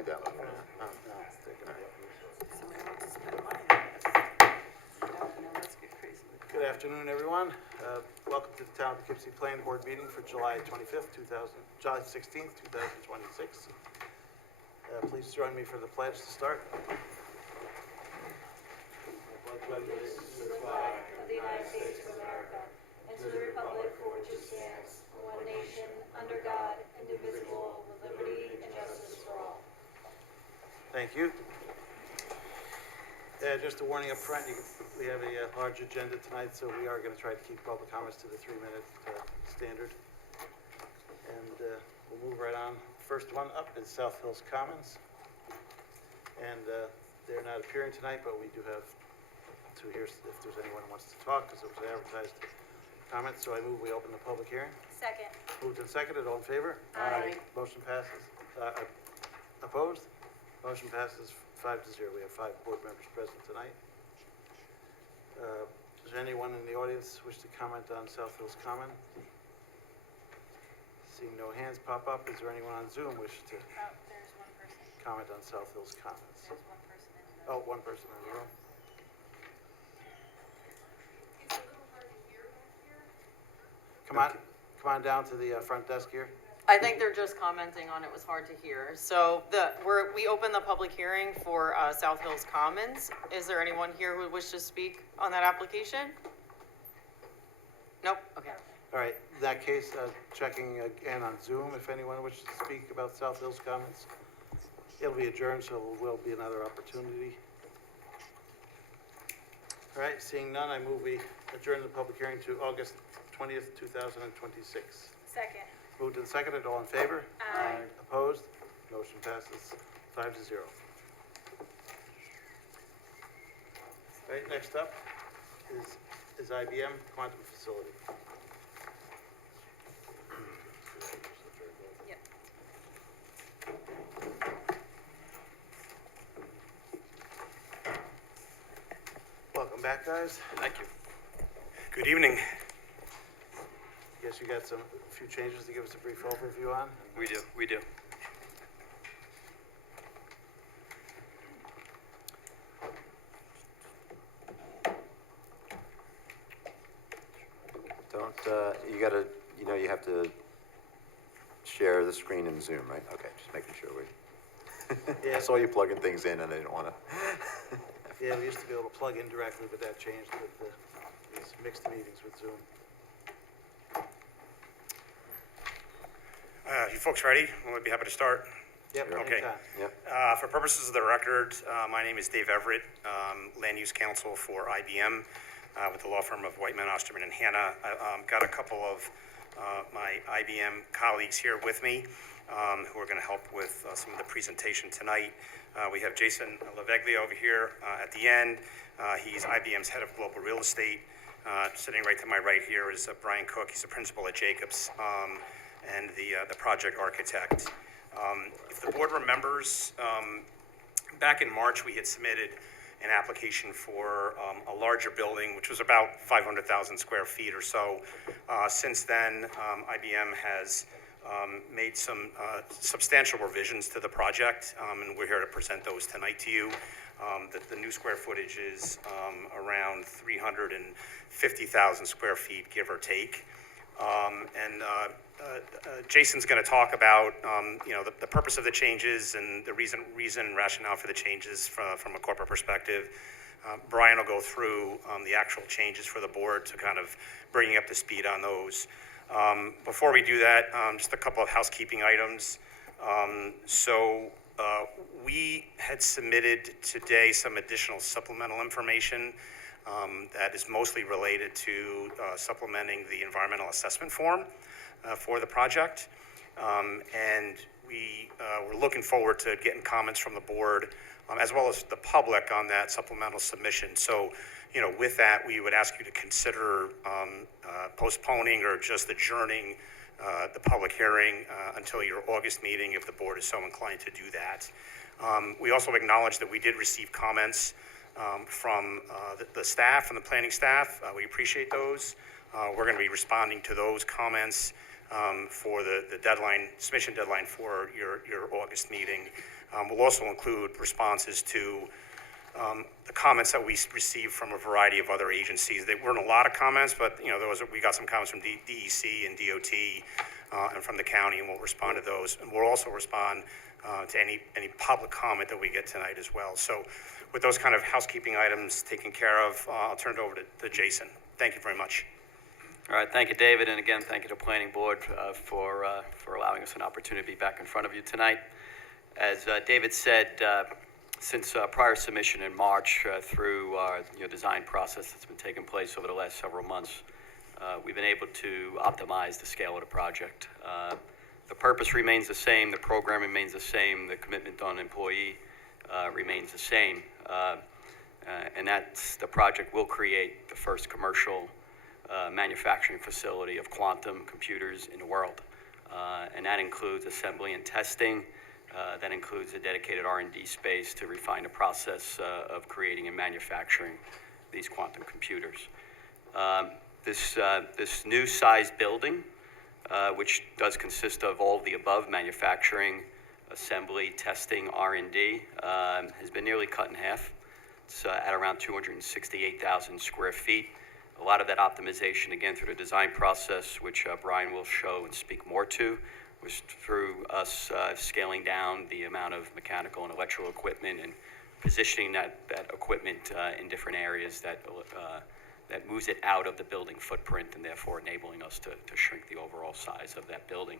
do that one. No, it's taken away. Good afternoon, everyone. Welcome to the Town of Poughkeepsie Planning Board meeting for July 16th, 2026. Please join me for the pledge to start. Pledge allegiance to the flag of the United States of America and to the republic for which it stands, one nation, under God, indivisible, with liberty and justice for all. Thank you. Just a warning up front, we have a large agenda tonight, so we are going to try to keep public comments to the 3-minute standard. And we'll move right on. First one up is South Hills Commons. And they're not appearing tonight, but we do have to hear if there's anyone who wants to talk, because it was advertised comments. So I move we open the public hearing. Second. Moved and seconded. All in favor? Aye. Motion passes. Opposed? Motion passes 5-0. We have 5 board members present tonight. Does anyone in the audience wish to comment on South Hills Common? Seeing no hands pop up, is there anyone on Zoom wish to There's one person. comment on South Hills Commons? There's one person in the... Oh, one person in the room. It's a little hard to hear back here. Come on down to the front desk here. I think they're just commenting on it was hard to hear. So we opened the public hearing for South Hills Commons. Is there anyone here who would wish to speak on that application? Nope, okay. All right, in that case, checking again on Zoom if anyone wishes to speak about South Hills Commons. It'll be adjourned, so there will be another opportunity. All right, seeing none, I move we adjourn the public hearing to August 20th, 2026. Second. Moved and seconded, all in favor? Aye. Opposed? Motion passes 5-0. All right, next up is IBM Quantum Facility. Yep. Welcome back, guys. Thank you. Good evening. Guess you got a few changes to give us a brief overview on? We do. Don't, you gotta, you have to share the screen in Zoom, right? Okay, just making sure Yeah. I saw you plugging things in and I didn't wanna. Yeah, we used to be able to plug in directly, but that changed with these mixed meetings with Zoom. You folks ready? We'll be happy to start. Yep, Okay. anytime. Yep. For purposes of the record, my name is Dave Everett, Land Use Counsel for IBM with the law firm of Whiteman, Osterman, and Hanna. I've got a couple of my IBM colleagues here with me who are going to help with some of the presentation tonight. We have Jason Laveglia over here at the end. He's IBM's head of global real estate. Sitting right to my right here is Brian Cook. He's the principal at Jacobs and the project architect. If the board remembers, back in March we had submitted an application for a larger building, which was about 500,000 square feet or so. Since then, IBM has made some substantial revisions to the project, and we're here to present those tonight to you. The new square footage is around 350,000 square feet, give or take. Jason's going to talk about the purpose of the changes and the reason and rationale for the changes from a corporate perspective. Brian will go through the actual changes for the board to kind of bring you up to speed on those. Before we do that, just a couple of housekeeping items. We had submitted today some additional supplemental information that is mostly related to supplementing the environmental assessment form for the project. And we're looking forward to getting comments from the board as well as the public on that supplemental submission. So, with that, we would ask you to consider postponing or just adjourning the public hearing until your August meeting if the board is so inclined to do that. We also acknowledge that we did receive comments from the staff and the planning staff. We appreciate those. We're going to be responding to those comments for the deadline, submission deadline for your August meeting. We'll also include responses to the comments that we received from a variety of other agencies. They weren't a lot of comments, but we got some comments from DEC and DOT and from the county, and we'll respond to those. And we'll also respond to any public comment that we get tonight as well. So with those kind of housekeeping items taken care of, I'll turn it over to Jason. Thank you very much. All right, thank you, David, and again, thank you to Planning Board for allowing us an opportunity to be back in front of you tonight. As David said, since prior submission in March through design process that's been taking place over the last several months, we've been able to optimize the scale of the project. The purpose remains the same, the program remains the same, the commitment on employee remains the same, and that's the project will create the first commercial manufacturing facility of quantum computers in the world, and that includes assembly and testing. That includes a dedicated R&D space to refine the process of creating and manufacturing these quantum computers. This new size building, which does consist of all of the above, manufacturing, assembly, testing, R&D, has been nearly cut in half. It's at around 268,000 square feet. A lot of that optimization, again, through the design process, which Brian will show and speak more to, was through us scaling down the amount of mechanical and electrical equipment and positioning that equipment in different areas that moves it out of the building footprint and therefore enabling us to shrink the overall size of that building.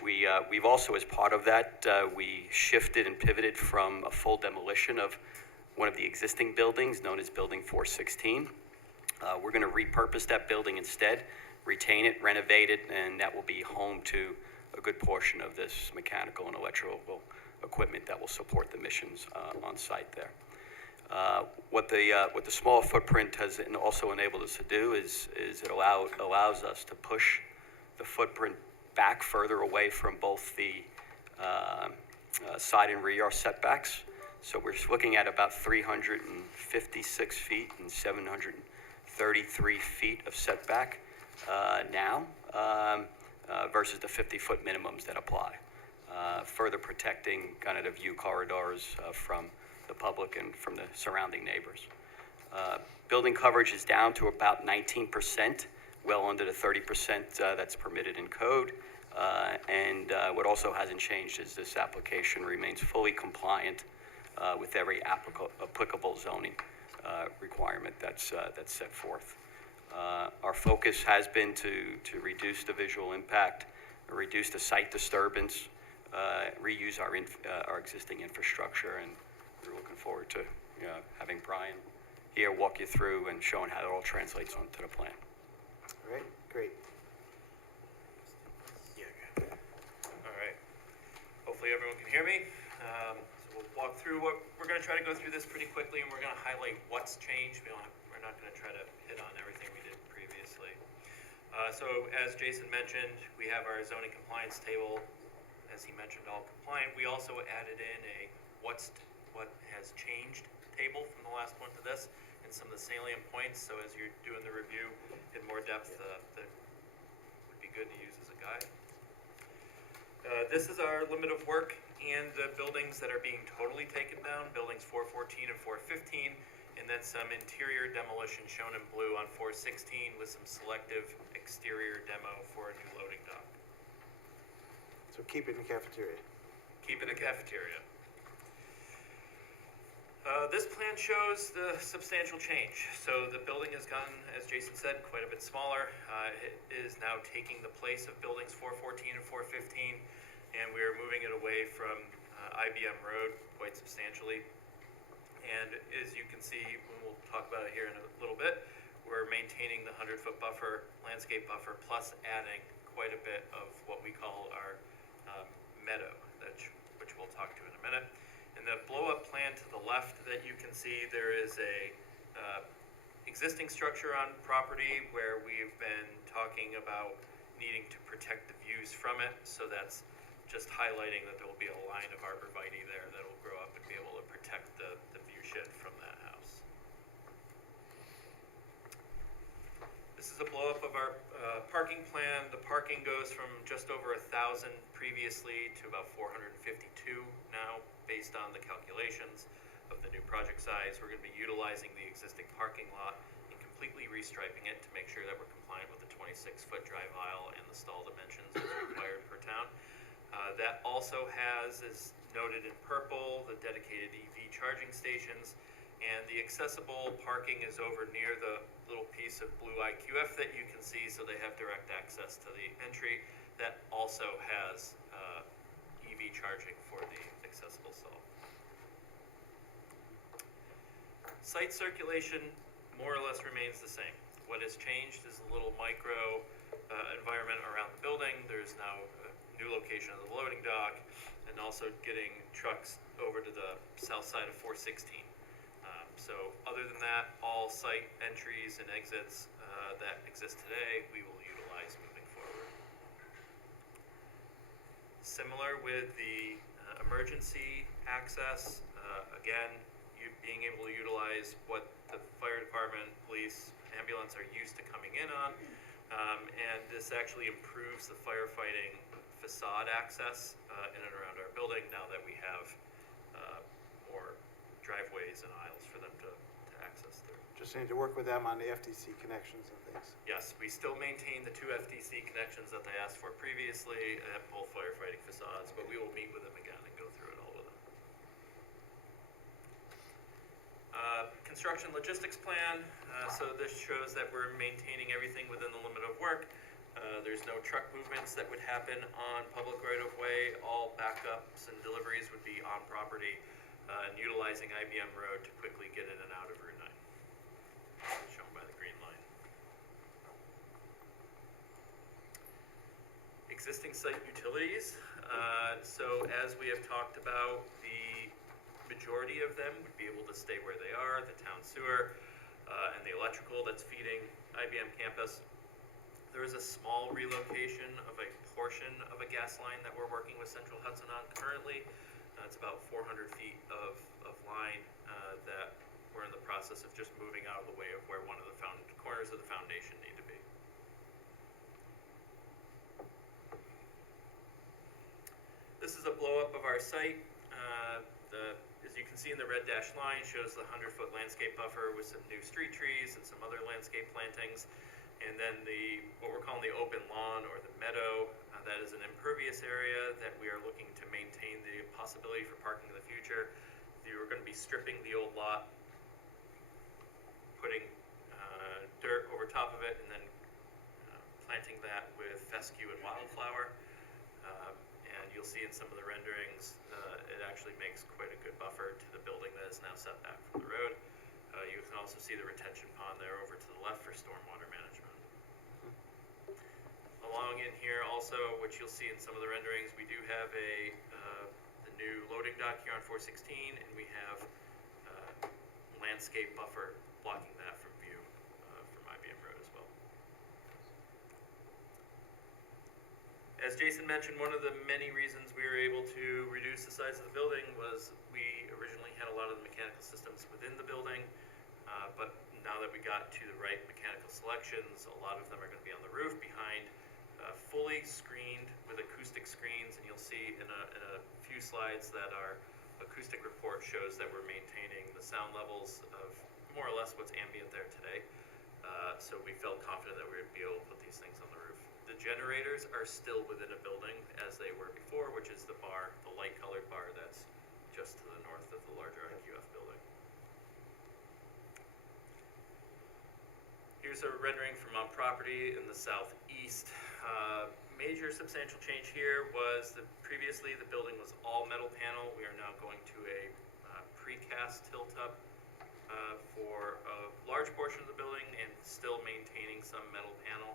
We've also, as part of that, we shifted and pivoted from a full demolition of one of the existing buildings known as Building 416. We're going to repurpose that building instead, retain it, renovate it, and that will be home to a good portion of this mechanical and electrical equipment that will support the missions on site there. What the small footprint has also enabled us to do is it allows us to push the footprint back further away from both the side and rear yard setbacks. So we're looking at about 356 feet and 733 feet of setback now versus the 50-foot minimums that apply, further protecting kind of the view corridors from the public and from the surrounding neighbors. Building coverage is down to about 19%, well under the 30% that's permitted in code. And what also hasn't changed is this application remains fully compliant with every applicable zoning requirement that's set forth. Our focus has been to reduce the visual impact, reduce the site disturbance, reuse our existing infrastructure, and we're looking forward to having Brian here walk you through and showing how it all translates onto the plan. All right, great. All right. Hopefully everyone can hear me. So we'll walk through we're going to try to go through this pretty quickly, and we're going to highlight what's changed. We're not going to try to hit on everything we did previously. So as Jason mentioned, we have our zoning compliance table, as he mentioned, all compliant. We also added in a what has changed table from the last one to this, and some of the salient points. So as you're doing the review in more depth, that would be good to use as a guide. This is our limit of work and the buildings that are being totally taken down, buildings 414 and 415, and then some interior demolition shown in blue on 416 with some selective exterior demo for a new loading dock. So keep it in the cafeteria. Keep it in the cafeteria. This plan shows the substantial change. So the building has gotten, as Jason said, quite a bit smaller. It is now taking the place of buildings 414 and 415, and we are moving it away from IBM Road quite substantially. And as you can see, we'll talk about it here in a little bit, we're maintaining the 100-foot buffer, landscape buffer, plus adding quite a bit of what we call our meadow, which we'll talk to in a minute. In the blow-up plan to the left that you can see, there is a existing structure on property where we've been talking about needing to protect the views from it. So that's just highlighting that there will be a line of arborvitae there that will grow up and be able to protect the view shed from that house. This This is a blow-up of our parking plan. The parking goes from just over 1,000 previously to about 452 now, based on the calculations of the new project size. We're going to be utilizing the existing parking lot and completely restriping it to make sure that we're compliant with the 26-foot drive aisle and the stall dimensions as required per town. That also has, as noted in purple, the dedicated EV charging stations, and the accessible parking is over near the little piece of blue IQF that you can see, so they have direct access to the entry. That also has EV charging for the accessible stall. Site circulation more or less remains the same. What has changed is a little micro environment around the building. There's now a new location of the loading dock, and also getting trucks over to the south side of 416. So other than that, all site entries and exits that exist today, we will utilize moving forward. Similar with the emergency access, again, being able to utilize what the fire department, police, ambulance are used to coming in on, and this actually improves the firefighting facade access in and around our building now that we have more driveways and aisles for them to access through. Just need to work with them on the FTC connections and things. Yes, we still maintain the 2 FTC connections that they asked for previously at both firefighting facades, but we will meet with them again and go through it all with them. Construction logistics plan. So this shows that we're maintaining everything within the limit of work. There's no truck movements that would happen on public right-of-way. All backups and deliveries would be on property and utilizing IBM Road to quickly get in and out of Route 9, shown by the green line. Existing site utilities. So as we have talked about, the majority of them would be able to stay where they are, the town sewer and the electrical that's feeding IBM campus. There is a small relocation of a portion of a gas line that we're working with Central Hudson on currently. It's about 400 feet of line that we're in the process of just moving out of the way of where one of the corners of the foundation need to be. This is a blow-up of our site. As you can see in the red dashed line, shows the 100-foot landscape buffer with some new street trees and some other landscape plantings. And then what we're calling the open lawn or the meadow, that is an impervious area that we are looking to maintain the possibility for parking in the future. We're going to be stripping the old lot, putting dirt over top of it, and then planting that with fescue and wildflower. And you'll see in some of the renderings, it actually makes quite a good buffer to the building that is now set back from the road. You can also see the retention pond there over to the left for stormwater management. Along in here also, which you'll see in some of the renderings, we do have the new loading dock here on 416, and we have landscape buffer blocking that from view from IBM Road as well. As Jason mentioned, one of the many reasons we were able to reduce the size of the building was we originally had a lot of the mechanical systems within the building, but now that we got to the right mechanical selections, a lot of them are going to be on the roof behind, fully screened with acoustic screens, and you'll see in a few slides that our acoustic report shows that we're maintaining the sound levels of more or less what's ambient there today. So we felt confident that we would be able to put these things on the roof. The generators are still within a building as they were before, which is the bar, the light colored bar that's just to the north of the larger IQF building. Here's a rendering from on property in the southeast. Major substantial change here was that previously the building was all metal panel. We are now going to a precast tilt-up for a large portion of the building and still maintaining some metal panel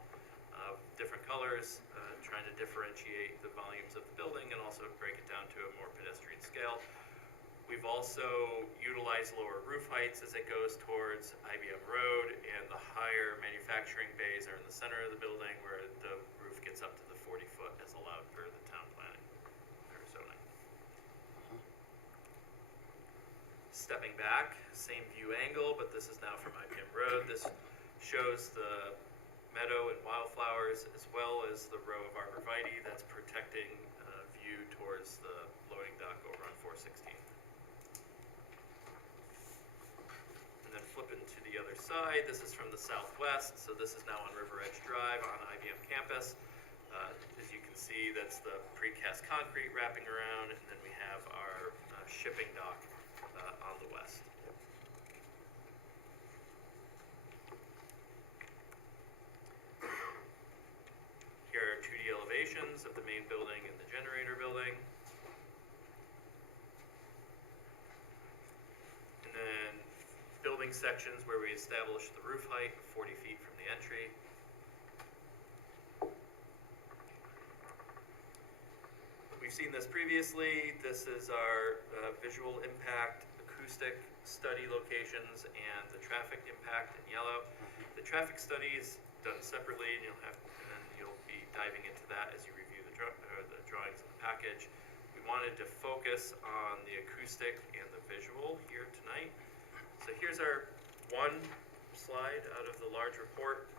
of different colors, trying to differentiate the volumes of the building and also break it down to a more pedestrian scale. We've also utilized lower roof heights as it goes towards IBM Road, and the higher manufacturing bays are in the center of the building where the roof gets up to the 40-foot as allowed per the town planning or zoning. Stepping back, same view angle, but this is now from IBM Road. This shows the meadow and wildflowers, as well as the row of arborvitae that's protecting view towards the loading dock over on 416. And then flipping to the other side, this is from the southwest, so this is now on River Edge Drive on IBM campus. As you can see, that's the precast concrete wrapping around, and then we have our shipping dock on the west. Here are 2D elevations of the main building and the generator building. And then building sections where we established the roof height of 40 feet from the entry. We've seen this previously. This is our visual impact acoustic study locations and the traffic impact in yellow. The traffic study is done separately, and you'll be diving into that as you review the drawings in the package. We wanted to focus on the acoustic and the visual here tonight. So here's our one slide out of the large report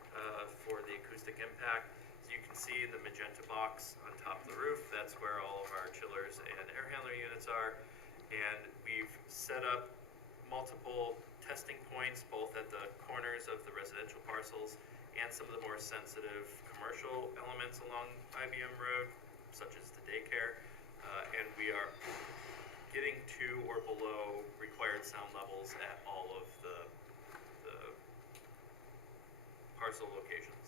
for the acoustic impact. As you can see in the magenta box on top of the roof, that's where all of our chillers and air handler units are. And we've set up multiple testing points, both at the corners of the residential parcels and some of the more sensitive commercial elements along IBM Road, such as the daycare. And we are getting to or below required sound levels at all of the parcel locations,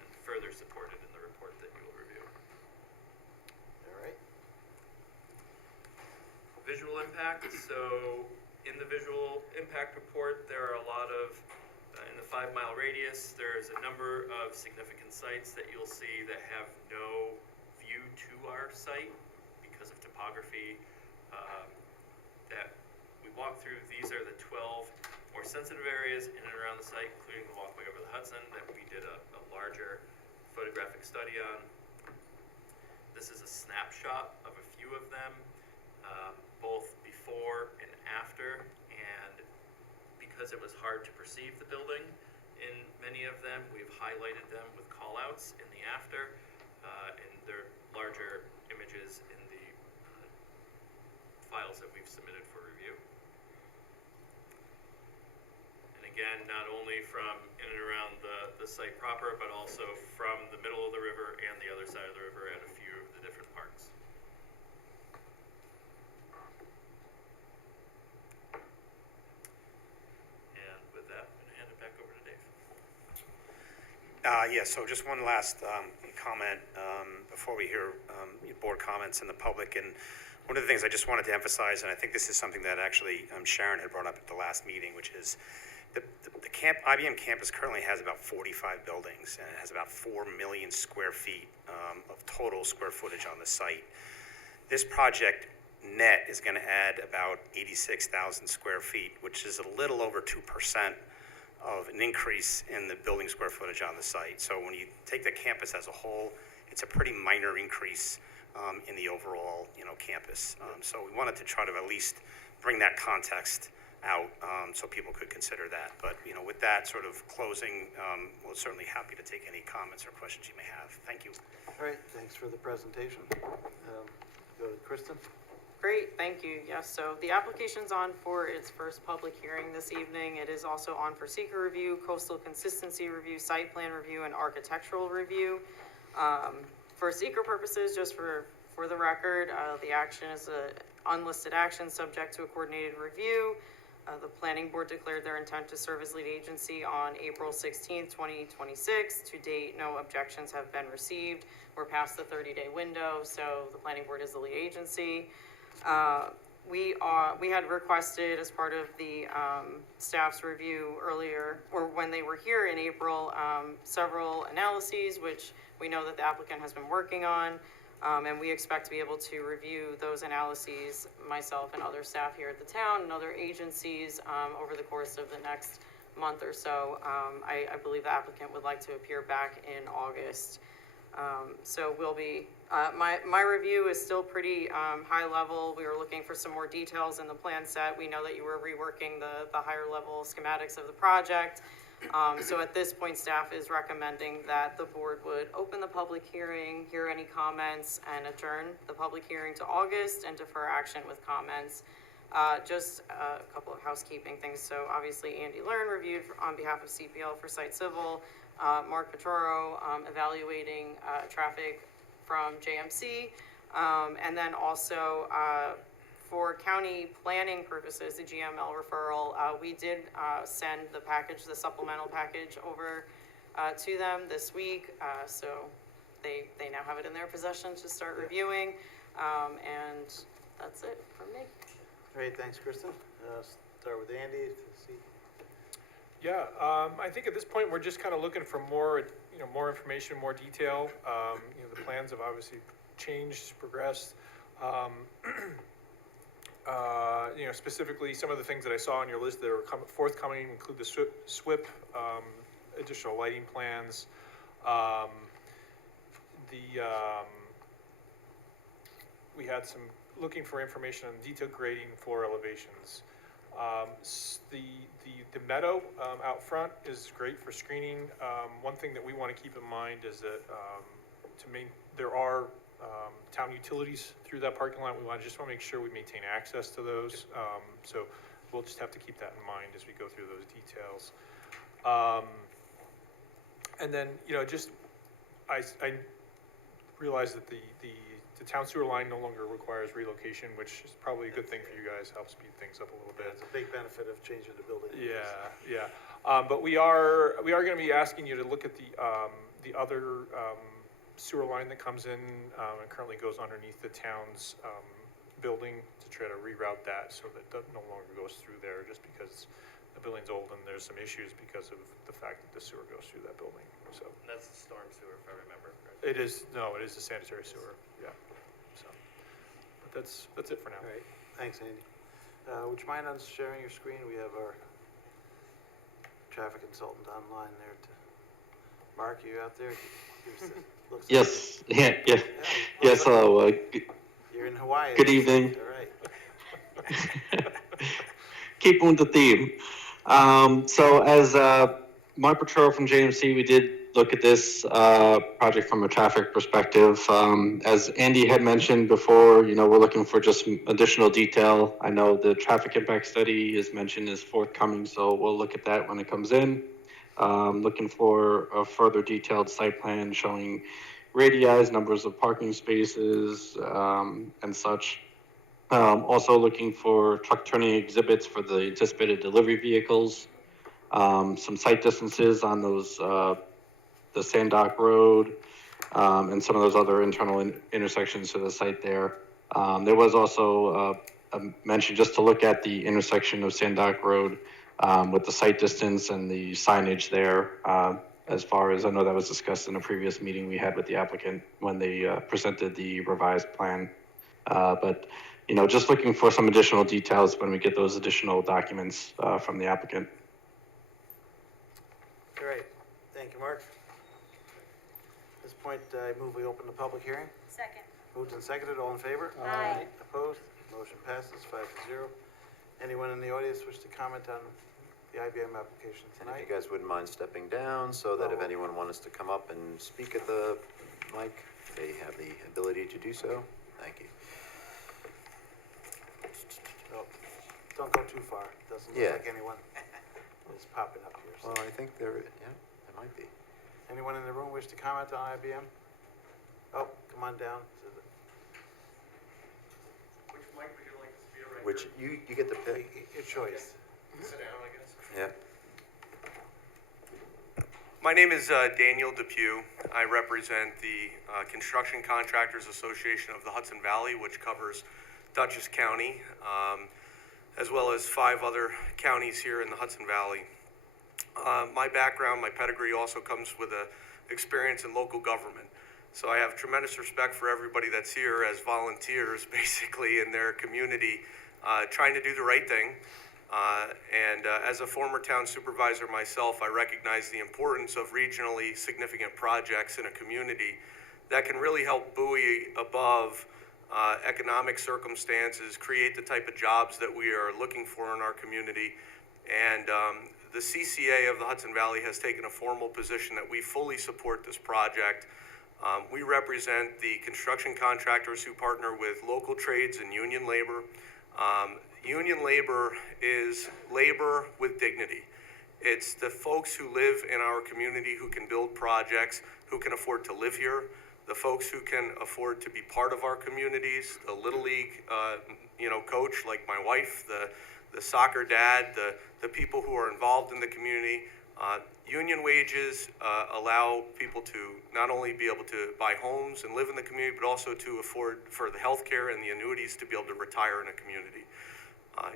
and further supported in the report that you will review. All right. Visual impact. So in the visual impact report, there are a lot of, in the 5-mile radius, there's a number of significant sites that you'll see that have no view to our site because of topography that we walk through. These are the 12 more sensitive areas in and around the site, including the walkway over the Hudson that we did a larger photographic study on. This is a snapshot of a few of them, both before and after, and because it was hard to perceive the building in many of them, we've highlighted them with call-outs in the after, and they're larger images in the files that we've submitted for review. And again, not only from in and around the site proper, but also from the middle of the river and the other side of the river at a few of the different parks. And with that, I'm going to hand it back over to Dave. Yeah, so just one last comment before we hear board comments in the public. And one of the things I just wanted to emphasize, and I think this is something that actually Sharon had brought up at the last meeting, which is the IBM campus currently has about 45 buildings, and it has about 4 million square feet of total square footage on the site. This project net is going to add about 86,000 square feet, which is a little over 2% of an increase in the building square footage on the site. So when you take the campus as a whole, it's a pretty minor increase in the overall, campus. So we wanted to try to at least bring that context out so people could consider that. But, with that sort of closing, we're certainly happy to take any comments or questions you may have. Thank you. All right, thanks for the presentation. Go to Kristen. Great, thank you. Yes, so the application's on for its first public hearing this evening. It is also on for seeker review, coastal consistency review, site plan review, and architectural review. For seeker purposes, just for the record, the action is an unlisted action subject to a coordinated review. The planning board declared their intent to serve as lead agency on April 16th, 2026. To date, no objections have been received. We're past the 30-day window, so the planning board is the lead agency. We had requested, as part of the staff's review earlier, or when they were here in April, several analyses, which we know that the applicant has been working on, and we expect to be able to review those analyses, myself and other staff here at the town and other agencies, over the course of the next month or so. I believe the applicant would like to appear back in August. So we'll be, my review is still pretty high level. We were looking for some more details in the plan set. We know that you were reworking the higher level schematics of the project. So at this point, staff is recommending that the board would open the public hearing, hear any comments, and adjourn the public hearing to August and defer action with comments. Just a couple of housekeeping things. So obviously Andy Learn reviewed on behalf of CPL for Site Civil, Mark Petroro evaluating traffic from JMC, and then also for county planning purposes, the GML referral, we did send the package, the supplemental package over to them this week. So they now have it in their possession to start reviewing. And that's it from me. Great, thanks, Kristen. Start with Andy to see. Yeah, I think at this point, we're just kind of looking for more, more information, more detail. The plans have obviously changed, progressed. Specifically, some of the things that I saw on your list that are forthcoming include the SWIP, additional lighting plans, we had some looking for information on detailed grading floor elevations. The meadow out front is great for screening. One thing that we want to keep in mind is that there are town utilities through that parking lot. We just want to make sure we maintain access to those. So we'll just have to keep that in mind as we go through those details. And then, I realize that the town sewer line no longer requires relocation, which is probably a good thing for you guys, help speed things up a little bit. It's a big benefit of changing the building. Yeah. But we are going to be asking you to look at the other sewer line that comes in and currently goes underneath the town's building to try to reroute that so that it no longer goes through there, just because the building's old and there's some issues because of the fact that the sewer goes through that building. So That's the storm sewer, if I remember correctly. it is the sanitary sewer. Yeah. So, but that's it for now. All right, thanks, Andy. Would you mind on sharing your screen? We have our traffic consultant online there. Mark, you out there? Looks like Yes, yeah. Yeah, Yes, hello. you're in Hawaii. Good evening. All right. Keeping with the theme. So as Mark Petro from JMC, we did look at this project from a traffic perspective. As Andy had mentioned before, we're looking for just some additional detail. I know the traffic impact study is mentioned is forthcoming, so we'll look at that when it comes in. Looking for a further detailed site plan showing radii, numbers of parking spaces, and such. Also looking for truck turning exhibits for the anticipated delivery vehicles. Some site distances on those, the Sand Dock Road, and some of those other internal intersections to the site there. There was also a mention just to look at the intersection of Sand Dock Road with the site distance and the signage there. As far as I know, that was discussed in a previous meeting we had with the applicant when they presented the revised plan. But just looking for some additional details when we get those additional documents from the applicant. Great, thank you, Mark. At this point, I move we open the public hearing. Second. Moved and seconded, all in favor? Aye. Opposed? Motion passes 5-0. Anyone in the audience wish to comment on the IBM application And tonight? if you guys wouldn't mind stepping down so that if anyone wants to come up and speak at the mic, they have the ability to do so. Thank you. No, don't go too far. Doesn't look Yeah. like anyone is popping up here. So. Well, I think there might be. Anyone in the room wish to comment on IBM? Oh, come on down to the, Which mic would you like to be right Which you get to pick. your choice. Sit down, I guess. Yeah. My name is Daniel Depew. I represent the Construction Contractors Association of the Hudson Valley, which covers Dutchess County, as well as 5 other counties here in the Hudson Valley. My background, my pedigree also comes with experience in local government. So I have tremendous respect for everybody that's here as volunteers, basically, in their community, trying to do the right thing. And as a former town supervisor myself, I recognize the importance of regionally significant projects in a community that can really help buoy above economic circumstances, create the type of jobs that we are looking for in our community. And the CCA of the Hudson Valley has taken a formal position that we fully support this project. We represent the construction contractors who partner with local trades and union labor. Union labor is labor with dignity. It's the folks who live in our community who can build projects, who can afford to live here, the folks who can afford to be part of our communities, the Little League, coach like my wife, the soccer dad, the people who are involved in the community. Union wages allow people to not only be able to buy homes and live in the community, but also to afford for the health care and the annuities to be able to retire in a community.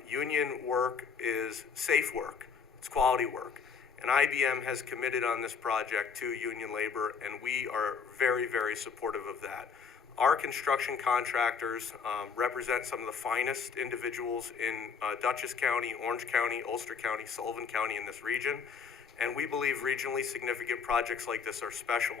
Union work is safe work, it's quality work. And IBM has committed on this project to union labor, and we are very, very supportive of that. Our construction contractors represent some of the finest individuals in Dutchess County, Orange County, Ulster County, Sullivan County in this region. And we believe regionally significant projects like this are special.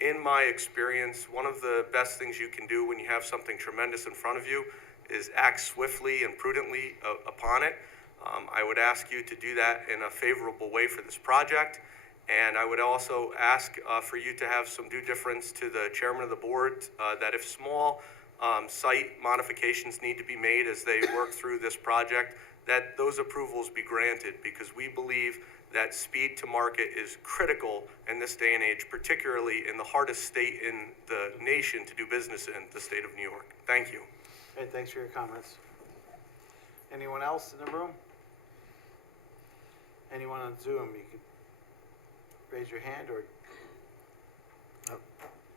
In my experience, one of the best things you can do when you have something tremendous in front of you is act swiftly and prudently upon it. I would ask you to do that in a favorable way for this project. And I would also ask for you to have some due deference to the chairman of the board that if small site modifications need to be made as they work through this project, that those approvals be granted, because we believe that speed to market is critical in this day and age, particularly in the hardest state in the nation to do business in, the state of New York. Thank you. Okay, thanks for your comments. Anyone else in the room? Anyone on Zoom? You could raise your hand or,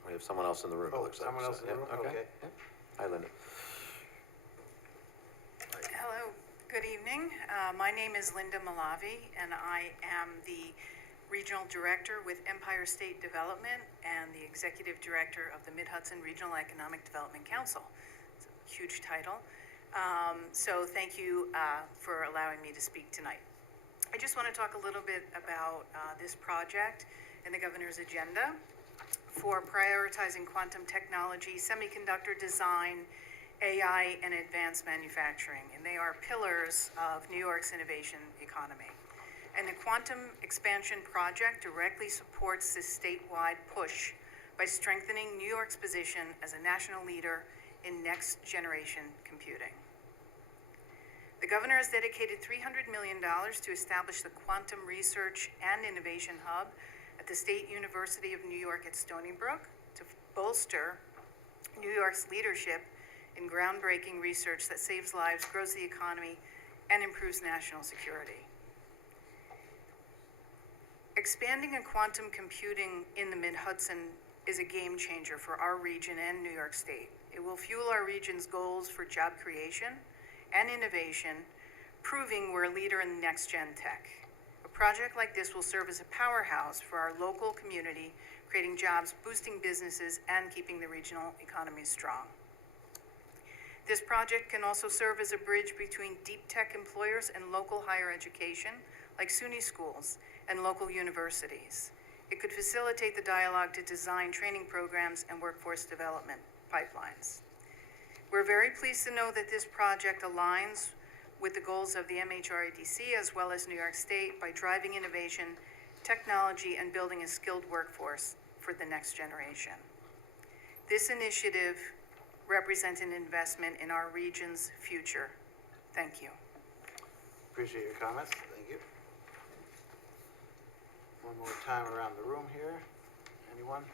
We have someone else in the room, it oh, looks like. someone else in the room? Okay. Yep. Hi, Linda. Hello, good evening. My name is Linda Malavi, and I am the Regional Director with Empire State Development and the Executive Director of the Mid-Hudson Regional Economic Development Council. It's a huge title. So thank you for allowing me to speak tonight. I just want to talk a little bit about this project and the governor's agenda for prioritizing quantum technology, semiconductor design, AI, and advanced manufacturing. And they are pillars of New York's innovation economy. And the Quantum Expansion Project directly supports this statewide push by strengthening New York's position as a national leader in next-generation computing. The governor has dedicated $300 million to establish the Quantum Research and Innovation Hub at the State University of New York at Stony Brook to bolster New York's leadership in groundbreaking research that saves lives, grows the economy, and improves national security. Expanding in quantum computing in the Mid-Hudson is a game changer for our region and New York State. It will fuel our region's goals for job creation and innovation, proving we're a leader in next-gen tech. A project like this will serve as a powerhouse for our local community, creating jobs, boosting businesses, and keeping the regional economies strong. This project can also serve as a bridge between deep tech employers and local higher education, like SUNY schools and local universities. It could facilitate the dialogue to design training programs and workforce development pipelines. We're very pleased to know that this project aligns with the goals of the MHRADC as well as New York State by driving innovation, technology, and building a skilled workforce for the next generation. This initiative represents an investment in our region's future. Thank you. Appreciate your comments. Thank you. One more time around the room here. Anyone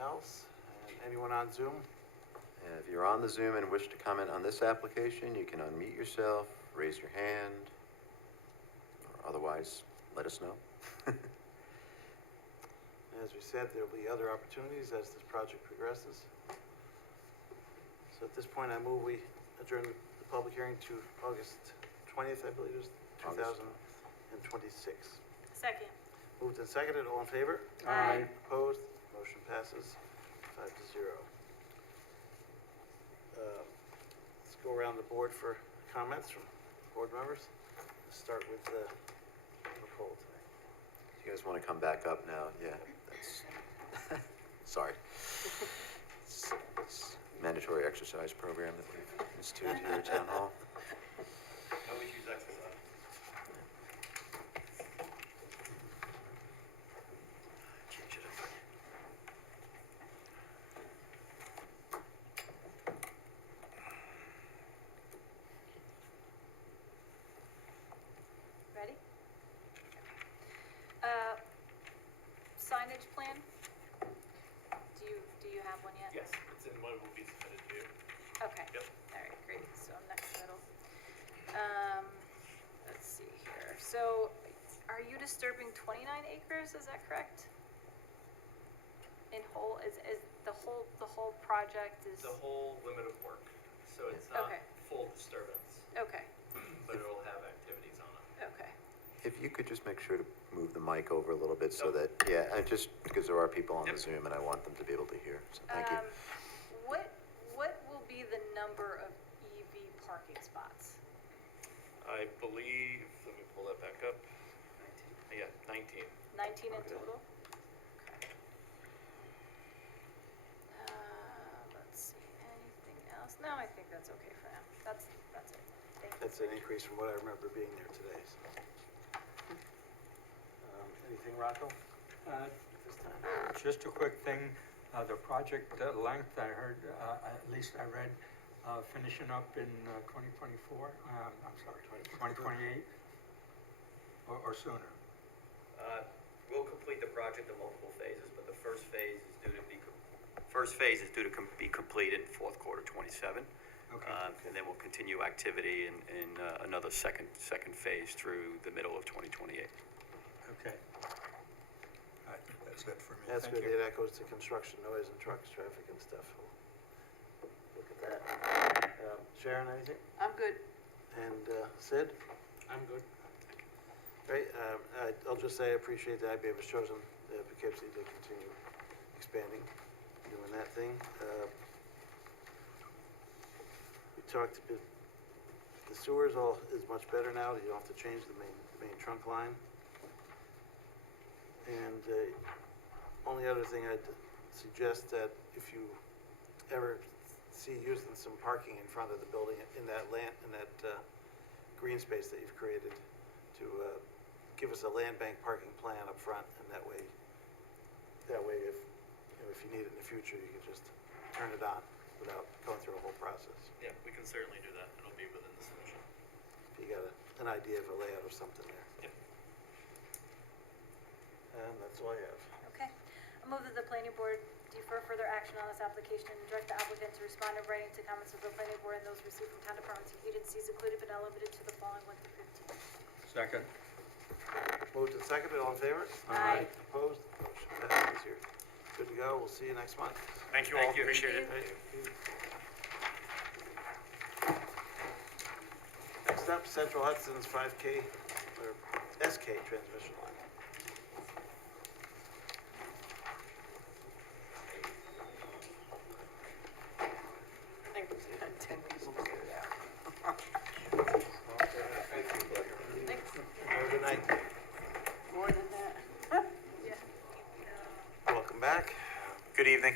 else? And anyone on Zoom? And if you're on the Zoom and wish to comment on this application, you can unmute yourself, raise your hand, or otherwise, let us know. As we said, there'll be other opportunities as this project progresses. So at this point, I move we adjourn the public hearing to August 20th, I believe it is, 2026. Second. Moved and seconded, all in favor? Aye. Opposed? Motion passes 5-0. Let's go around the board for comments from board members. Let's start with Nicole tonight. You guys want to come back up now? Yeah, that's, sorry. It's mandatory exercise program that we've instituted here at Town Hall. Always use exercise. signage plan? Do you have one yet? Yes, it's in what will be submitted to you. Okay. Yep. All right, great, so next middle. Let's see here, so are you disturbing 29 acres, is that correct? In whole, is the whole project is? The whole limit of work, so it's not Okay. full disturbance, Okay, but it'll have activities on it. okay. If you could just make sure to move the mic over a little bit so Yep. that, yeah, and just because there are people on the Yep. Zoom and I want them to be able to hear, so thank you. What will be the number of EV parking spots? I believe, let me pull that back up. 19. Yeah, 19. 19 in Okay. total? Okay. Let's see, anything else? No, I think that's okay for now. That's it. Thank you. That's an increase from what I remember being there today, so. Anything, Rocco, this time? Just a quick thing, the project length, I heard, at least I read, finishing up in 2024, I'm sorry, 2028, or sooner. We'll complete the project in multiple phases, but the first phase is due to be completed in fourth quarter '27. Okay. And then we'll continue activity in another second phase through the middle of 2028. Okay. I think that's good for me. That's Thank good, you. yeah, that goes to construction noise and trucks, traffic and stuff. Look at that. Sharon, anything? I'm good. And Sid? I'm good. Great, I'll just say I appreciate that IBM has chosen Poughkeepsie to continue expanding, doing that thing. We talked a bit, the sewers is much better now, you don't have to change the main trunk line. And only other thing I'd suggest that if you ever see using some parking in front of the building in that green space that you've created, to give us a land bank parking plan up front, and that way if you need it in the future, you can just turn it on without going through a whole process. Yeah, we can certainly do that. It'll be within the submission. If you got an idea of a layout of something there. Yep. And that's all I have. Okay. I move that the planning board defer further action on this application and direct the applicant to respond in writing to comments of the planning board and those received from town departments and agencies, included but not limited to the following 1 through 15. Second. Moved and seconded, all in favor? Aye. Opposed? Motion passes here. Good to go, we'll see you next month. Thank you all, appreciate it. Next up, Central Hudson's 5K, or SK transmission line. Thank you. 10 people figured it out. Thanks. Have a good night. More than that. Welcome back. Good evening.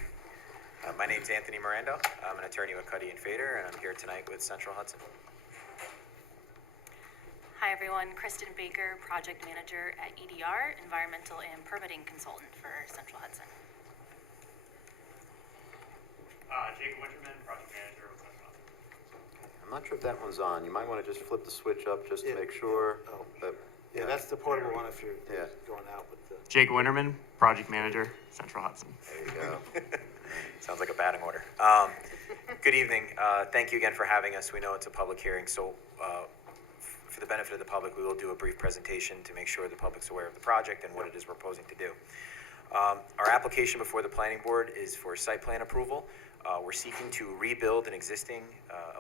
My name's Anthony Mirando. I'm an attorney with Cuddy and Fader, and I'm here tonight with Central Hudson. Hi, everyone. Kristen Baker, Project Manager at EDR, Environmental and Permitting Consultant for Central Hudson. Jacob Winterman, Project Manager with Central Hudson. I'm not sure if that one's on, you might want to just flip the switch up just to Yeah. make sure. Oh. That, Yeah, that's the portable one if you're Yeah. going out with the. Jake Winterman, Project Manager, Central Hudson. There you go. Sounds like a batting order. Good evening. Thank you again for having us. We know it's a public hearing, so for the benefit of the public, we will do a brief presentation to make sure the public's aware of the project and what it is we're proposing to do. Our application before the planning board is for site plan approval. We're seeking to rebuild an existing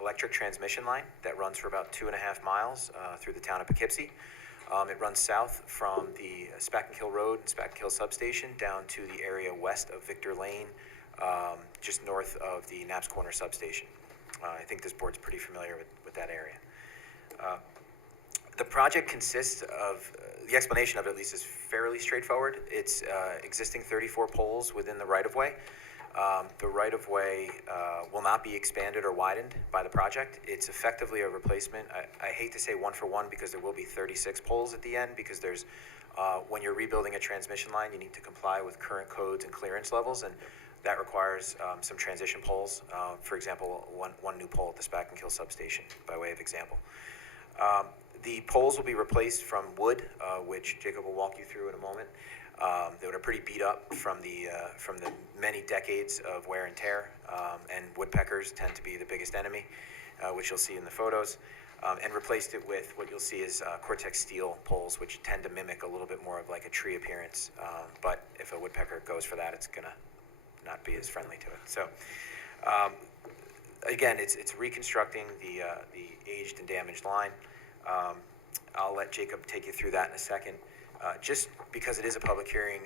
electric transmission line that runs for about 2.5 miles through the town of Poughkeepsie. It runs south from the Spackenkill Road and Spackenkill Substation down to the area west of Victor Lane, just north of the Knapp's Corner Substation. I think this board's pretty familiar with that area. The project consists of, the explanation of it at least is fairly straightforward. It's existing 34 poles within the right-of-way. The right-of-way will not be expanded or widened by the project. It's effectively a replacement. I hate to say one for one because there will be 36 poles at the end, because there's, when you're rebuilding a transmission line, you need to comply with current codes and clearance levels, and that requires some transition poles. For example, one new pole at the Spackenkill substation, by way of example. The poles will be replaced from wood, which Jacob will walk you through in a moment. that are pretty beat up from the many decades of wear and tear, and woodpeckers tend to be the biggest enemy, which you'll see in the photos, and replaced it with what you'll see is Cortex steel poles, which tend to mimic a little bit more of like a tree appearance, but if a woodpecker goes for that, it's gonna not be as friendly to it. So again, it's reconstructing the aged and damaged line. I'll let Jacob take you through that in a second. Just because it is a public hearing,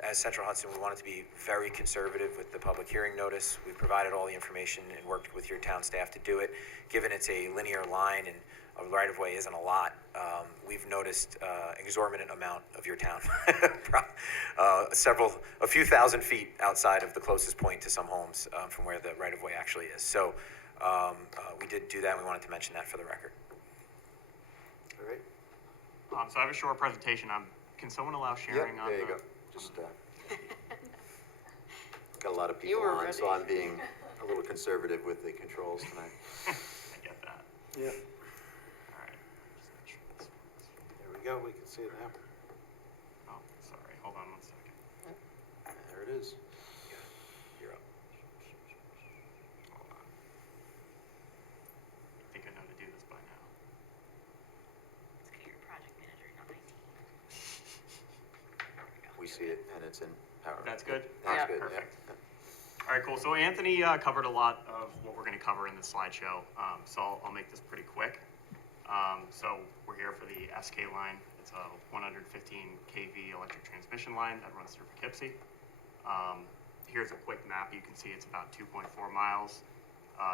as Central Hudson, we wanted to be very conservative with the public hearing notice. We provided all the information and worked with your town staff to do it. Given it's a linear line and a right-of-way isn't a lot, we've noticed exorbitant amount of your town, a few thousand feet outside of the closest point to some homes from where the right-of-way actually is. So we did do that, and we wanted to mention that for the record. All right. So I have a short presentation. Can someone allow sharing on There you the? go. Just, got a lot of You people were on, ready. so I'm being a little conservative with the controls tonight. I get that. Yeah. All right. Just make sure this There we go. We can see it now. Oh, sorry. Hold on one second. There it is. You're up. Hold on. I think I know to do this by now. It's okay, you're project manager, not IT. We see it, and it's in power. That's good? That's Yeah. good, yeah. Perfect. All right, cool. So Anthony covered a lot of what we're going to cover in this slideshow, so I'll make this pretty quick. So we're here for the SK line. It's a 115 kV electric transmission line that runs through Poughkeepsie. Here's a quick map. You can see it's about 2.4 miles,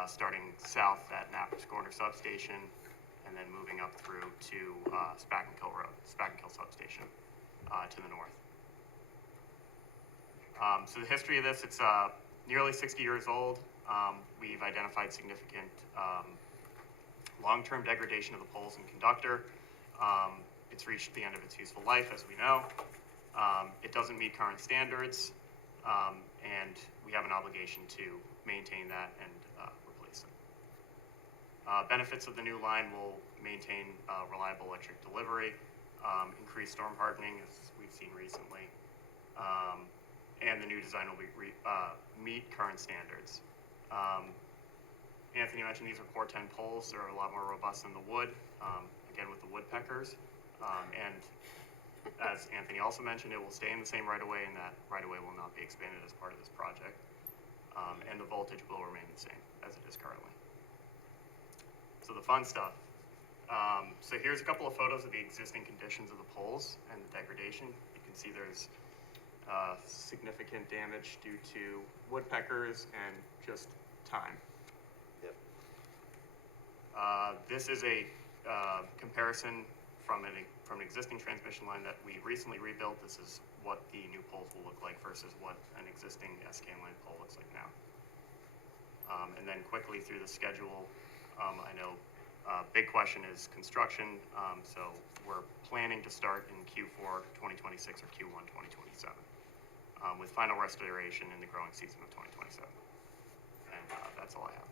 starting south at Napper's Corner Substation, and then moving up through to Spackenkill Road, Spackenkill Substation, to the north. So the history of this, it's nearly 60 years old. We've identified significant long-term degradation of the poles and conductor. It's reached the end of its useful life, as we know. It doesn't meet current standards, and we have an obligation to maintain that and replace it. Benefits of the new line will maintain reliable electric delivery, increase storm hardening, as we've seen recently, and the new design will meet current standards. Anthony mentioned these are Core 10 poles. They're a lot more robust than the wood, again with the woodpeckers. And as Anthony also mentioned, it will stay in the same right-of-way, and that right-of-way will not be expanded as part of this project. And the voltage will remain the same as it is currently. So the fun stuff. So here's a couple of photos of the existing conditions of the poles and the degradation. You can see there's significant damage due to woodpeckers and just time. Yep. This is a comparison from an existing transmission line that we recently rebuilt. This is what the new poles will look like versus what an existing SK line pole looks like now. And then quickly through the schedule, I know big question is construction. So we're planning to start in Q4 2026 or Q1 2027. With final restoration in the growing season of 2027. And that's all I have.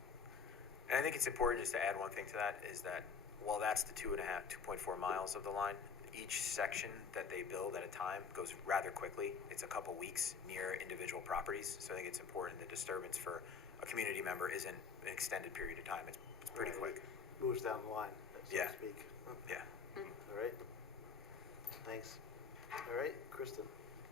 And I think it's important just to add one thing to that is that while that's the 2.4 miles of the line, each section that they build at a time goes rather quickly. It's a couple weeks near individual properties. So I think it's important the disturbance for a community member isn't an extended period of time. It's pretty quick. Moves down the line, so Yeah. to speak. Yeah. All right. Thanks. All right, Kristen.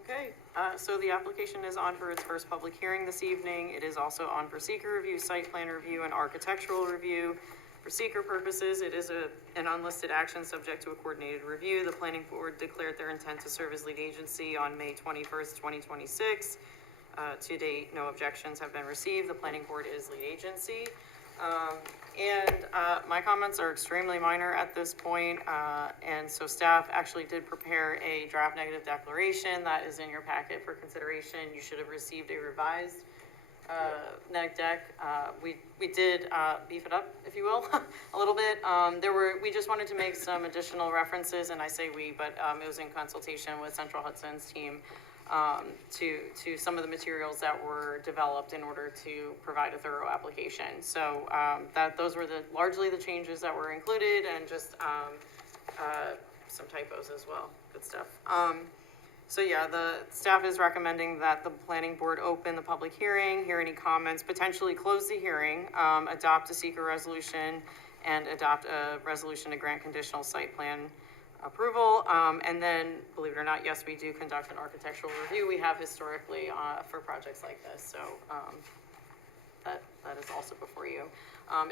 Okay, so the application is on for its first public hearing this evening. It is also on for seeker review, site plan review, and architectural review. For seeker purposes, it is an unlisted action subject to a coordinated review. The planning board declared their intent to serve as lead agency on May 21st, 2026. To date, no objections have been received. The planning board is lead agency. My comments are extremely minor at this point, and so staff actually did prepare a draft negative declaration that is in your packet for consideration. You should have received a revised neg deck. We did beef it up, if you will, a little bit. We just wanted to make some additional references, and I say we, but it was in consultation with Central Hudson's team, to some of the materials that were developed in order to provide a thorough application. So those were largely the changes that were included, and just some typos as well. Good stuff. So yeah, the staff is recommending that the planning board open the public hearing, hear any comments, potentially close the hearing, adopt a seeker resolution, and adopt a resolution to grant conditional site plan approval. And then, believe it or not, yes, we do conduct an architectural review. We have historically for projects like this, so that is also before you.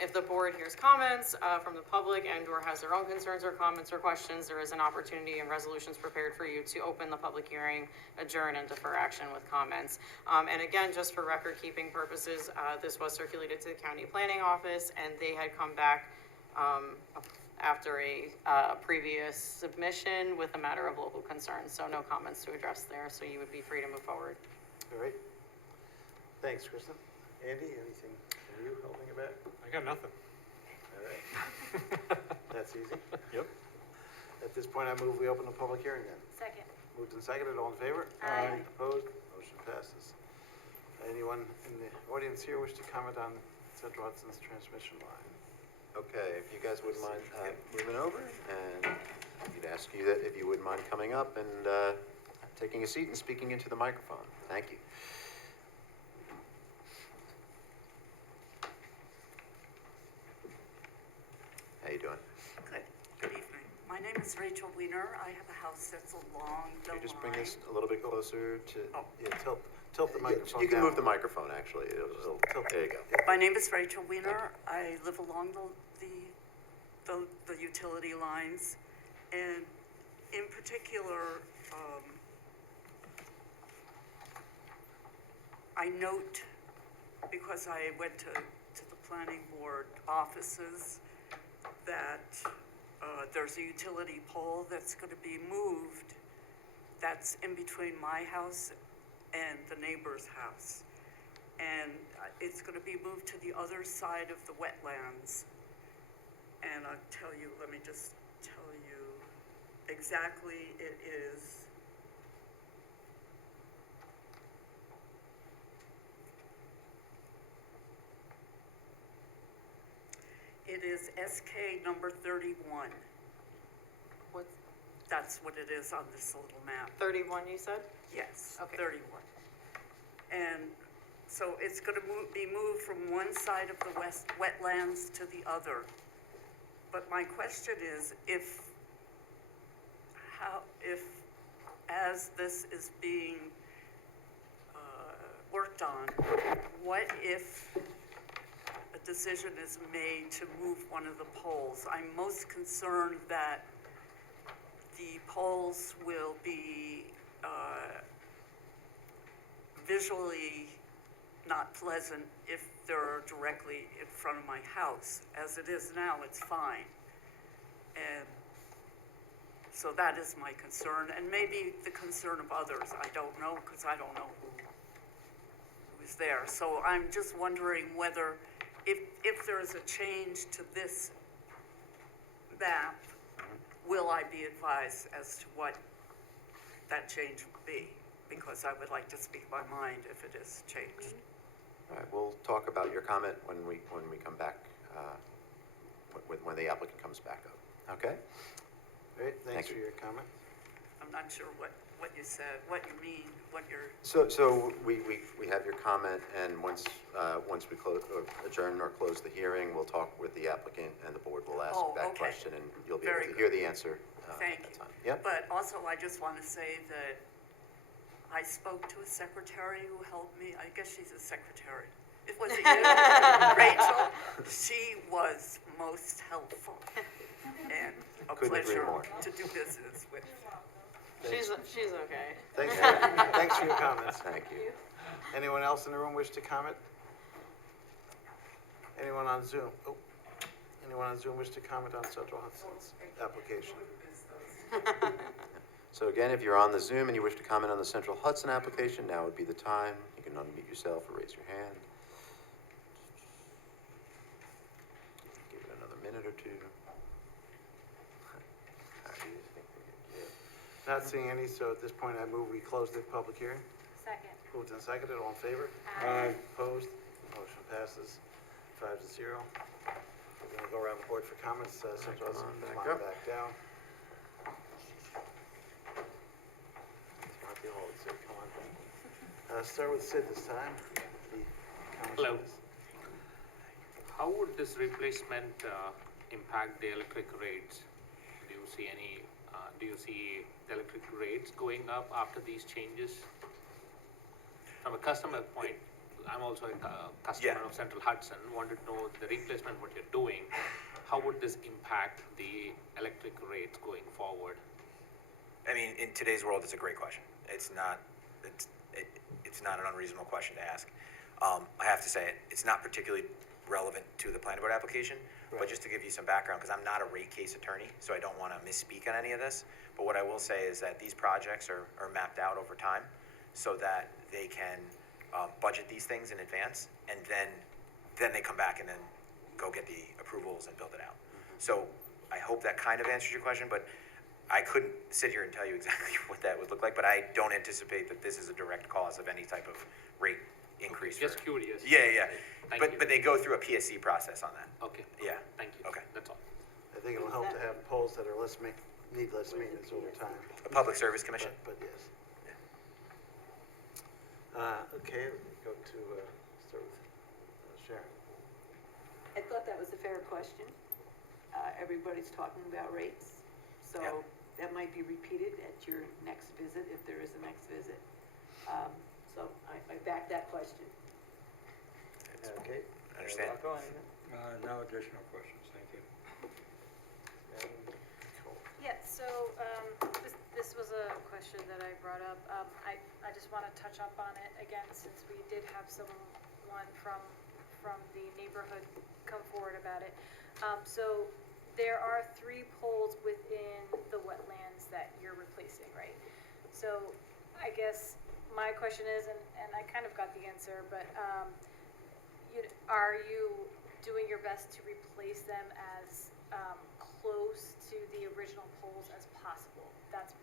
If the board hears comments from the public and/or has their own concerns or comments or questions, there is an opportunity and resolutions prepared for you to open the public hearing, adjourn, and defer action with comments. And again, just for record-keeping purposes, this was circulated to the county planning office, and they had come back after a previous submission with a matter of local concern. So no comments to address there, so you would be free to move forward. All right. Thanks, Kristen. Andy, anything from you holding it back? I got nothing. All right. That's easy. Yep. At this point, I move we open the public hearing then. Second. Moved and seconded, all in favor? Aye. Opposed? Motion passes. Anyone in the audience here wish to comment on Central Hudson's transmission line? Okay, if you guys wouldn't mind moving over, and we'd ask you that if you wouldn't mind coming up and taking a seat and speaking into the microphone. Thank you. How you doing? Good evening. My name is Rachel Wiener. I have a house that's along the Can you just bring line. this a little bit closer to? Yeah, tilt the microphone You can down. move the microphone, actually. There you go. My name is Rachel Wiener. I live along the utility lines, and in particular, I note, because I went to the planning board offices, that there's a utility pole that's going to be moved that's in between my house and the neighbor's house. And it's going to be moved to the other side of the wetlands. And I'll tell you, let me just tell you exactly it is. It is SK number 31. What's That's what it is on this little map. 31, you said? Yes, Okay. 31. And so it's going to be moved from one side of the wetlands to the other. But my question is, if as this is being worked on, what if a decision is made to move one of the poles? I'm most concerned that the poles will be visually not pleasant if they're directly in front of my house. As it is now, it's fine. And so that is my concern, and maybe the concern of others. I don't know, because I don't know who is there. So I'm just wondering whether, if there is a change to this map, will I be advised as to what that change would be? Because I would like to speak my mind if it is changed. All right, we'll talk about your comment when we come back, when the applicant comes back up. Okay? Great, thanks Thank for you. your comment. I'm not sure what you said, what you mean, what you're... So we have your comment, and once we close, or adjourn or close the hearing, we'll talk with the applicant, and the board will ask Oh, that okay. question, and you'll be Very able to hear the answer Thank at that you. time. Yep. But also, I just want to say that I spoke to a secretary who helped me. I guess she's a secretary. It was you, Rachel. She was most helpful, and a Couldn't agree pleasure more. to do business with. She's okay. Thanks for your comments. Thank you. Anyone else in the room wish to comment? Anyone on Zoom? Oh, anyone on Zoom wish to comment on Central Hudson's application? So again, if you're on the Zoom and you wish to comment on the Central Hudson application, now would be the time. You can unmute yourself or raise your hand. Give it another minute or two. Not seeing any, so at this point, I move we close the public hearing. Second. Moved and seconded, all in favor? Aye. Opposed? Motion passes 5-0. We're gonna go around the board for comments. Central Hudson, back come on up. back down. you all would say, come on back. Start with Sid this time. The Hello. comments. How would this replacement impact the electric rates? Do you see the electric rates going up after these changes? From a customer point, I'm also a customer Yeah. of Central Hudson, wanted to know the replacement, what you're doing. How would this impact the electric rates going forward? I mean, in today's world, it's a great question. It's not an unreasonable question to ask. I have to say, it's not particularly relevant to the planning board application, but just to give you some background, because I'm not a rate case attorney, so I don't want to misspeak on any of this. But what I will say is that these projects are mapped out over time so that they can budget these things in advance, and then they come back and then go get the approvals and build it out. So I hope that kind of answers your question, but I couldn't sit here and tell you exactly what that would look like, but I don't anticipate that this is a direct cause of any type of rate increase. Just curious. Yeah. Thank you. But they go through a PSC process on that. Okay. Yeah. Thank you. Okay. That's all. I think it'll help to have poles that are need less maintenance over time. A public service commission? But yes. Okay, go to, start with Sharon. I thought that was a fair question. Everybody's talking about rates, so that might be repeated at your next visit, if there is a next visit. So I back that question. Okay. Understand. No additional questions, thank you. Yeah, so this was a question that I brought up. I just want to touch up on it again, since we did have someone from the neighborhood come forward about it. So there are 3 poles within the wetlands that you're replacing, right? So I guess my question is, and I kind of got the answer, but are you doing your best to replace them as close to the original poles as possible? That's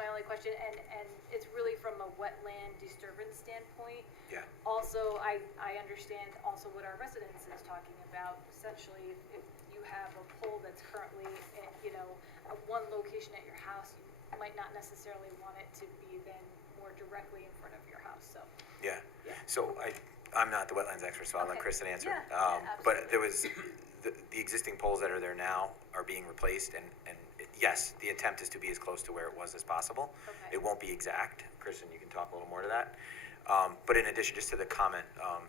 my only question, and it's really from a wetland disturbance standpoint. Yeah. Also, I understand also what our residents is talking about. Essentially, if you have a pole that's currently at, at one location at your house, you might not necessarily want it to be then more directly in front of your house, so. Yeah. So I'm not the wetlands expert, so I'll let Kristen answer. But there was, the existing poles that are there now are being replaced, and yes, the attempt is to be as close to where it was as possible. Okay. It won't be exact. Kristen, you can talk a little more to that. But in addition, just to the comment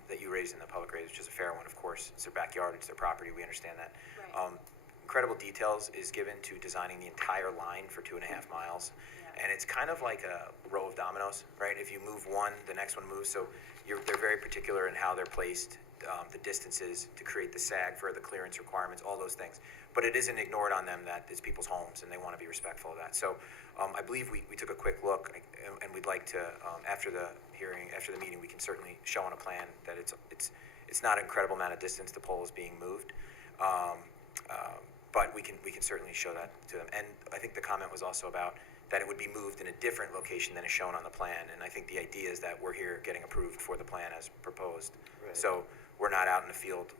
that you raised in the public raise, which is a fair one, of course, it's their backyard, it's their property, we understand that. Right. Incredible details is given to designing the entire line for 2.5 miles. Yeah. And it's kind of like a row of dominoes, right? If you move one, the next one moves. So they're very particular in how they're placed, the distances to create the sag for the clearance requirements, all those things. But it isn't ignored on them that it's people's homes and they want to be respectful of that. So I believe we took a quick look, and we'd like to, after the hearing, after the meeting, we can certainly show on a plan that it's not an incredible amount of distance the pole is being moved. But we can certainly show that to them. And I think the comment was also about that it would be moved in a different location than is shown on the plan. And I think the idea is that we're here getting approved for the plan as proposed. Right. So we're not out in the field,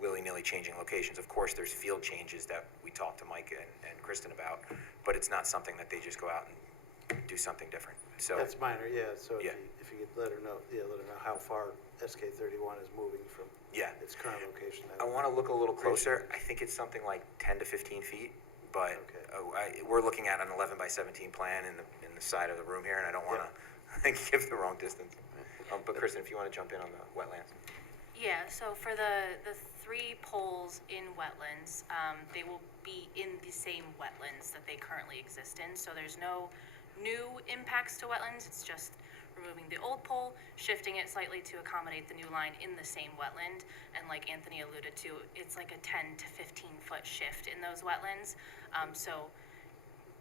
willy-nilly changing locations. Of course, there's field changes that we talked to Mike and Kristen about, but it's not something that they just go out and do something different. So That's minor, yeah, so Yeah. if you could let her know how far SK 31 is moving from its current location. I want to look a little closer. I think it's something like 10 to 15 feet, but we're looking at an 11 by 17 plan in the side of the room here, and I don't want to give the wrong distance. But Kristen, if you want to jump in on the wetlands. Yeah, so for the 3 poles in wetlands, they will be in the same wetlands that they currently exist in. So there's no new impacts to wetlands. It's just removing the old pole, shifting it slightly to accommodate the new line in the same wetland. And like Anthony alluded to, it's like a 10 to 15 foot shift in those wetlands. So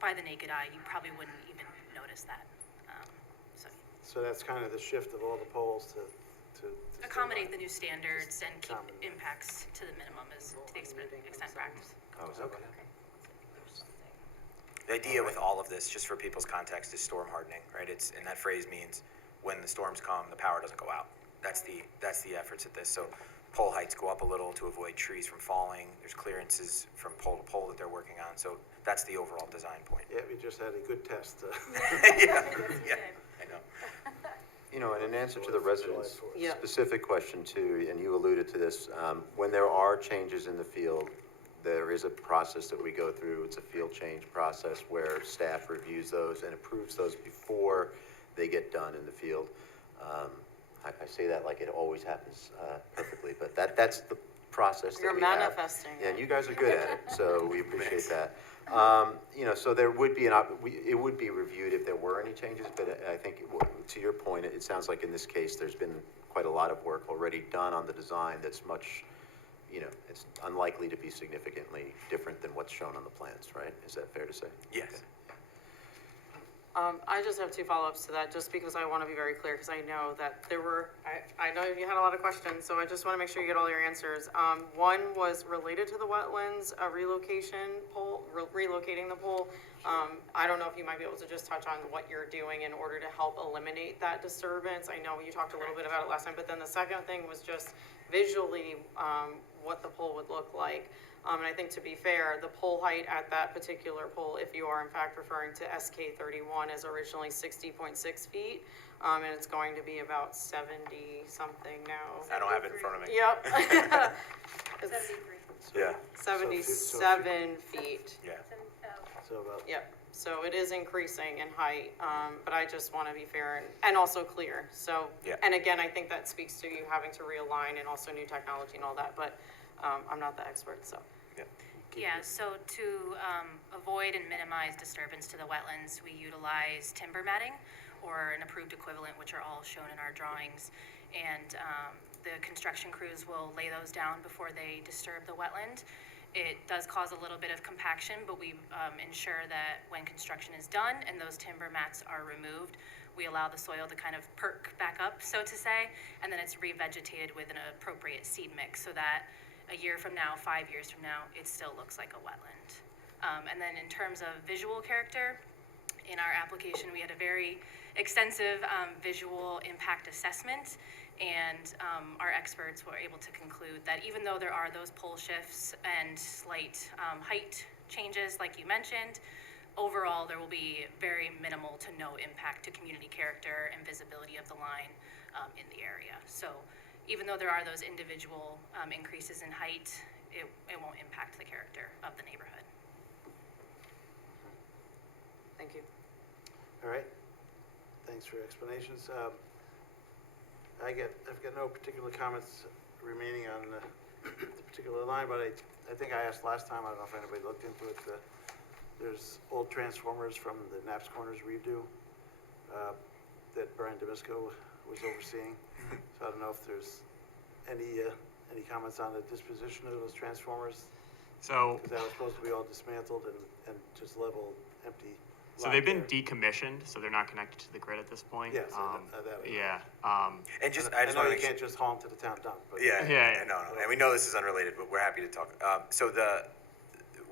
by the naked eye, you probably wouldn't even notice that. So that's kind of the shift of all the poles to Accommodate the new standards and keep impacts to the minimum to the extent practice. Okay. The idea with all of this, just for people's context, is storm hardening, right? And that phrase means when the storms come, the power doesn't go out. That's the efforts at this. So pole heights go up a little to avoid trees from falling. There's clearances from pole to pole that they're working on, so that's the overall design point. Yeah, we just had a good test. Yeah, I know. You know, and in answer to the residents' Yeah. specific question too, and you alluded to this, when there are changes in the field, there is a process that we go through. It's a field change process where staff reviews those and approves those before they get done in the field. I say that like it always happens perfectly, but that's the process that You're we have. manifesting Yeah, and you guys are good at it, so we appreciate that. You know, so there would be it would be reviewed if there were any changes, but I think, to your point, it sounds like in this case, there's been quite a lot of work already done on the design that's much, you know, it's unlikely to be significantly different than what's shown on the plans, right? Is that fair to say? Yes. Okay. I just have two follow-ups to that, just because I want to be very clear, because I know that there were, I know you had a lot of questions, so I just want to make sure you get all your answers. One was related to the wetlands, relocation pole, relocating the pole. I don't know if you might be able to just touch on what you're doing in order to help eliminate that disturbance. I know you talked a little bit about it last time, but then the second thing was just visually, what the pole would look like. And I think, to be fair, the pole height at that particular pole, if you are in fact referring to SK 31, is originally 60.6 feet. And it's going to be about 70 something now. I don't have it in front of me. Yep. 73. Yeah. 77 feet. Yeah. So about, Yep. So it is increasing in height, but I just want to be fair and also clear. So, Yeah. and again, I think that speaks to you having to realign and also new technology and all that, but I'm not the expert, so. Yeah, so to avoid and minimize disturbance to the wetlands, we utilize timber matting or an approved equivalent, which are all shown in our drawings. And the construction crews will lay those down before they disturb the wetland. It does cause a little bit of compaction, but we ensure that when construction is done and those timber mats are removed, we allow the soil to kind of perk back up, so to say, and then it's revegetated with an appropriate seed mix so that a year from now, 5 years from now, it still looks like a wetland. And then in terms of visual character, in our application, we had a very extensive visual impact assessment, and our experts were able to conclude that even though there are those pole shifts and slight height changes, like you mentioned, overall there will be very minimal to no impact to community character and visibility of the line in the area. So even though there are those individual increases in height, it won't impact the character of the neighborhood. Thank you. all right. Thanks for your explanations. I've got no particular comments remaining on the particular line, but I think I asked last time, I don't know if anybody looked into it, there's old transformers from the Knapp's Corners redo that Brian Demisco was overseeing. So I don't know if there's any comments on the disposition of those transformers, So, because that was supposed to be all dismantled and just level, empty. so lot they've been there. decommissioned, so they're not connected to the grid at this point. Yes, that we know. Yeah, And just, I I just know want to you make sure. can't just haul them to the town dump, but. Yeah, Yeah. no, and we know this is unrelated, but we're happy to talk. So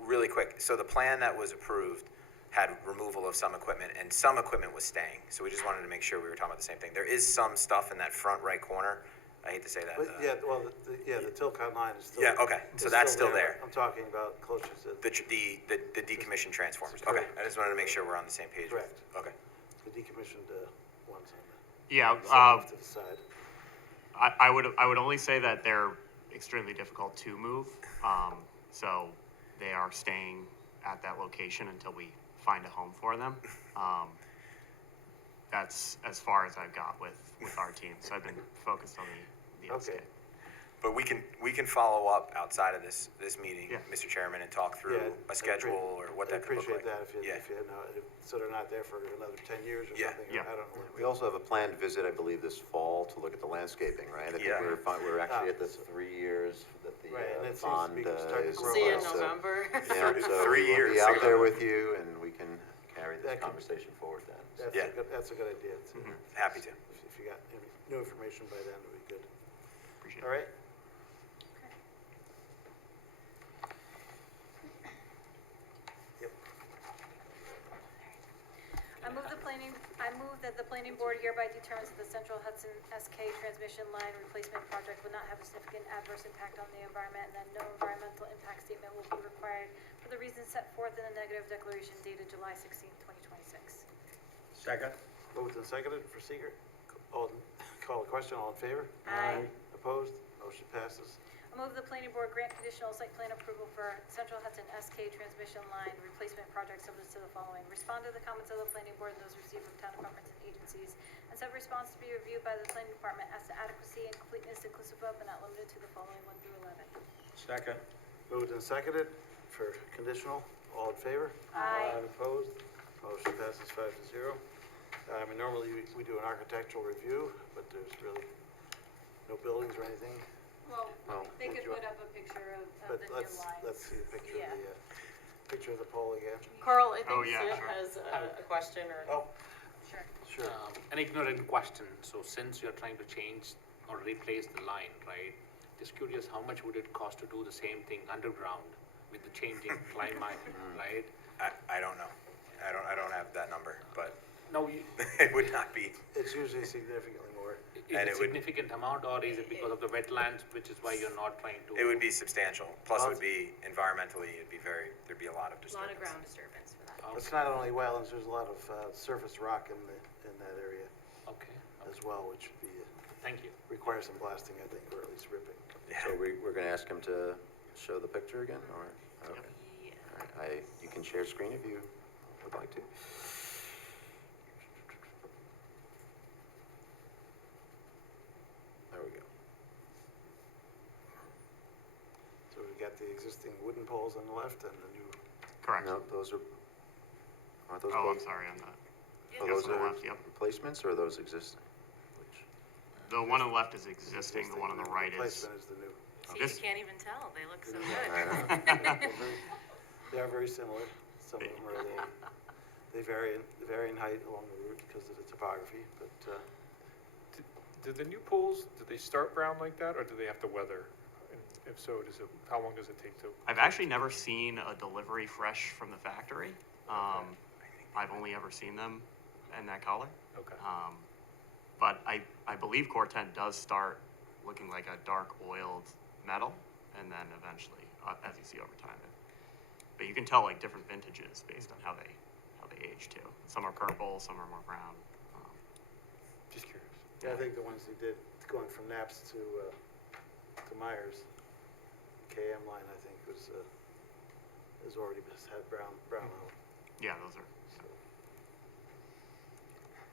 really quick, so the plan that was approved had removal of some equipment, and some equipment was staying. So we just wanted to make sure we were talking about the same thing. There is some stuff in that front right corner. I hate to say that. But, yeah, well, the Tilcon line is still. Yeah, okay, so is that's still there. I'm talking about closest to. The decommissioned transformers. Okay, Correct. I just wanted to make sure we're on the same page. Correct. Okay. The decommissioned ones on yeah. the, off to the side. I would only say that they're extremely difficult to move. So they are staying at that location until we find a home for them. That's as far as I've got with our team. So I've been focused on the Okay. escape. But we can follow up outside of this meeting, Yeah. Mr. Chairman, and talk through Yeah, a schedule or what that could look like. I appreciate that if you, Yeah. so they're not there for another 10 years or Yeah. something. Yeah. I don't know. We also have a planned visit, I believe, this fall to look at the landscaping, right? I think Yeah. we're actually at this 3 years that the Right, and it seems to bond be starting to is. grow See you in well, so- November. Yeah, so 3 we'll years, be out think there about it. with you, and we can carry this That could- conversation forward then. Yeah. That's a good idea. Happy to. If you got any new information by then, it would be good. Appreciate All right? Yep. I move that the planning board hereby determines that the Central Hudson SK transmission line replacement project will not have a significant adverse impact on the environment, and that no environmental impact statement will be required for the reasons set forth in the negative declaration dated July 16, 2026. Second. Moved and seconded for secret. Call the question, all in favor? Aye. Opposed? Motion passes. I move the planning board grant conditional site plan approval for Central Hudson SK transmission line replacement project subject to the following. Respond to the comments of the planning board and those received from town departments and agencies, and said response to be reviewed by the planning department as to adequacy and completeness inclusive of but not limited to the following 1 through 11. Second. Moved and seconded for conditional. All in favor? Aye. Opposed? Motion passes 5-0. Normally we do an architectural review, but there's really no buildings or anything. Well, they could put up a picture of But the new let's lines. see a picture Yeah. of the, picture of the pole again. Carl, I Oh, think yeah, Sue sure. has a question or. Oh, Sure. sure. An ignorant question, so since you're trying to change or replace the line, right? Just curious, how much would it cost to do the same thing underground with the changing climate, right? I don't know. I don't have that number, but No, it would not be. It's usually significantly more. is And it it would- significant amount, or is it because of the wetlands, which is why you're not trying to? It would be substantial. Plus, it would be environmentally, there'd be a lot of A lot disturbance. of ground disturbance for that. It's not only wetlands, there's a lot of surface rock in that area Okay, as well, which would be, thank you. require some blasting, I think, or at least ripping. Yeah. So we're gonna ask him to show the picture again, or? Okay. Yeah. All right, you can share screen if you would like to. There we go. So we've got the existing wooden poles on the left and the new, Correct. No, those are, aren't those Oh, I'm both? sorry, on that. Are Yes, those on the are left, yep. replacements, or are those existing? Which- The one on the left is existing, the one on the right is, replacement is the new. See, This- you can't even tell, they look so I good. know. They are very similar. Some of them are, they vary in height along the route because of the topography, but, Do the new poles, do they start brown like that, or do they have to weather? And if so, how long does it take to? I've actually never seen a delivery fresh from the factory. I've only ever seen them in that color. Okay. But I believe Corten does start looking like a dark oiled metal, and then eventually, as you see over time. But you can tell like different vintages based on how they age too. Some are purple, some are more brown. Just curious. yeah, I think the ones they did going from Naps to Myers, KM line, I think, has already had brown out. Yeah, those are. So.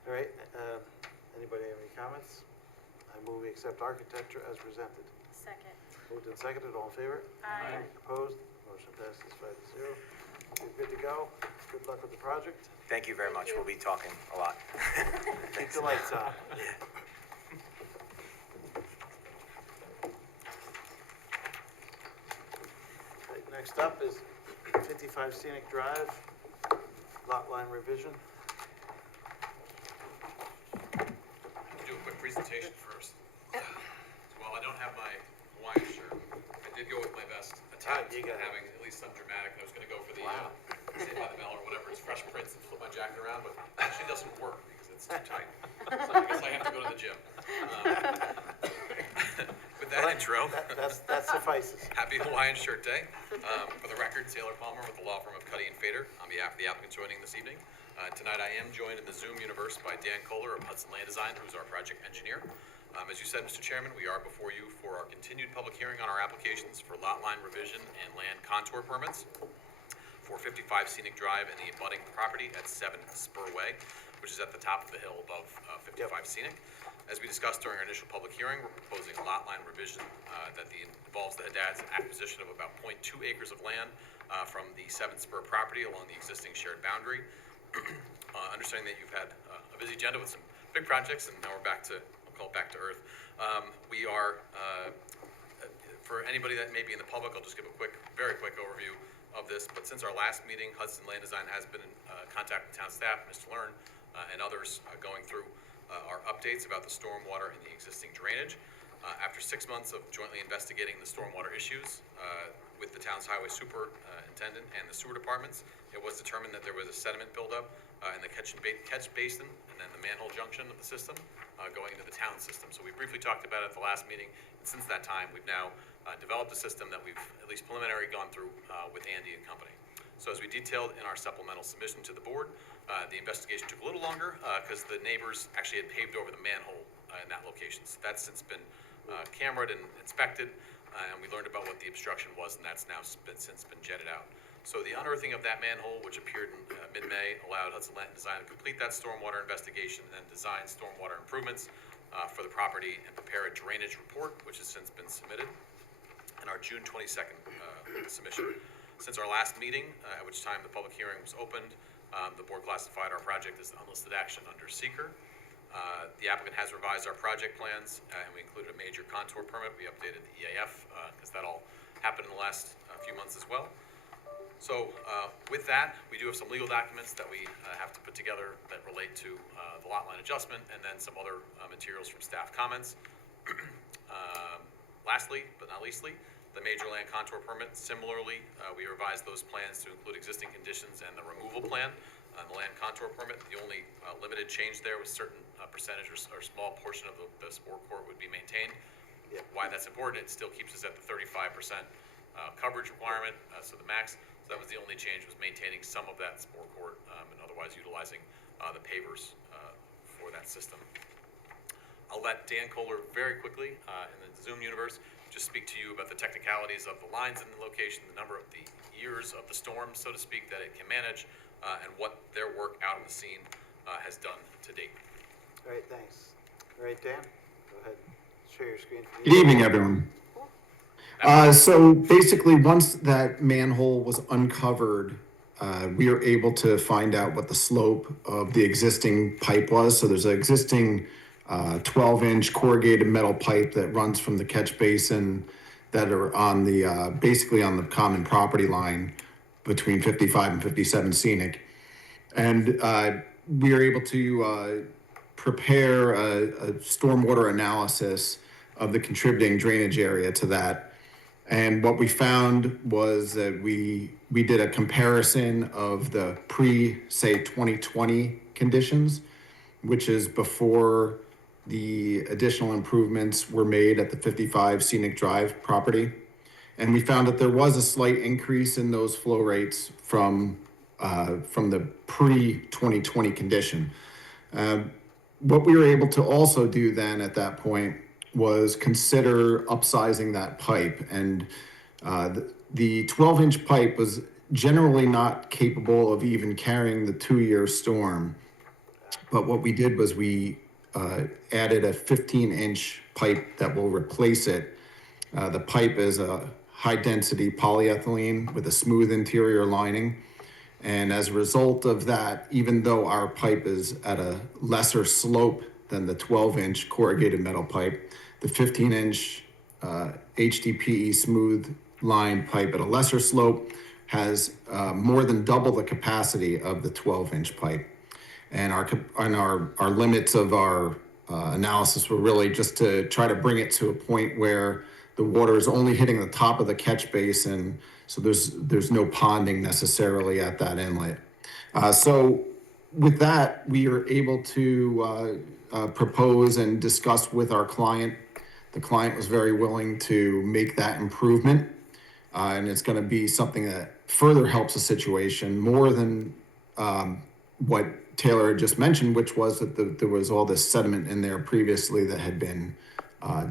All right, anybody have any comments? I move we accept architecture as presented. Second. Moved and seconded, all in favor? Aye. Opposed? Motion passes 5-0. You're good to go. Good luck with the project. Thank you very much. We'll be talking a lot. Keep the lights on. Right, next up is 55 Scenic Drive, lot line revision. Do a quick presentation first. Well, I don't have my Hawaiian shirt. I did go with my best attempt you at got it. having at least some dramatic. I was gonna go for the, Saved by the Bell or whatever, it's Fresh Prince and flip my jacket around, but it actually doesn't work because it's too tight. So I guess I have to go to the gym. With that intro. That suffices. Happy Hawaiian Shirt Day. For the record, Taylor Palmer with the law firm of Cuddy and Fader on behalf of the applicant joining this evening. Tonight I am joined in the Zoom universe by Dan Kohler of Hudson Land Design, who's our project engineer. As you said, Mr. Chairman, we are before you for our continued public hearing on our applications for lot line revision and land contour permits for 55 Scenic Drive and the abutting property at 7 Spur Way, which is at the top of the hill above 55 Scenic. As we discussed during our initial public hearing, we're proposing a lot line revision that involves the Haddad's acquisition of about 0.2 acres of land from the 7 Spur property along the existing shared boundary. Understanding that you've had a busy agenda with some big projects, and now we're back to, I'll call it back to earth. We are, for anybody that may be in the public, I'll just give a very quick overview of this, but since our last meeting, Hudson Land Design has been in contact with town staff, Mr. Learn, and others going through our updates about the stormwater and the existing drainage. After 6 months of jointly investigating the stormwater issues with the town's highway superintendent and the sewer departments, it was determined that there was a sediment buildup in the catch basin and then the manhole junction of the system going into the town system. So we briefly talked about it at the last meeting, and since that time, we've now developed a system that we've at least preliminary gone through with Andy and company. So as we detailed in our supplemental submission to the board, the investigation took a little longer because the neighbors actually had paved over the manhole in that location. So that's since been cameraed and inspected, and we learned about what the obstruction was, and that's now since been jetted out. So the unearthing of that manhole, which appeared in mid-May, allowed Hudson Land Design to complete that stormwater investigation and design stormwater improvements for the property and prepare a drainage report, which has since been submitted in our June 22nd submission. Since our last meeting, at which time the public hearing was opened, the board classified our project as unlisted action under seeker. The applicant has revised our project plans, and we included a major contour permit. We updated the EAF, because that all happened in the last few months as well. So with that, we do have some legal documents that we have to put together that relate to the lot line adjustment, and then some other materials from staff comments. Lastly, but not leastly, the major land contour permit. Similarly, we revised those plans to include existing conditions and the removal plan on the land contour permit. The only limited change there was certain percentage or small portion of the sport court would be maintained. Why that's important, it still keeps us at the 35% coverage requirement, so the max. So that was the only change, was maintaining some of that sport court and otherwise utilizing the pavers for that system. I'll let Dan Kohler very quickly in the Zoom universe just speak to you about the technicalities of the lines in the location, the number of the years of the storm, so to speak, that it can manage, and what their work out on the scene has done to date. All right, thanks. All right, Dan, go ahead, share your screen. Good evening, everyone. So basically, once that manhole was uncovered, we were able to find out what the slope of the existing pipe was. So there's an existing 12-inch corrugated metal pipe that runs from the catch basin that are on the basically on the common property line between 55 and 57 Scenic. And we were able to prepare a stormwater analysis of the contributing drainage area to that. And what we found was that we did a comparison of the say 2020 conditions, which is before the additional improvements were made at the 55 Scenic Drive property. And we found that there was a slight increase in those flow rates from the pre-2020 condition. What we were able to also do then at that point was consider upsizing that pipe. And the 12-inch pipe was generally not capable of even carrying the 2-year storm. But what we did was we added a 15-inch pipe that will replace it. The pipe is a high-density polyethylene with a smooth interior lining. And as a result of that, even though our pipe is at a lesser slope than the 12-inch corrugated metal pipe, the 15-inch HDPE smooth line pipe at a lesser slope has more than double the capacity of the 12-inch pipe. And our limits of our analysis were really just to try to bring it to a point where the water is only hitting the top of the catch basin, so there's no ponding necessarily at that inlet. So with that, we are able to propose and discuss with our client. The client was very willing to make that improvement, and it's going to be something that further helps the situation more than what Taylor had just mentioned, which was that there was all this sediment in there previously that had been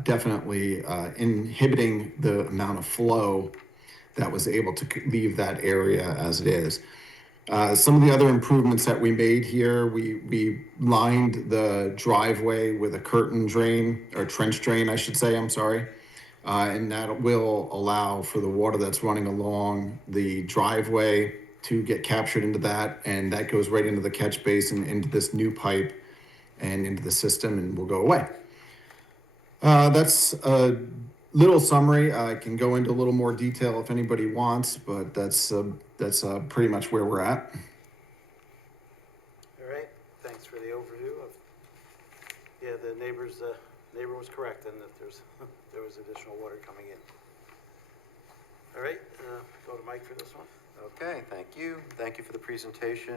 definitely inhibiting the amount of flow that was able to leave that area as it is. Some of the other improvements that we made here, we lined the driveway with a curtain drain, or trench drain, I should say, I'm sorry. And that will allow for the water that's running along the driveway to get captured into that, and that goes right into the catch basin, into this new pipe, and into the system, and will go away. That's a little summary. I can go into a little more detail if anybody wants, but that's pretty much where we're at. All right, thanks for the overview of, the neighbor was correct in that there was additional water coming in. All right, go to Mike for this one. Okay, thank you. Thank you for the presentation.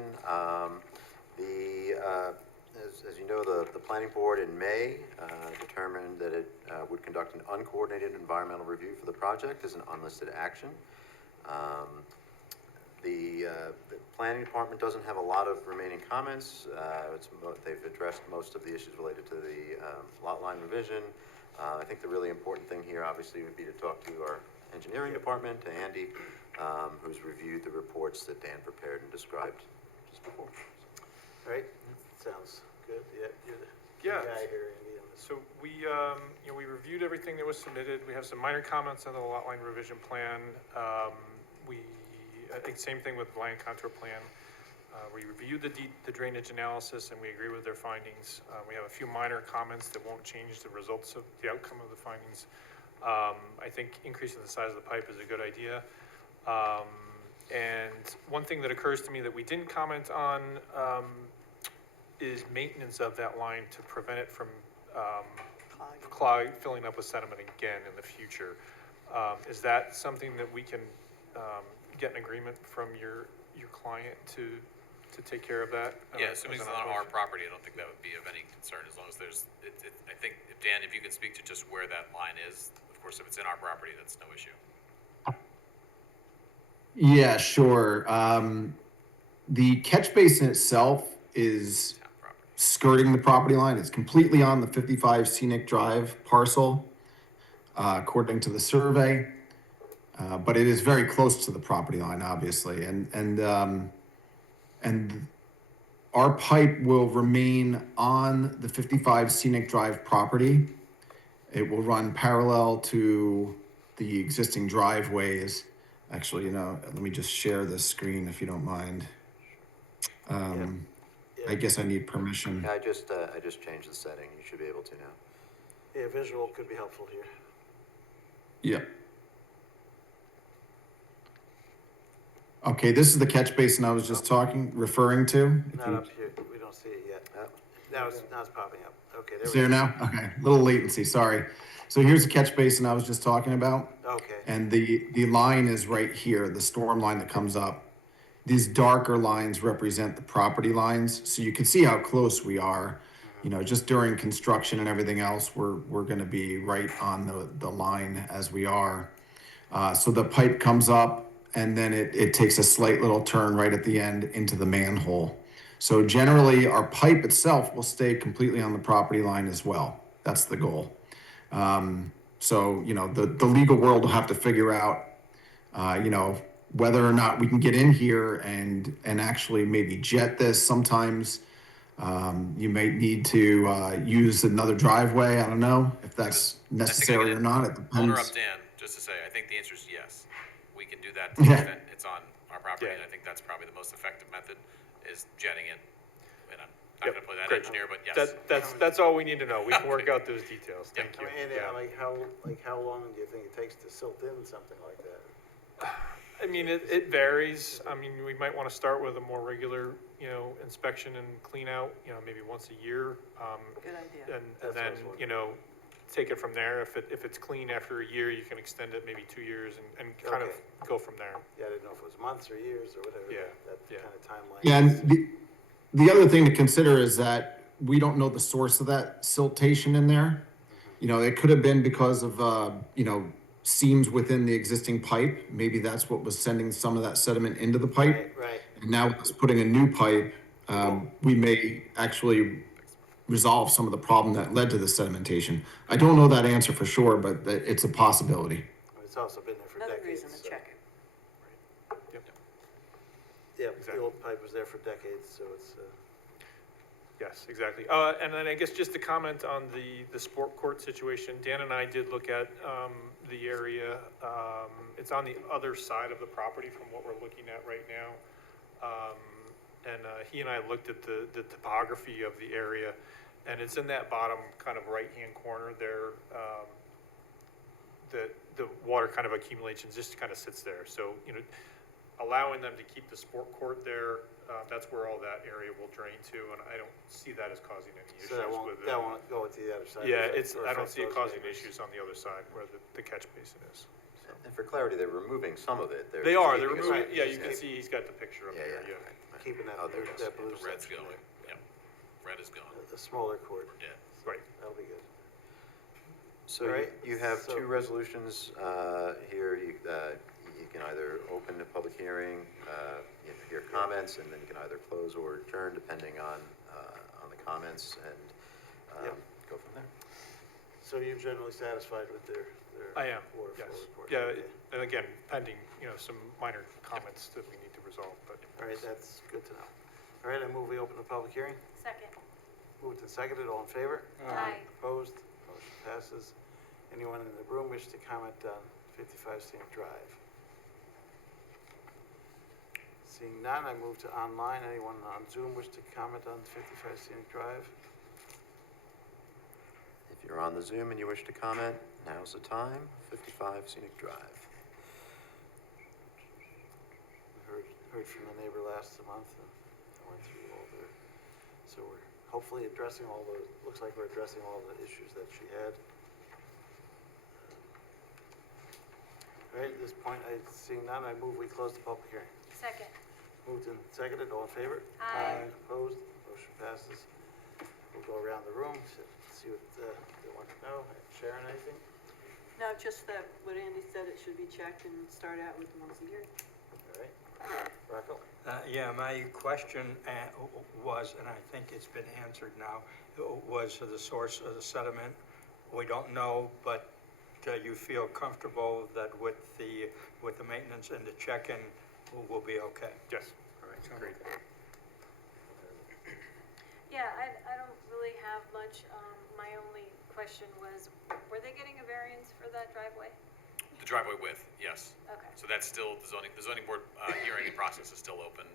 As you know, the planning board in May determined that it would conduct an uncoordinated environmental review for the project as an unlisted action. The planning department doesn't have a lot of remaining comments. They've addressed most of the issues related to the lot line revision. I think the really important thing here obviously would be to talk to our engineering department, to Andy, who's reviewed the reports that Dan prepared and described just before. All right, sounds good. Yeah, you're the Yeah. guy here, Andy. on this. So we, we reviewed everything that was submitted. We have some minor comments on the lot line revision plan. I think same thing with the line contour plan. We reviewed the drainage analysis and we agree with their findings. We have a few minor comments that won't change the results of the outcome of the findings. I think increasing the size of the pipe is a good idea. And one thing that occurs to me that we didn't comment on is maintenance of that line to prevent it from filling up with sediment again in the future. Is that something that we can get an agreement from your client to take care of that? Yeah, assuming it's on our property, I don't think that would be of any concern, as long as there's, I think, Dan, if you can speak to just where that line is, of course, if it's in our property, that's no issue. Yeah, sure. The catch basin itself is skirting the property line. It's completely on the 55 Scenic Drive parcel, according to the survey. But it is very close to the property line, obviously, and our pipe will remain on the 55 Scenic Drive property. It will run parallel to the existing driveways. Actually, let me just share this screen if you don't mind. I guess I need permission. Yeah, I just changed the setting. You should be able to now. Yeah, visual could be helpful here. Yeah. Okay, this is the catch basin I was just referring to. Not up here, we don't see it yet. Now it's popping up. Okay, there It's we there go. now? Okay, little latency, sorry. So here's the catch basin I was just talking about. Okay. And the line is right here, the storm line that comes up. These darker lines represent the property lines, so you can see how close we are. Just during construction and everything else, we're gonna be right on the line as we are. So the pipe comes up and then it takes a slight little turn right at the end into the manhole. So generally, our pipe itself will stay completely on the property line as well. That's the goal. So, the legal world will have to figure out, whether or not we can get in here and actually maybe jet this. Sometimes you may need to use another driveway. I don't know if that's necessary or not. It I'll depends. interrupt Dan, just to say, I think the answer is yes. We can do that to the extent it's on our property, and I think that's probably the most effective method, is jetting it. And I'm not gonna play that engineer, but yes. That's all we need to know. We can work out those details. Thank you. And Yeah. how long do you think it takes to silt in something like that? I mean, it varies. I mean, we might want to start with a more regular, inspection and clean out, maybe once a year. Good idea. And then, take it from there. If it's clean after a year, you can extend it maybe 2 years and kind of go from there. Yeah, I didn't know if it was months or years or whatever. Yeah, That yeah. kind of timeline. Yeah, and the other thing to consider is that we don't know the source of that siltation in there. It could have been because of, seams within the existing pipe. Maybe that's what was sending some of that sediment into the pipe. Right. And now with us putting a new pipe, we may actually resolve some of the problem that led to the sedimentation. I don't know that answer for sure, but it's a possibility. It's also been there for Another decades. reason to check it. Yeah, the old pipe was there for decades, so it's, Yes, exactly. And then I guess just to comment on the sport court situation, Dan and I did look at the area. It's on the other side of the property from what we're looking at right now. And he and I looked at the topography of the area, and it's in that bottom kind of right-hand corner there. The water kind of accumulates and just kind of sits there. So, allowing them to keep the sport court there, that's where all that area will drain to, and I don't see that as causing any issues so that with it. won't go to the other side. Yeah, does it? Or I don't affect see it those causing neighbors? issues on the other side where the catch basin is. And for clarity, they're removing some of it. They're just removing, keeping it- yeah, you can see he's got the picture up there, yeah. Keeping that, Oh, there it is. that blue The red's section going. there. red is gone. The smaller court. We're dead. Right. That'll be good. So All right, you have so- two resolutions here. You can either open the public hearing, hear comments, and then you can either close or adjourn depending on the comments and Yep. go from there. So you're generally satisfied with their I am, water yes. flow report? Yeah, Okay. and again, pending, some minor comments that we need to resolve, but. All right, that's good to know. All right, I move we open the public hearing. Second. Moved and seconded, all in favor? Aye. Opposed? Motion passes. Anyone in the room wish to comment on 55 Scenic Drive? Seeing none, I move to online. Anyone on Zoom wish to comment on 55 Scenic Drive? If you're on the Zoom and you wish to comment, now's the time. 55 Scenic Drive. We heard from the neighbor last month and went through all their, so we're hopefully addressing all the, looks like we're addressing all the issues that she had. All right, at this point, seeing none, I move we close the public hearing. Second. Moved and seconded, all in favor? Aye. Opposed? Motion passes. We'll go around the room to see what they want to know. Sharon, anything? No, just that what Andy said, it should be checked and start out with once a year. All right. Rocco? Yeah, my question was, and I think it's been answered now, was the source of the sediment. We don't know, but you feel comfortable that with the maintenance and the check-in, we'll be okay? Yes. All right, Great. Yeah, I don't really have much. My only question was, were they getting a variance for that driveway? The driveway width, yes. Okay. So that's still, the zoning board hearing process is still open.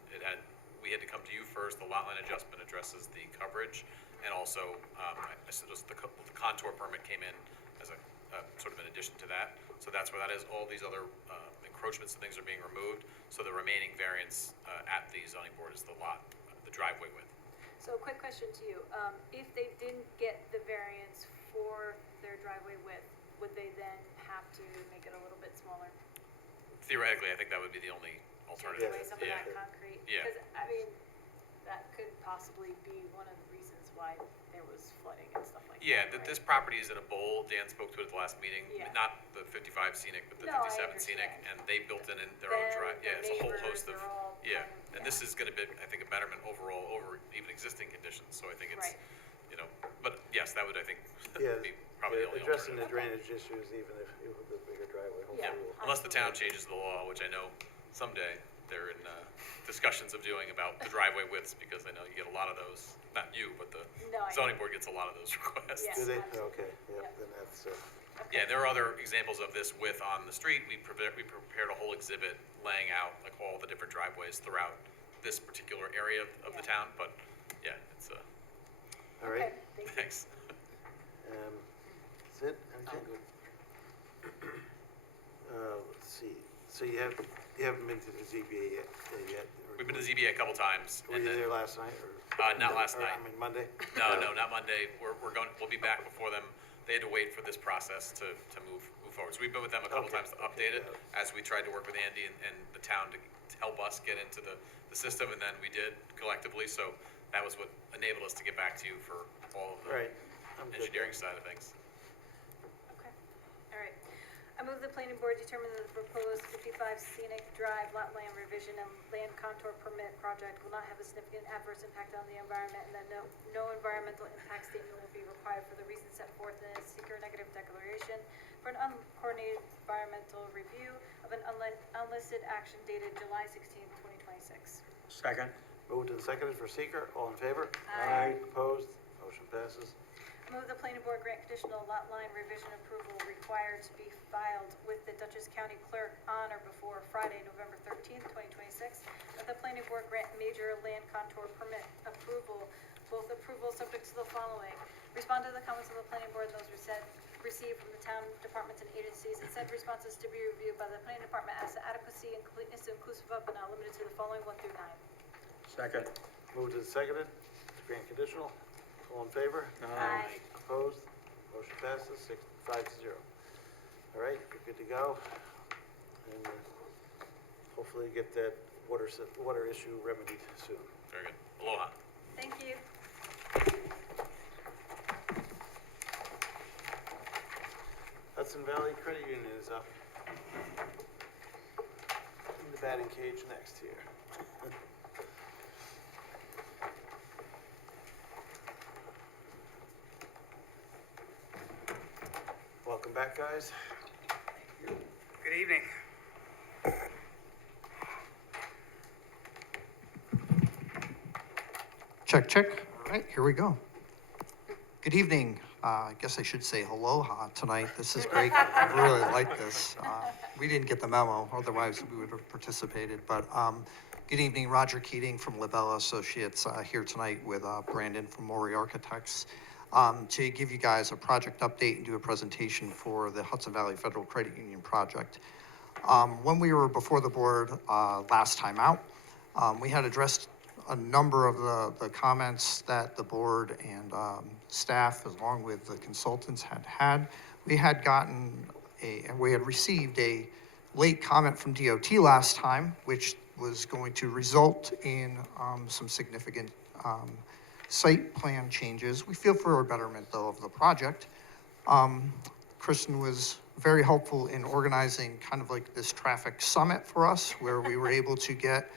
We had to come to you first. The lot line adjustment addresses the coverage, and also, I said the contour permit came in as a sort of an addition to that. So that's where that is. All these other encroachments and things are being removed. So the remaining variance at the zoning board is the driveway width. So a quick question to you. If they didn't get the variance for their driveway width, would they then have to make it a little bit smaller? Theoretically, I think that would be the only alternative. Take away some of Yeah. that concrete? Yeah. Because, I mean, that could possibly be one of the reasons why there was flooding and stuff like that. Yeah, right? this property is in a bowl. Dan spoke to it at the last meeting. Yeah. Not the 55 Scenic, but the No, I 57 Scenic, understand. and they built in their own Them, drive. Yeah, their it's a whole neighbors, host of, they're all yeah. kind of- And this is gonna be, I think, a betterment overall over even existing conditions, so I think it's, Right. but yes, that would, I think, Yeah, be probably the only addressing the alternative. drainage issues, even if with the bigger driveway, Yeah. hopefully will. Unless the town changes the law, which I know someday they're in discussions of doing about the driveway widths, because I know you get a lot of those, not you, but the No, I know. zoning board gets a lot of those requests. Yeah. Do they? Absolutely. Okay, yeah, Yep. then that's, Yeah, there are other examples of this width on the street. We prepared a whole exhibit laying out like all the different driveways throughout this particular area of the town, but yeah, it's, all right. Okay, thank you. thanks. That's it? Anything? Let's see. So you haven't been to the ZBA yet? or- We've been to the ZBA a couple times, Were and you then, there last night, or? not last or, night. I mean, Monday? no, not Monday. We'll be back before them. They had to wait for this process to move forward. So we've been with them a couple Okay, times to update it, as we tried to work with Andy and the town to help us get into the system, and then we did collectively. So that was what enabled us to get back to you for all of All the right. I'm good. engineering side of things. Okay, all right. I move the planning board determine that the proposed 55 Scenic Drive lot line revision and land contour permit project will not have a significant adverse impact on the environment, and that no environmental impact statement will be required for the reasons set forth in a seeker negative declaration for an uncoordinated environmental review of an unlisted action dated July 16, 2026. Second. Moved and seconded for seeker. All in favor? Aye. Opposed? Motion passes. I move the planning board grant conditional lot line revision approval required to be filed with the Dutchess County Clerk on or before Friday, November 13th, 2026. That the planning board grant major land contour permit approval, both approvals subject to the following. Respond to the comments of the planning board, those received from the town departments and agencies, and said responses to be reviewed by the planning department as to adequacy and completeness inclusive of but not limited to the following 1 through 9. Second. Moved and seconded to grant conditional. All in favor? Aye. Opposed? Motion passes 5-0. All right, you're good to go. And hopefully get that water issue remedied soon. Very good. Aloha. Thank you. Hudson Valley Credit Union is up. In the batting cage next here. Welcome back, guys. Good evening. Check, check. All right, here we go. Good evening. I guess I should say aloha tonight. This is great. I really like this. We didn't get the memo, otherwise we would have participated. But good evening, Roger Keating from Labella Associates here tonight with Brandon from Maury Architects to give you guys a project update and do a presentation for the Hudson Valley Federal Credit Union project. When we were before the board last time out, we had addressed a number of the comments that the board and staff, along with the consultants, had. We had received a late comment from DOT last time, which was going to result in some significant site plan changes. We feel for a betterment, though, of the project. Kristen was very helpful in organizing kind of like this traffic summit for us, where we were able to get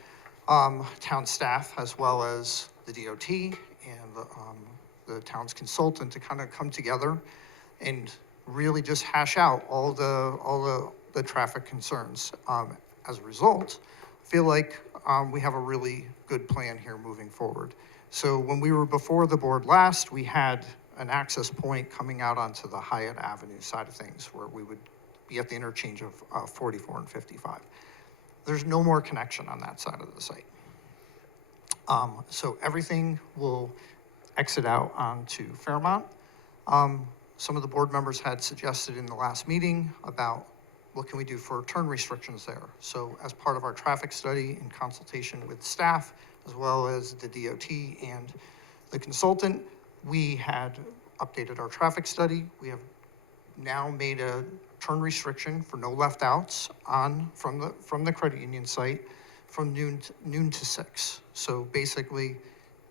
town staff as well as the DOT and the town's consultant to kind of come together and really just hash out all the traffic concerns. As a result, I feel like we have a really good plan here moving forward. So when we were before the board last, we had an access point coming out onto the Hyatt Avenue side of things, where we would be at the interchange of 44 and 55. There's no more connection on that side of the site. So everything will exit out onto Fairmont. Some of the board members had suggested in the last meeting about what can we do for turn restrictions there. So as part of our traffic study in consultation with staff, as well as the DOT and the consultant, we had updated our traffic study. We have now made a turn restriction for no left outs from the credit union site from noon to 6. So basically,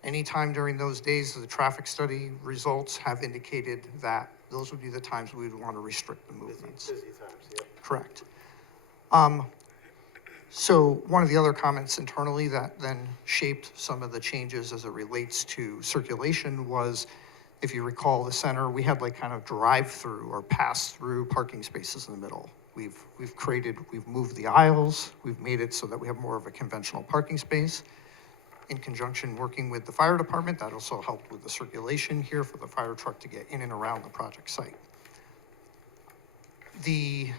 anytime during those days, the traffic study results have indicated that those would be the times we would want to restrict the movements. Busy times, yeah. Correct. So one of the other comments internally that then shaped some of the changes as it relates to circulation was, if you recall, the center, we had like kind of drive-through or pass-through parking spaces in the middle. We've moved the aisles, we've made it so that we have more of a conventional parking space. In conjunction working with the fire department, that also helped with the circulation here for the fire truck to get in and around the project site. The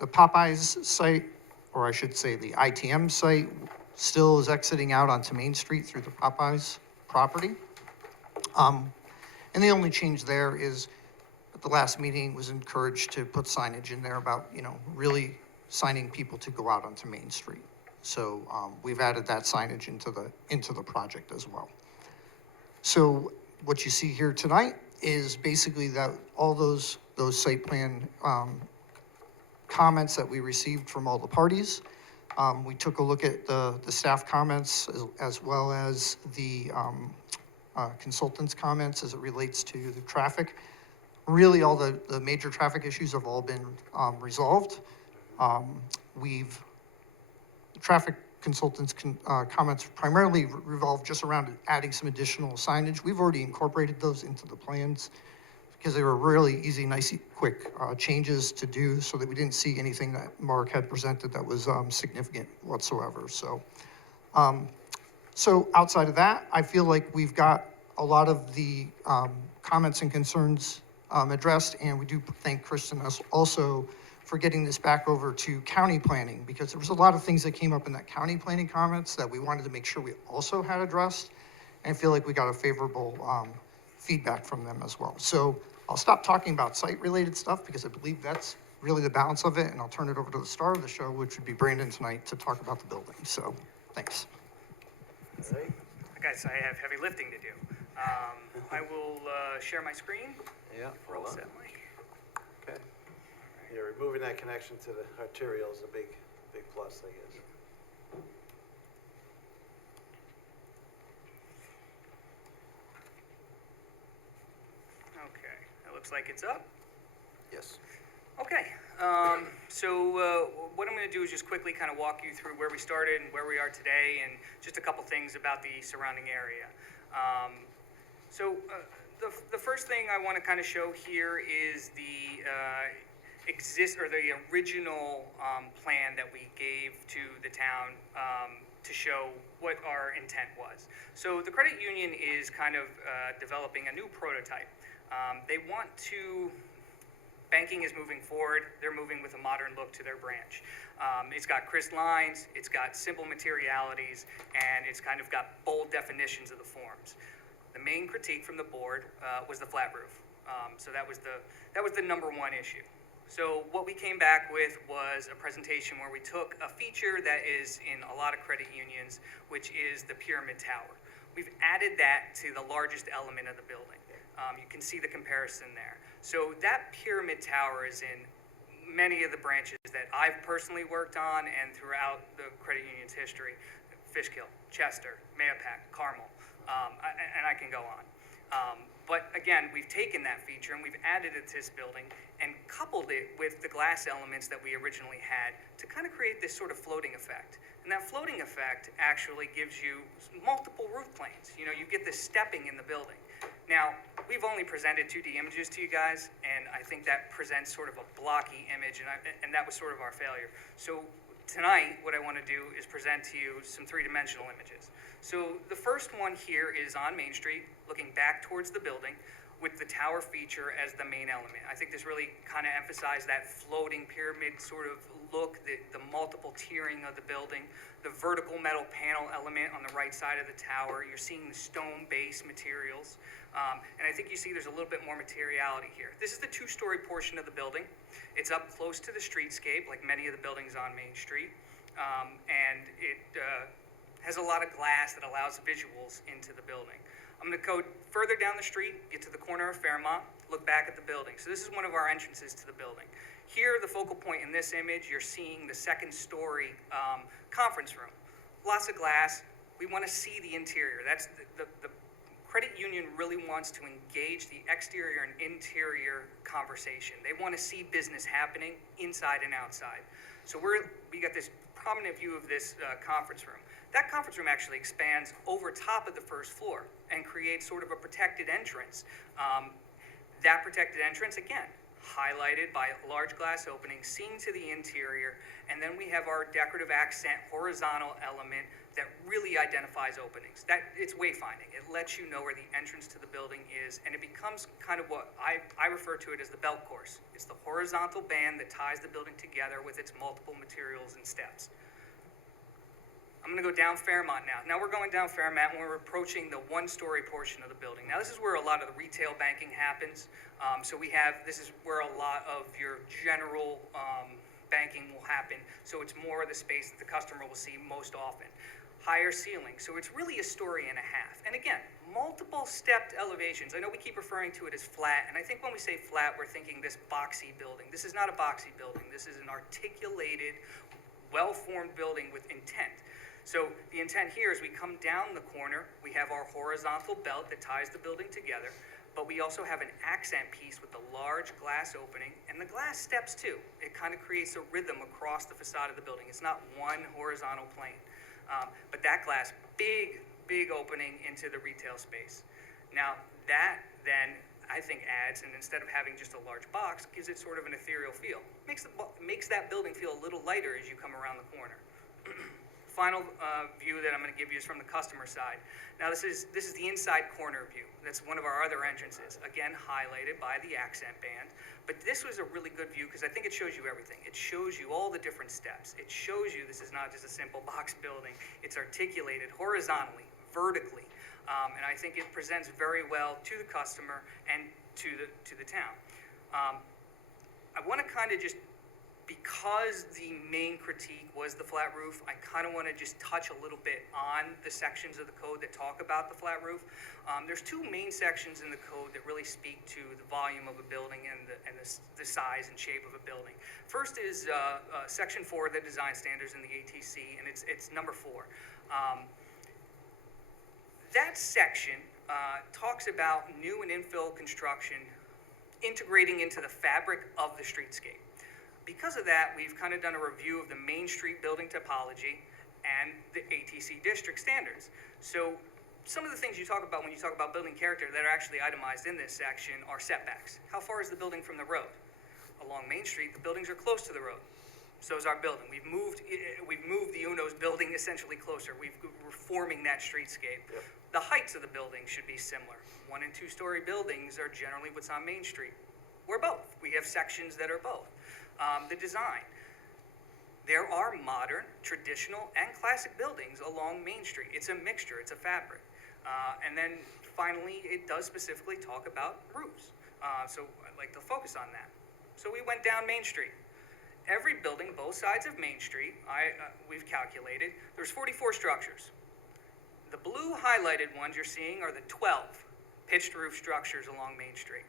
Popeyes site, or I should say the ITM site, still is exiting out onto Main Street through the Popeyes property. And the only change there is, at the last meeting, was encouraged to put signage in there about, really signing people to go out onto Main Street. So we've added that signage into the project as well. So what you see here tonight is basically that all those site plan comments that we received from all the parties. We took a look at the staff comments as well as the consultants' comments as it relates to the traffic. Really, all the major traffic issues have all been resolved. Traffic consultants' comments primarily revolve just around adding some additional signage. We've already incorporated those into the plans because they were really easy, nice, quick changes to do, so that we didn't see anything that Mark had presented that was significant whatsoever. So outside of that, I feel like we've got a lot of the comments and concerns addressed, and we do thank Kristen also for getting this back over to county planning, because there was a lot of things that came up in that county planning comments that we wanted to make sure we also had addressed, and I feel like we got a favorable feedback from them as well. So I'll stop talking about site-related stuff because I believe that's really the balance of it, and I'll turn it over to the star of the show, which would be Brandon tonight, to talk about the building. So, thanks. Guys, I have heavy lifting to do. I will share my screen. Yeah, roll on. Okay. Yeah, removing that connection to the arterial is a big plus, I guess. Okay, that looks like it's up. Yes. Okay, What I'm going to do is just quickly kind of walk you through where we started and where we are today, and just a couple things about the surrounding area. The first thing I want to kind of show here is the the original plan that we gave to the town to show what our intent was. So the credit union is kind of developing a new prototype. They want to. Banking is moving forward. They're moving with a modern look to their branch. It's got crisp lines, it's got simple materialities, and it's kind of got bold definitions of the forms. The main critique from the board was the flat roof. So that was the number one issue. So what we came back with was a presentation where we took a feature that is in a lot of credit unions, which is the pyramid tower. We've added that to the largest element of the building. You can see the comparison there. So that pyramid tower is in many of the branches that I've personally worked on and throughout the credit union's history: Fishkill, Chester, Mahopac, Carmel, and I can go on. But again, we've taken that feature and we've added it to this building and coupled it with the glass elements that we originally had to kind of create this sort of floating effect. And that floating effect actually gives you multiple roof planes. You know, you get this stepping in the building. Now, we've only presented 2D images to you guys, and I think that presents sort of a blocky image, and that was sort of our failure. So tonight, what I want to do is present to you some three-dimensional images. So the first one here is on Main Street, looking back towards the building, with the tower feature as the main element. I think this really kind of emphasized that floating pyramid sort of look, the multiple tiering of the building, the vertical metal panel element on the right side of the tower. You're seeing the stone base materials. And I think you see there's a little bit more materiality here. This is the two-story portion of the building. It's up close to the streetscape, like many of the buildings on Main Street. And it has a lot of glass that allows visuals into the building. I'm going to go further down the street, get to the corner of Fairmont, look back at the building. So this is one of our entrances to the building. Here, the focal point in this image, you're seeing the second-story conference room. Lots of glass. We want to see the interior. That's the credit union really wants to engage the exterior and interior conversation. They want to see business happening inside and outside. So we got this prominent view of this conference room. That conference room actually expands over top of the first floor and creates sort of a protected entrance. That protected entrance, again, highlighted by a large glass opening, seen to the interior, and then we have our decorative accent horizontal element that really identifies openings. It's wayfinding. It lets you know where the entrance to the building is, and it becomes kind of what I refer to it as the belt course. It's the horizontal band that ties the building together with its multiple materials and steps. I'm going to go down Fairmont now. Now we're going down Fairmont and we're approaching the one-story portion of the building. Now this is where a lot of the retail banking happens. This is where a lot of your general banking will happen. So it's more of the space that the customer will see most often. Higher ceiling, so it's really a story and a half. And again, multiple stepped elevations. I know we keep referring to it as flat, and I think when we say flat, we're thinking this boxy building. This is not a boxy building. This is an articulated, well-formed building with intent. So the intent here is we come down the corner, we have our horizontal belt that ties the building together, but we also have an accent piece with the large glass opening, and the glass steps too. It kind of creates a rhythm across the facade of the building. It's not one horizontal plane. But that glass, big opening into the retail space. Now that then I think adds, and instead of having just a large box, gives it sort of an ethereal feel. Makes that building feel a little lighter as you come around the corner. Final view that I'm going to give you is from the customer side. Now this is the inside corner view. That's one of our other entrances, again highlighted by the accent band. But this was a really good view because I think it shows you everything. It shows you all the different steps. It shows you this is not just a simple box building. It's articulated horizontally, vertically, and I think it presents very well to the customer and to the town. I want to kind of just, because the main critique was the flat roof, I kind of want to just touch a little bit on the sections of the code that talk about the flat roof. There's two main sections in the code that really speak to the volume of a building and the size and shape of a building. First is Section 4 of the design standards in the ATC, and it's number 4. That section talks about new and infill construction integrating into the fabric of the streetscape. Because of that, we've kind of done a review of the Main Street building topology and the ATC district standards. So some of the things you talk about when you talk about building character that are actually itemized in this section are setbacks. How far is the building from the road? Along Main Street, the buildings are close to the road. So is our building. We've moved the UNO's building essentially closer. We're forming that streetscape. Yep. The heights of the building should be similar. 1- and 2-story buildings are generally what's on Main Street. We're both. We have sections that are both. The design. There are modern, traditional, and classic buildings along Main Street. It's a mixture. It's a fabric. And then finally, it does specifically talk about roofs. So I'd like to focus on that. So we went down Main Street. Every building, both sides of Main Street, we've calculated, there's 44 structures. The blue highlighted ones you're seeing are the 12 pitched roof structures along Main Street.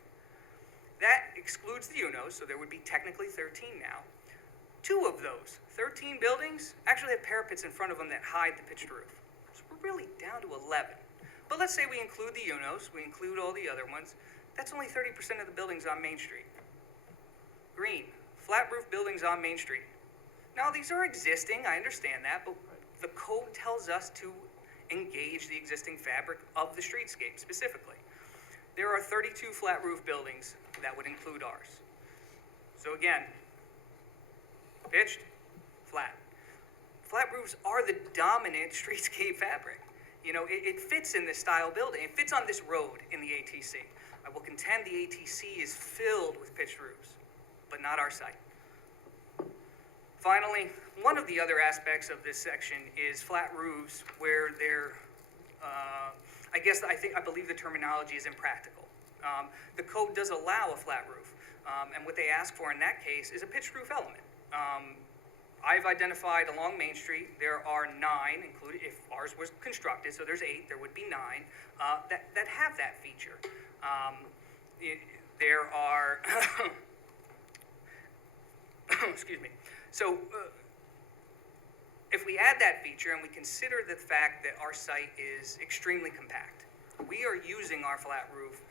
That excludes the UNOs, so there would be technically 13 now. 2 of those 13 buildings actually have parapets in front of them that hide the pitched roof. So we're really down to 11. But let's say we include the UNOs, we include all the other ones, that's only 30% of the buildings on Main Street. Green, flat roof buildings on Main Street. Now, these are existing, I understand that, but the code tells us to engage the existing fabric of the streetscape specifically. There are 32 flat roof buildings that would include ours. So again, pitched, flat. Flat roofs are the dominant streetscape fabric. You know, it fits in this style building. It fits on this road in the ATC. I will contend the ATC is filled with pitched roofs, but not our site. Finally, one of the other aspects of this section is flat roofs where they're, I believe the terminology is impractical. The code does allow a flat roof, and what they ask for in that case is a pitched roof element. I've identified along Main Street, there are 9, including if ours was constructed, so there's 8, there would be 9, that have that feature. There are, excuse me. So if we add that feature and we consider the fact that our site is extremely compact, we are using our flat roof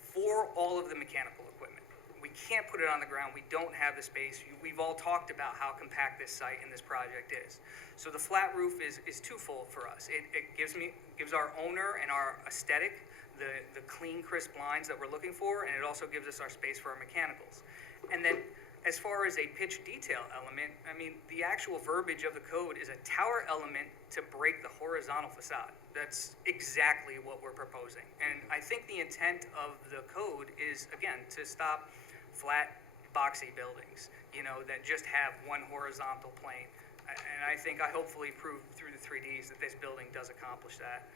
for all of the mechanical equipment. We can't put it on the ground. We don't have the space. We've all talked about how compact this site and this project is. So the flat roof is twofold for us. It gives our owner and our aesthetic the clean, crisp lines that we're looking for, and it also gives us our space for our mechanicals. And then as far as a pitch detail element, I mean, the actual verbiage of the code is a tower element to break the horizontal facade. That's exactly what we're proposing. And I think the intent of the code is, again, to stop flat, boxy buildings, you know, that just have one horizontal plane. And I think I hopefully proved through the 3Ds that this building does accomplish that.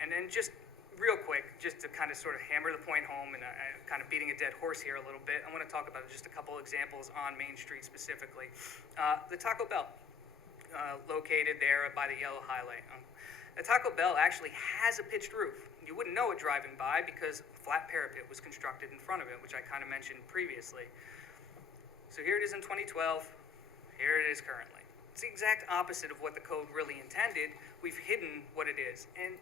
And then just real quick, just to kind of sort of hammer the point home and kind of beating a dead horse here a little bit, I want to talk about just a couple examples on Main Street specifically. The Taco Bell, located there by the yellow highlight. The Taco Bell actually has a pitched roof. You wouldn't know it driving by because a flat parapet was constructed in front of it, which I kind of mentioned previously. So here it is in 2012. Here it is currently. It's the exact opposite of what the code really intended. We've hidden what it is. And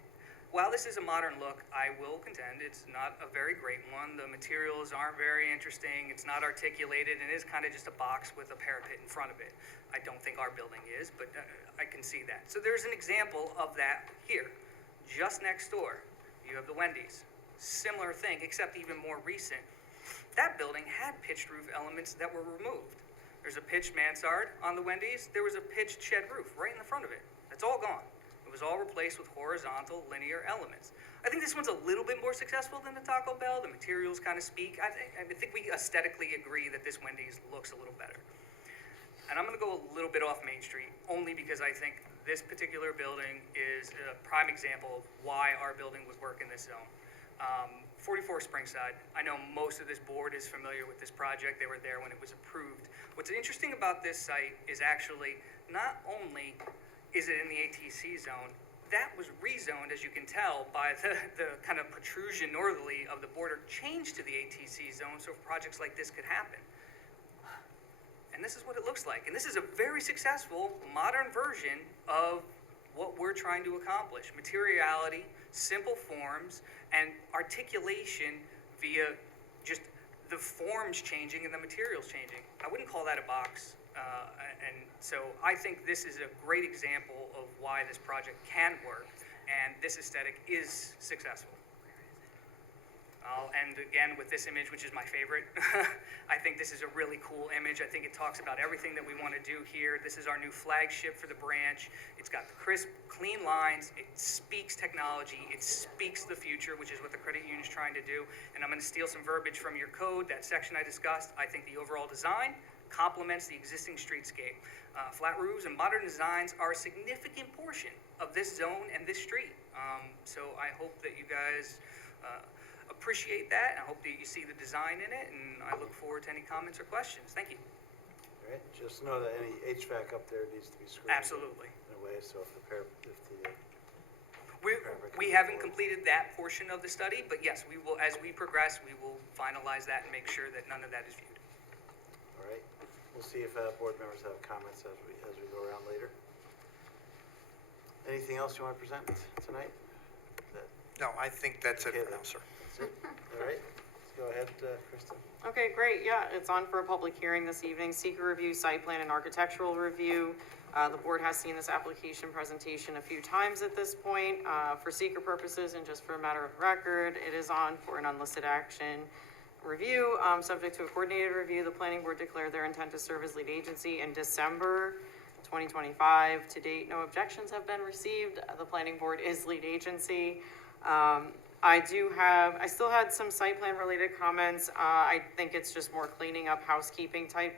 while this is a modern look, I will contend it's not a very great one. The materials aren't very interesting. It's not articulated, and it is kind of just a box with a parapet in front of it. I don't think our building is, but I can see that. So there's an example of that here. Just next door, you have the Wendy's. Similar thing, except even more recent. That building had pitched roof elements that were removed. There's a pitched mansard on the Wendy's. There was a pitched shed roof right in the front of it. That's all gone. It was all replaced with horizontal, linear elements. I think this one's a little bit more successful than the Taco Bell. The materials kind of speak. I think we aesthetically agree that this Wendy's looks a little better. And I'm going to go a little bit off Main Street, only because I think this particular building is a prime example of why our building would work in this zone. 44 Springside. I know most of this board is familiar with this project. They were there when it was approved. What's interesting about this site is actually not only is it in the ATC zone, that was rezoned, as you can tell, by the kind of protrusion northerly of the border changed to the ATC zone so projects like this could happen. And this is what it looks like. And this is a very successful modern version of what we're trying to accomplish. Materiality, simple forms, and articulation via just the form's changing and the material's changing. I wouldn't call that a box. And so I think this is a great example of why this project can work, and this aesthetic is successful. I'll end again with this image, which is my favorite. I think this is a really cool image. I think it talks about everything that we want to do here. This is our new flagship for the branch. It's got the crisp, clean lines. It speaks technology. It speaks the future, which is what the credit union is trying to do. And I'm going to steal some verbiage from your code, that section I discussed. I think the overall design complements the existing streetscape. Flat roofs and modern designs are a significant portion of this zone and this street. So I hope that you guys appreciate that. I hope that you see the design in it, and I look forward to any comments or questions. Thank you. All right, just know that any HVAC up there needs to be screened. Absolutely. In a way, so if the We haven't completed that portion of the study, but yes, we will, as we progress, we will finalize that and make sure that none of that is viewed. all right, we'll see if board members have comments as we go around later. Anything else you want to present tonight? No, I think that's it for now, sir. That's it? All right, let's go ahead, Kristen. Okay, great, yeah, it's on for a public hearing this evening, seeker review, site plan and architectural review. The board has seen this application presentation a few times at this point. For seeker purposes and just for a matter of record, it is on for an unlisted action review. Subject to a coordinated review, the planning board declared their intent to serve as lead agency in December 2025. To date, no objections have been received. The planning board is lead agency. I still had some site plan related comments. I think it's just more cleaning up housekeeping type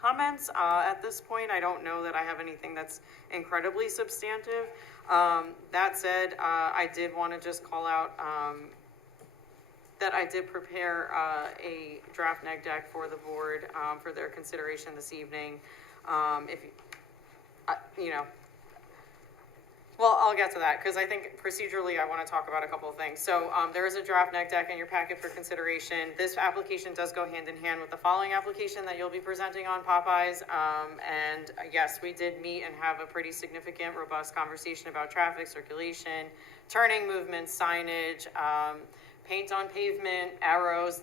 comments. At this point, I don't know that I have anything that's incredibly substantive. That said, I did want to just call out, that I did prepare, a draft neg deck for the board, for their consideration this evening. If you know, well, I'll get to that, because I think procedurally I want to talk about a couple of things. So there is a draft neg deck in your packet for consideration. This application does go hand in hand with the following application that you'll be presenting on Popeyes. And yes, we did meet and have a pretty significant, robust conversation about traffic, circulation, turning movements, signage, paint on pavement, arrows,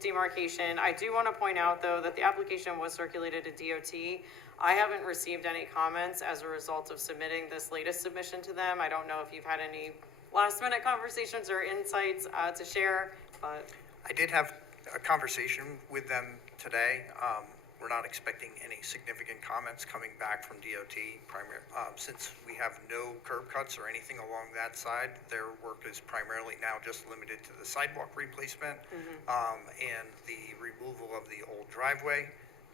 demarcation. I do want to point out, though, that the application was circulated to DOT. I haven't received any comments as a result of submitting this latest submission to them. I don't know if you've had any last minute conversations or insights to share, but. I did have a conversation with them today. We're not expecting any significant comments coming back from DOT, since we have no curb cuts or anything along that side. Their work is primarily now just limited to the sidewalk replacement, and the removal of the old driveway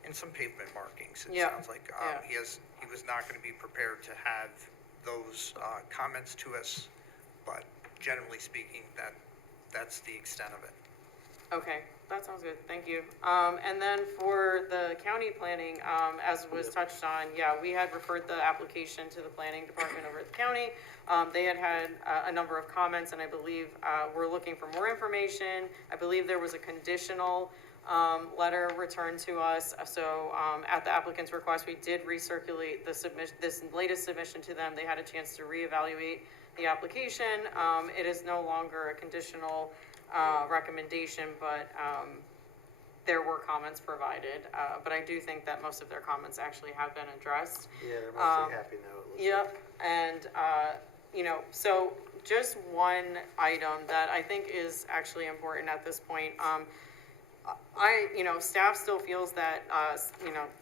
and some pavement markings. It sounds like he was not going to be prepared to have those comments to us, but generally speaking, that's the extent of it. Okay, that sounds good, thank you. And then for the county planning, as was touched on, we had referred the application to the planning department over at the county. They had a number of comments, and I believe we're looking for more information. I believe there was a conditional letter returned to us. So at the applicant's request, we did recirculate the this latest submission to them. They had a chance to reevaluate the application. It is no longer a conditional recommendation, but there were comments provided. But I do think that most of their comments actually have been addressed. Yeah, they're mostly happy now, it looks Yep, like. and, so just one item that I think is actually important at this point. Staff still feels that,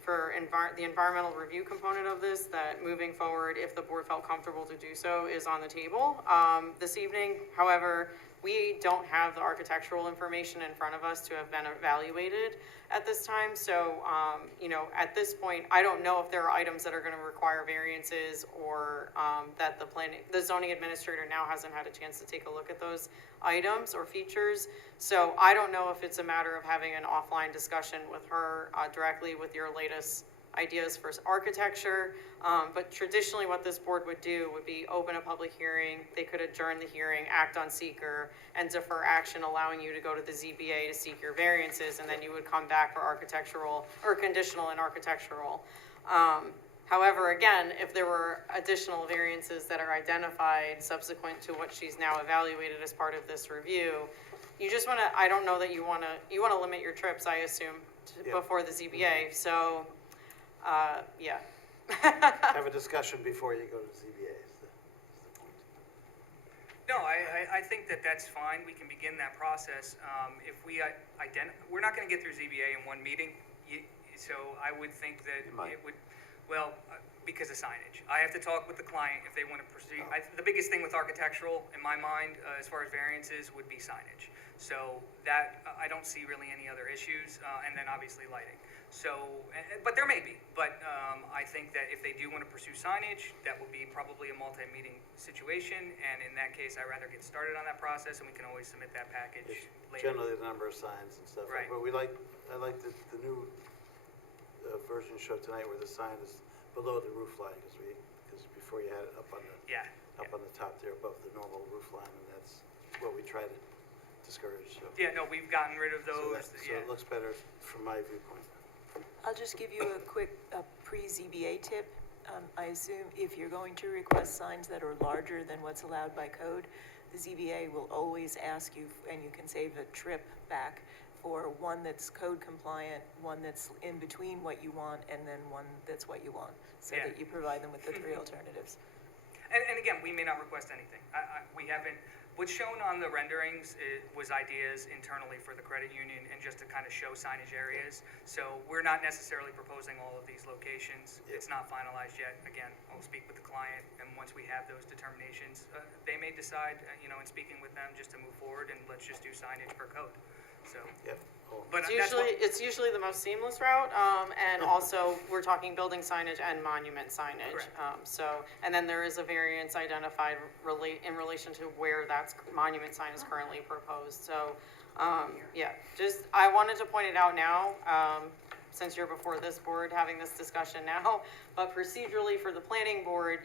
for the environmental review component of this, that moving forward, if the board felt comfortable to do so, is on the table this evening. However, we don't have the architectural information in front of us to have been evaluated at this time. So, at this point, I don't know if there are items that are going to require variances, or that the zoning administrator now hasn't had a chance to take a look at those items or features. So I don't know if it's a matter of having an offline discussion with her directly with your latest ideas for architecture. But traditionally what this board would do would be open a public hearing. They could adjourn the hearing, act on seeker, and defer action, allowing you to go to the ZBA to seek your variances, and then you would come back for architectural or conditional and architectural. However, again, if there were additional variances that are identified subsequent to what she's now evaluated as part of this review, you just wanna, I don't know that you wanna limit your trips, I assume, Yeah. before the ZBA, so, yeah. Have a discussion before you go to ZBA is the point. No, I think that that's fine. We can begin that process. If we we're not going to get through ZBA in one meeting, so I would think that it would, well, because of signage. I have to talk with the client if they want to proceed. The biggest thing with architectural, in my mind, as far as variances, would be signage. So that, I don't see really any other issues, and then obviously lighting. So, but there may be, but I think that if they do want to pursue signage, that would be probably a multi-meeting situation, and in that case, I'd rather get started on that process, and we can always submit that package later. Generally, the number of signs and stuff. Right. But I like the new version showed tonight where the sign is below the roof line, because before you had it up on the top there above the normal roof line, and that's what we try to discourage, so. Yeah, no, we've gotten rid of those, So it looks better from my viewpoint. I'll just give you a quick pre-ZBA tip. I assume if you're going to request signs that are larger than what's allowed by code, the ZBA will always ask you, and you can save a trip back, for one that's code compliant, one that's in between what you want, and then one that's what you want, so that you provide them with the three alternatives. And again, we may not request anything. We haven't, what's shown on the renderings was ideas internally for the credit union and just to kind of show signage areas. So we're not necessarily proposing all of these locations. It's not finalized yet. Again, I'll speak with the client, and once we have those determinations, they may decide, in speaking with them, just to move forward and let's just do signage per code. So. Yep. But It's usually the most seamless route, and also, we're talking building signage and monument signage. And then there is a variance identified in relation to where that monument sign is currently proposed, so, I wanted to point it out now, since you're before this board having this discussion now, but procedurally for the planning board,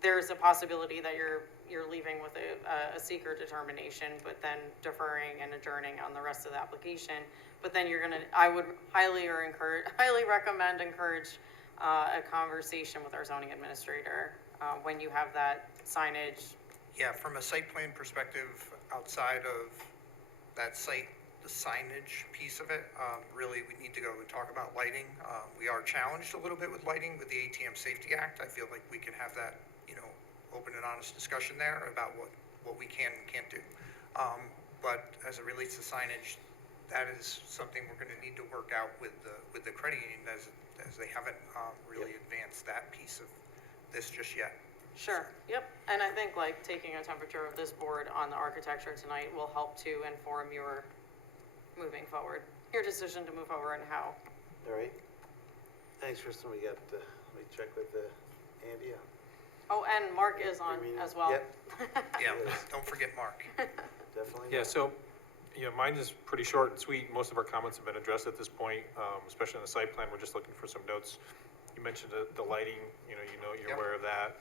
there's a possibility that you're leaving with a seeker determination, but then deferring and adjourning on the rest of the application. But then I would highly encourage a conversation with our zoning administrator when you have that signage. Yeah, from a site plan perspective, outside of that site, the signage piece of it, really we need to go and talk about lighting. We are challenged a little bit with lighting with the ATM Safety Act. I feel like we can have that, open and honest discussion there about what we can and can't do. But as it relates to signage, that is something we're going to need to work out with the credit union as they haven't really advanced that piece of this just yet. Sure, yep, and I think taking a temperature of this board on the architecture tonight will help to inform your moving forward, your decision to move forward and how. All right. Thanks, Kristen. Let me check with Andy. Oh, and Mark is on as well. Yep. Yeah, don't forget Mark. Definitely. Yeah, so, mine is pretty short and sweet. Most of our comments have been addressed at this point, especially on the site plan. We're just looking for some notes. You mentioned the lighting, you're aware of that.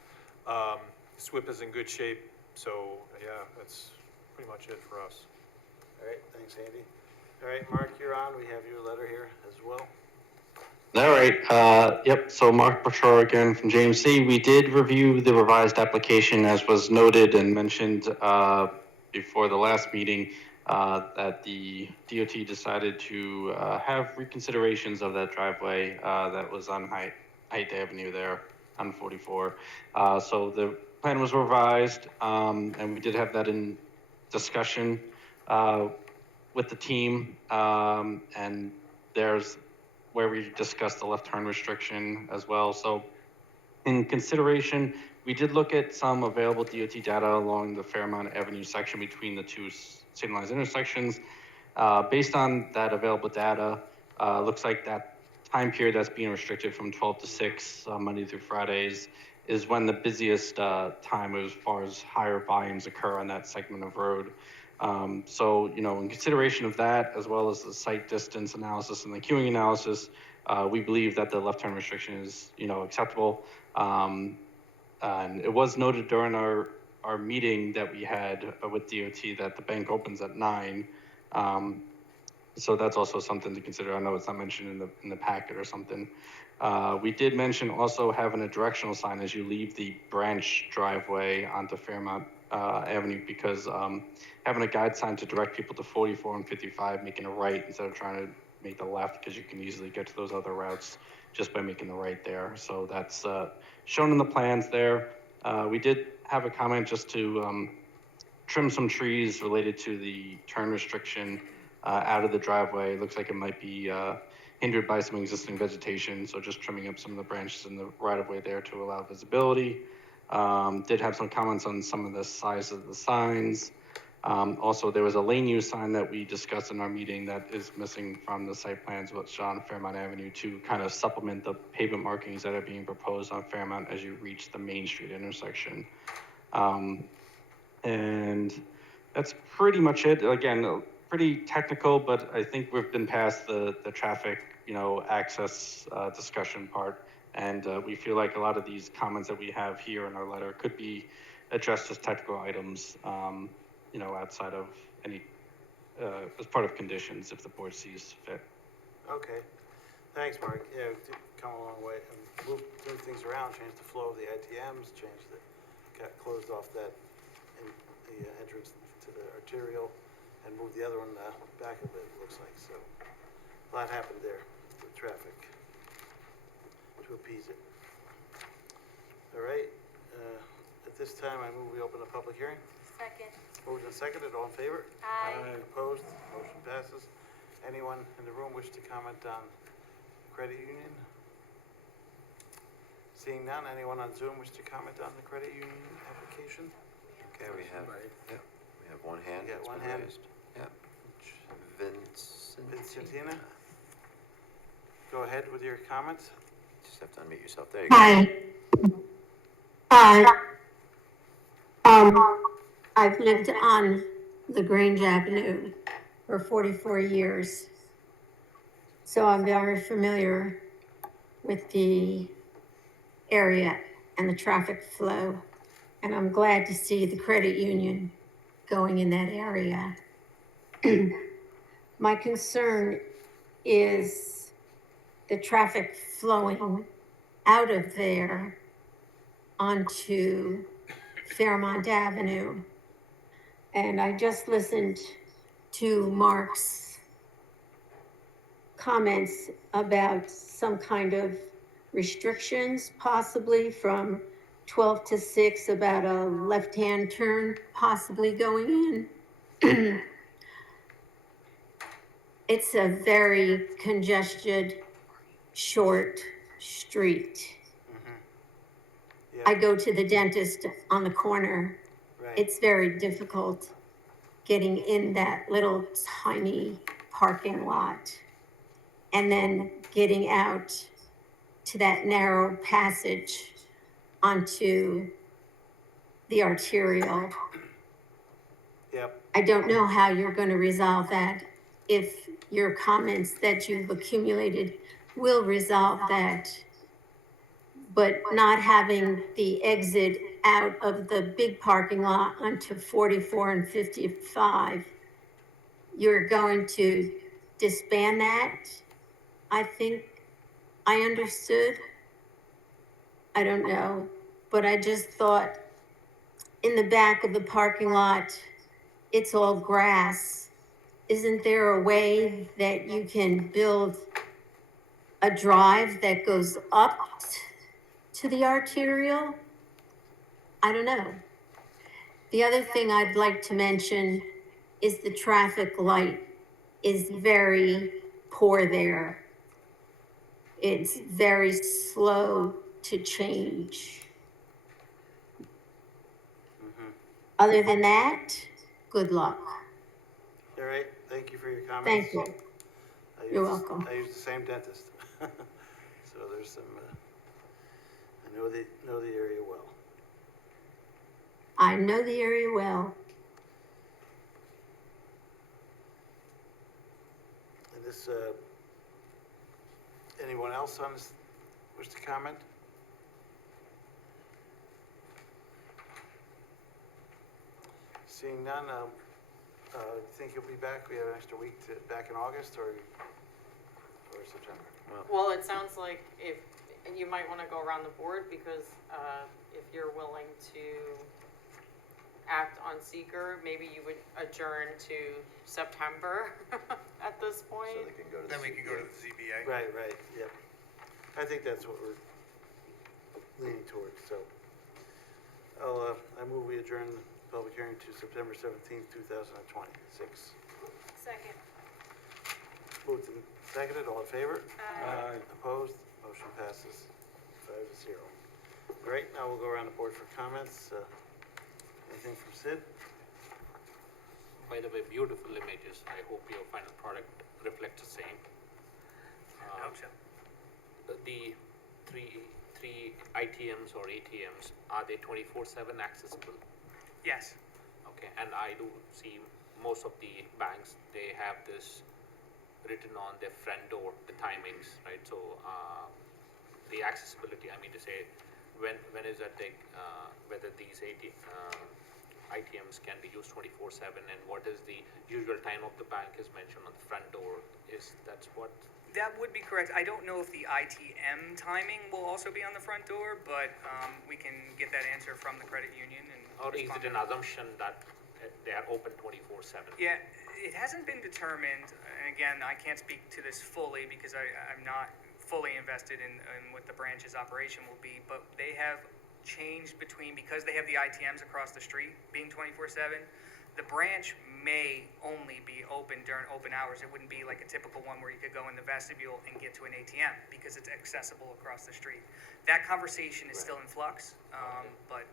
SWIP is in good shape, so, yeah, that's pretty much it for us. All right, thanks, Andy. All right, Mark, you're on. We have your letter here as well. All right, yep, so Mark Bashar again from JMC. We did review the revised application as was noted and mentioned before the last meeting that the DOT decided to have reconsiderations of that driveway that was on Height Avenue there on 44. So the plan was revised and we did have that in discussion with the team and there's where we discussed the left turn restriction as well. So in consideration, we did look at some available DOT data along the Fairmount Avenue section between the two signalized intersections. Based on that available data, looks like that time period that's being restricted from 12 to 6, Monday through Fridays, is when the busiest time as far as higher volumes occur on that segment of road. So, in consideration of that, as well as the site distance analysis and the queuing analysis, we believe that the left turn restriction is, acceptable. And it was noted during our meeting that we had with DOT that the bank opens at 9. So that's also something to consider. I know it's not mentioned in the packet or something. We did mention also having a directional sign as you leave the branch driveway onto Fairmount Avenue because having a guide sign to direct people to 44 and 55, making a right instead of trying to make the left, because you can easily get to those other routes just by making the right there. So that's shown in the plans there. We did have a comment just to trim some trees related to the turn restriction out of the driveway. It looks like it might be hindered by some existing vegetation, so just trimming up some of the branches in the right-of-way there to allow visibility. Did have some comments on some of the size of the signs. Also, there was a lane use sign that we discussed in our meeting that is missing from the site plans, what's on Fairmount Avenue, to kind of supplement the pavement markings that are being proposed on Fairmount as you reach the Main Street intersection. And that's pretty much it. Again, pretty technical, but I think we've been past the traffic, access discussion part. And we feel like a lot of these comments that we have here in our letter could be addressed as technical items, outside of any, as part of conditions if the board sees fit. Okay, thanks, Mark. Yeah, we did come a long way and move things around, change the flow of the ITMs, got closed off that in the entrance to the arterial and moved the other one back a bit, it looks like. So a lot happened there with traffic to appease it. All right, at this time, I move we open the public hearing. Second. Moved and seconded, all in favor? Aye. Opposed? Motion passes. Anyone in the room wish to comment on credit union? Seeing none, anyone on Zoom wish to comment on the credit union application? Okay, we have one hand. You got that's one been hand? raised. Yeah. Vincentina? Go ahead with your comments. Just have to unmute yourself. There you go. Hi. I've lived on LaGrange Avenue for 44 years. So I'm very familiar with the area and the traffic flow. And I'm glad to see the credit union going in that area. My concern is the traffic flowing out of there onto Fairmount Avenue. And I just listened to Mark's comments about some kind of restrictions, possibly from 12 to 6, about a left-hand turn possibly going in. It's a very congested, short street. Yeah. I go to the dentist on the corner. Right. It's very difficult getting in that little tiny parking lot and then getting out to that narrow passage onto the arterial. Yep. I don't know how you're going to resolve that, if your comments that you've accumulated will resolve that. But not having the exit out of the big parking lot onto 44 and 55, you're going to disband that? I think I understood. I don't know, but I just thought in the back of the parking lot, it's all grass. Isn't there a way that you can build a drive that goes up to the arterial? I don't know. The other thing I'd like to mention is the traffic light is very poor there. It's very slow to change. Other than that, good luck. All right, thank you for your comments. Thank you. You're welcome. I use the same dentist. So there's some, I know the area well. I know the area well. And this, anyone else on this wish to comment? Seeing none, think you'll be back? We have an extra week back in August or September? Well, it sounds like if, you might want to go around the board because if you're willing to act on seeker, maybe you would adjourn to September at this So point. they can go to the. Then we can go to ZBA. the ZBA. Right, yep. I think that's what we're leaning towards, so. I move we adjourn the public hearing to September 17th, 2026. Second. Moved and seconded, all in favor? Aye. Opposed? Motion passes 5-0. Great, now we'll go around the board for comments. Anything from Sid? By the way, beautiful images. I hope your final product reflects the same. I hope so. The three ITMs or ATMs, are they 24/7 accessible? Yes. Okay, and I do see most of the banks, they have this written on their front door, the timings, right? So the accessibility, I mean to say, when is that whether these ITMs can be used 24/7, and what is the usual time of the bank is mentioned on the front door? That's what? That would be correct. I don't know if the ITM timing will also be on the front door, but we can get that answer from the credit union and. Or is it an assumption that they are open 24/7? Yeah, it hasn't been determined, and again, I can't speak to this fully because I'm not fully invested in what the branch's operation will be, but they have changed because they have the ITMs across the street being 24/7, the branch may only be open during open hours. It wouldn't be like a typical one where you could go in the vestibule and get to an ATM because it's accessible across the street. That conversation is still in flux, but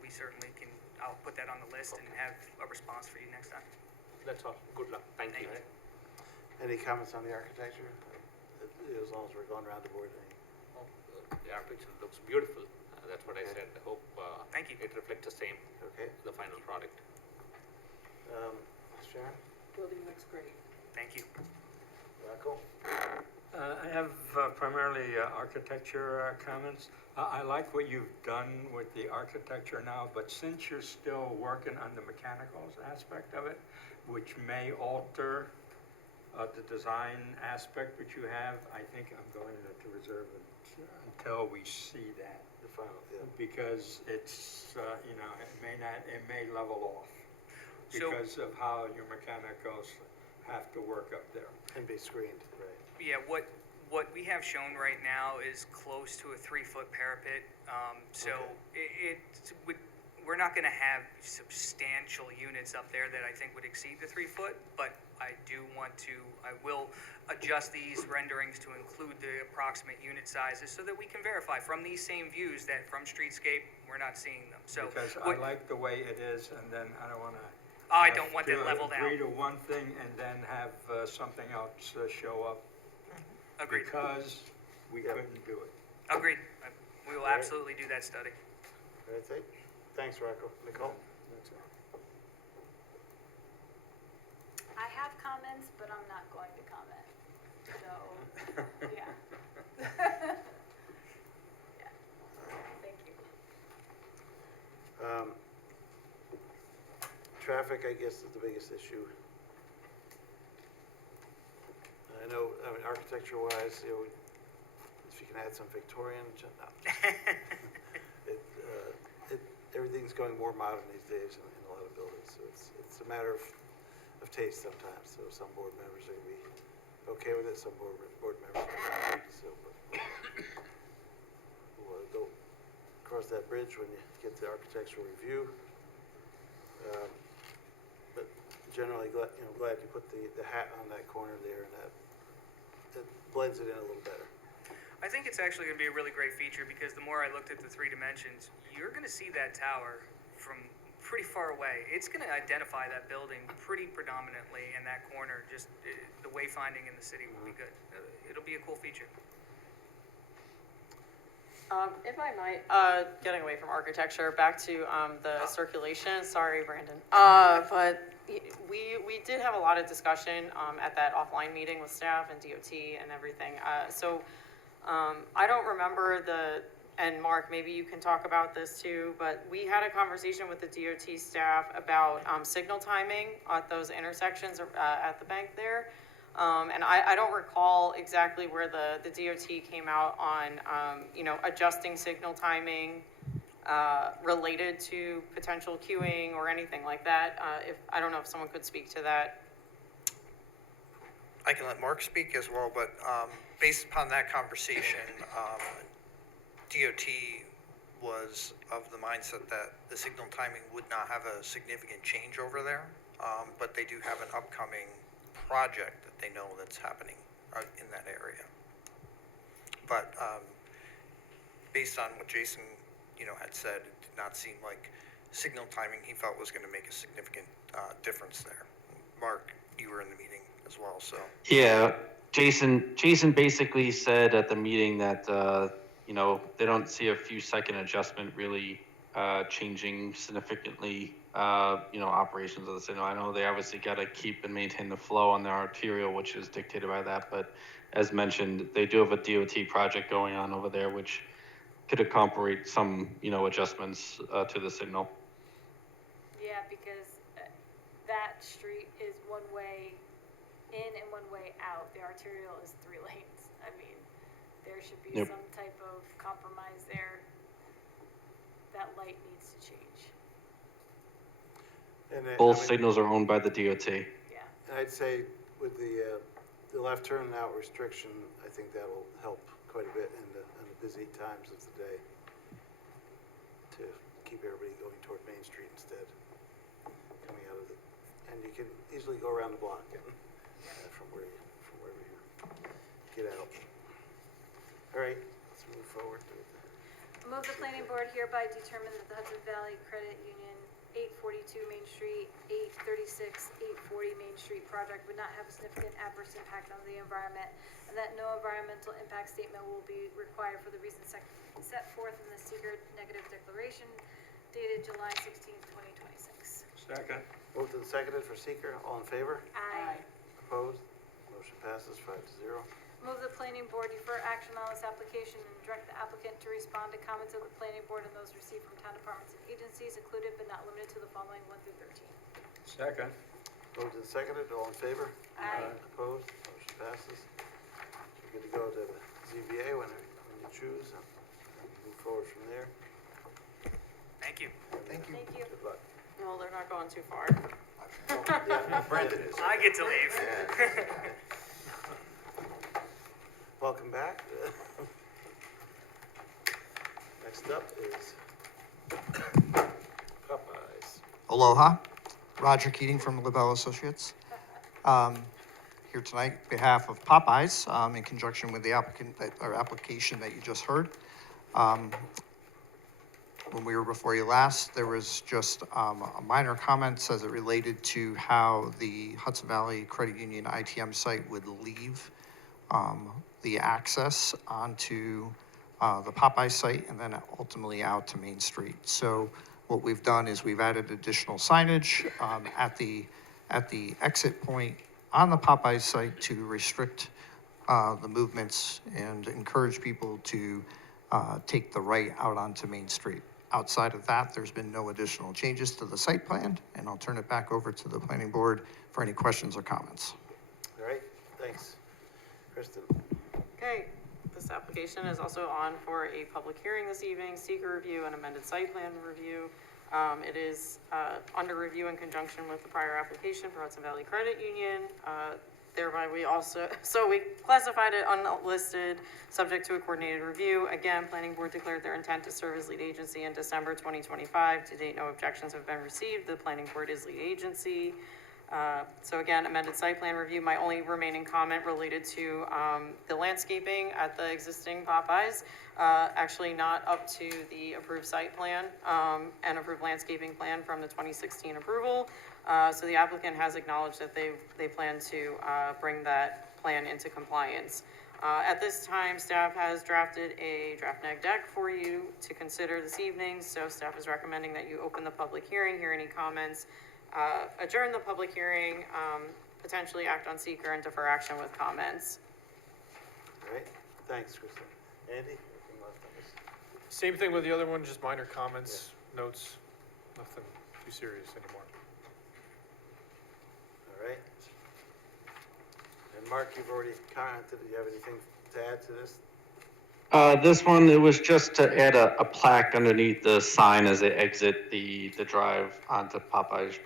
we certainly can, I'll put that on the list and have a response for you next time. That's all. Good luck. Thank you. Any comments on the architecture? As long as we're going around the board. The architecture looks beautiful. That's what I said. I hope Thank you. it reflects the same, Okay. the final product. Sharon? Building looks great. Thank you. Rocco? I have primarily architecture comments. I like what you've done with the architecture now, but since you're still working on the mechanicals aspect of it, which may alter the design aspect which you have, I think I'm going to reserve it until we see that. The final, yeah. Because it's, it may level off So- because of how your mechanicals have to work up there. And be screened, right. Yeah, what we have shown right now is close to a 3-foot parapet. So we're not going to have substantial units up there that I think would exceed the 3 foot, but I will adjust these renderings to include the approximate unit sizes so that we can verify from these same views that from streetscape, we're not seeing them. So Because I like the way it is, and then I don't want to. I don't want that level down. Agree to one thing and then have something else show up. Agreed. Because we couldn't do it. Agreed. We will absolutely do that study. That's it. Thanks, Rocco. Nicole? I have comments, but I'm not going to comment. So, yeah. Yeah. Thank you. Traffic, I guess, is the biggest issue. I know, architecture-wise, if you can add some Victorian, no. Everything's going more modern these days in a lot of buildings, so it's a matter of taste sometimes. So some board members are gonna be okay with it, some board members are not. So, we'll go across that bridge when you get the architectural review. But generally, glad you put the hat on that corner there, and that it blends it in a little better. I think it's actually going to be a really great feature because the more I looked at the 3 dimensions, you're going to see that tower from pretty far away. It's going to identify that building pretty predominantly in that corner. Just the wayfinding in the city will be good. It'll be a cool feature. If I might, getting away from architecture, back to the circulation. Sorry, Brandon. But we did have a lot of discussion at that offline meeting with staff and DOT and everything. I don't remember and Mark, maybe you can talk about this too, but we had a conversation with the DOT staff about signal timing at those intersections at the bank there. And I don't recall exactly where the DOT came out on, adjusting signal timing related to potential queuing or anything like that. I don't know if someone could speak to that. I can let Mark speak as well, but based upon that conversation, DOT was of the mindset that the signal timing would not have a significant change over there, but they do have an upcoming project that they know that's happening in that area. But based on what Jason, had said, it did not seem like signal timing he felt was going to make a significant difference there. Mark, you were in the meeting as well, so. Yeah, Jason basically said at the meeting that, they don't see a few second adjustment really changing significantly, operations of the signal. I know they obviously got to keep and maintain the flow on their arterial, which is dictated by that. But as mentioned, they do have a DOT project going on over there, which could incorporate some, adjustments to the signal. Yeah, because that street is one way in and one way out. The arterial is 3 lanes. I mean, there should be some type of compromise there. That light needs to change. And Both signals are owned by the DOT. Yeah. And I'd say with the left turn out restriction, I think that'll help quite a bit in the busy times of the day to keep everybody going toward Main Street instead, coming out of the, and you can easily go around the block and from wherever you get out. All right, let's move forward to it. Move the planning board hereby determine that the Hudson Valley Credit Union 842 Main Street, 836, 840 Main Street project would not have a significant adverse impact on the environment, and that no environmental impact statement will be required for the reasons set forth in the seeker negative declaration dated July 16, 2026. Second. Moved and seconded for seeker. All in favor? Aye. Opposed? Motion passes 5-0. Move the planning board defer action on this application and direct the applicant to respond to comments of the planning board and those received from town departments and agencies, included but not limited to the following 1 through 13. Second. Moved and seconded. All in favor? Aye. Opposed? Motion passes. You're good to go to the ZBA when you choose and move forward from there. Thank you. Thank you. Thank you. Good luck. Well, they're not going too far. Yeah, Brandon is. I get to leave. Welcome back. Next up is Popeyes. Aloha, Roger Keating from LaBelle Associates. Here tonight on behalf of Popeyes, in conjunction with the application that you just heard. When we were before you last, there was just a minor comments as it related to how the Hudson Valley Credit Union ITM site would leave the access onto the Popeye site and then ultimately out to Main Street. So what we've done is we've added additional signage at the exit point on the Popeye site to restrict the movements and encourage people to take the right out onto Main Street. Outside of that, there's been no additional changes to the site plan, and I'll turn it back over to the planning board for any questions or comments. All right, thanks. Kristen. Okay, this application is also on for a public hearing this evening, seeker review and amended site plan review. It is under review in conjunction with the prior application for Hudson Valley Credit Union. Thereby we classified it unlisted, subject to a coordinated review. Again, planning board declared their intent to serve as lead agency in December 2025. To date, no objections have been received. The planning board is lead agency. So again, amended site plan review. My only remaining comment related to the landscaping at the existing Popeyes, actually not up to the approved site plan and approved landscaping plan from the 2016 approval. So the applicant has acknowledged that they plan to bring that plan into compliance. At this time, staff has drafted a draft neg deck for you to consider this evening. So staff is recommending that you open the public hearing, hear any comments, adjourn the public hearing, potentially act on seeker and defer action with comments. All right, thanks, Kristen. Andy, anything left on this? Same thing with the other one, just minor comments, notes, nothing too serious anymore. All right. And Mark, you've already commented. Do you have anything to add to this? This one, it was just to add a plaque underneath the sign as they exit the drive onto Popeye's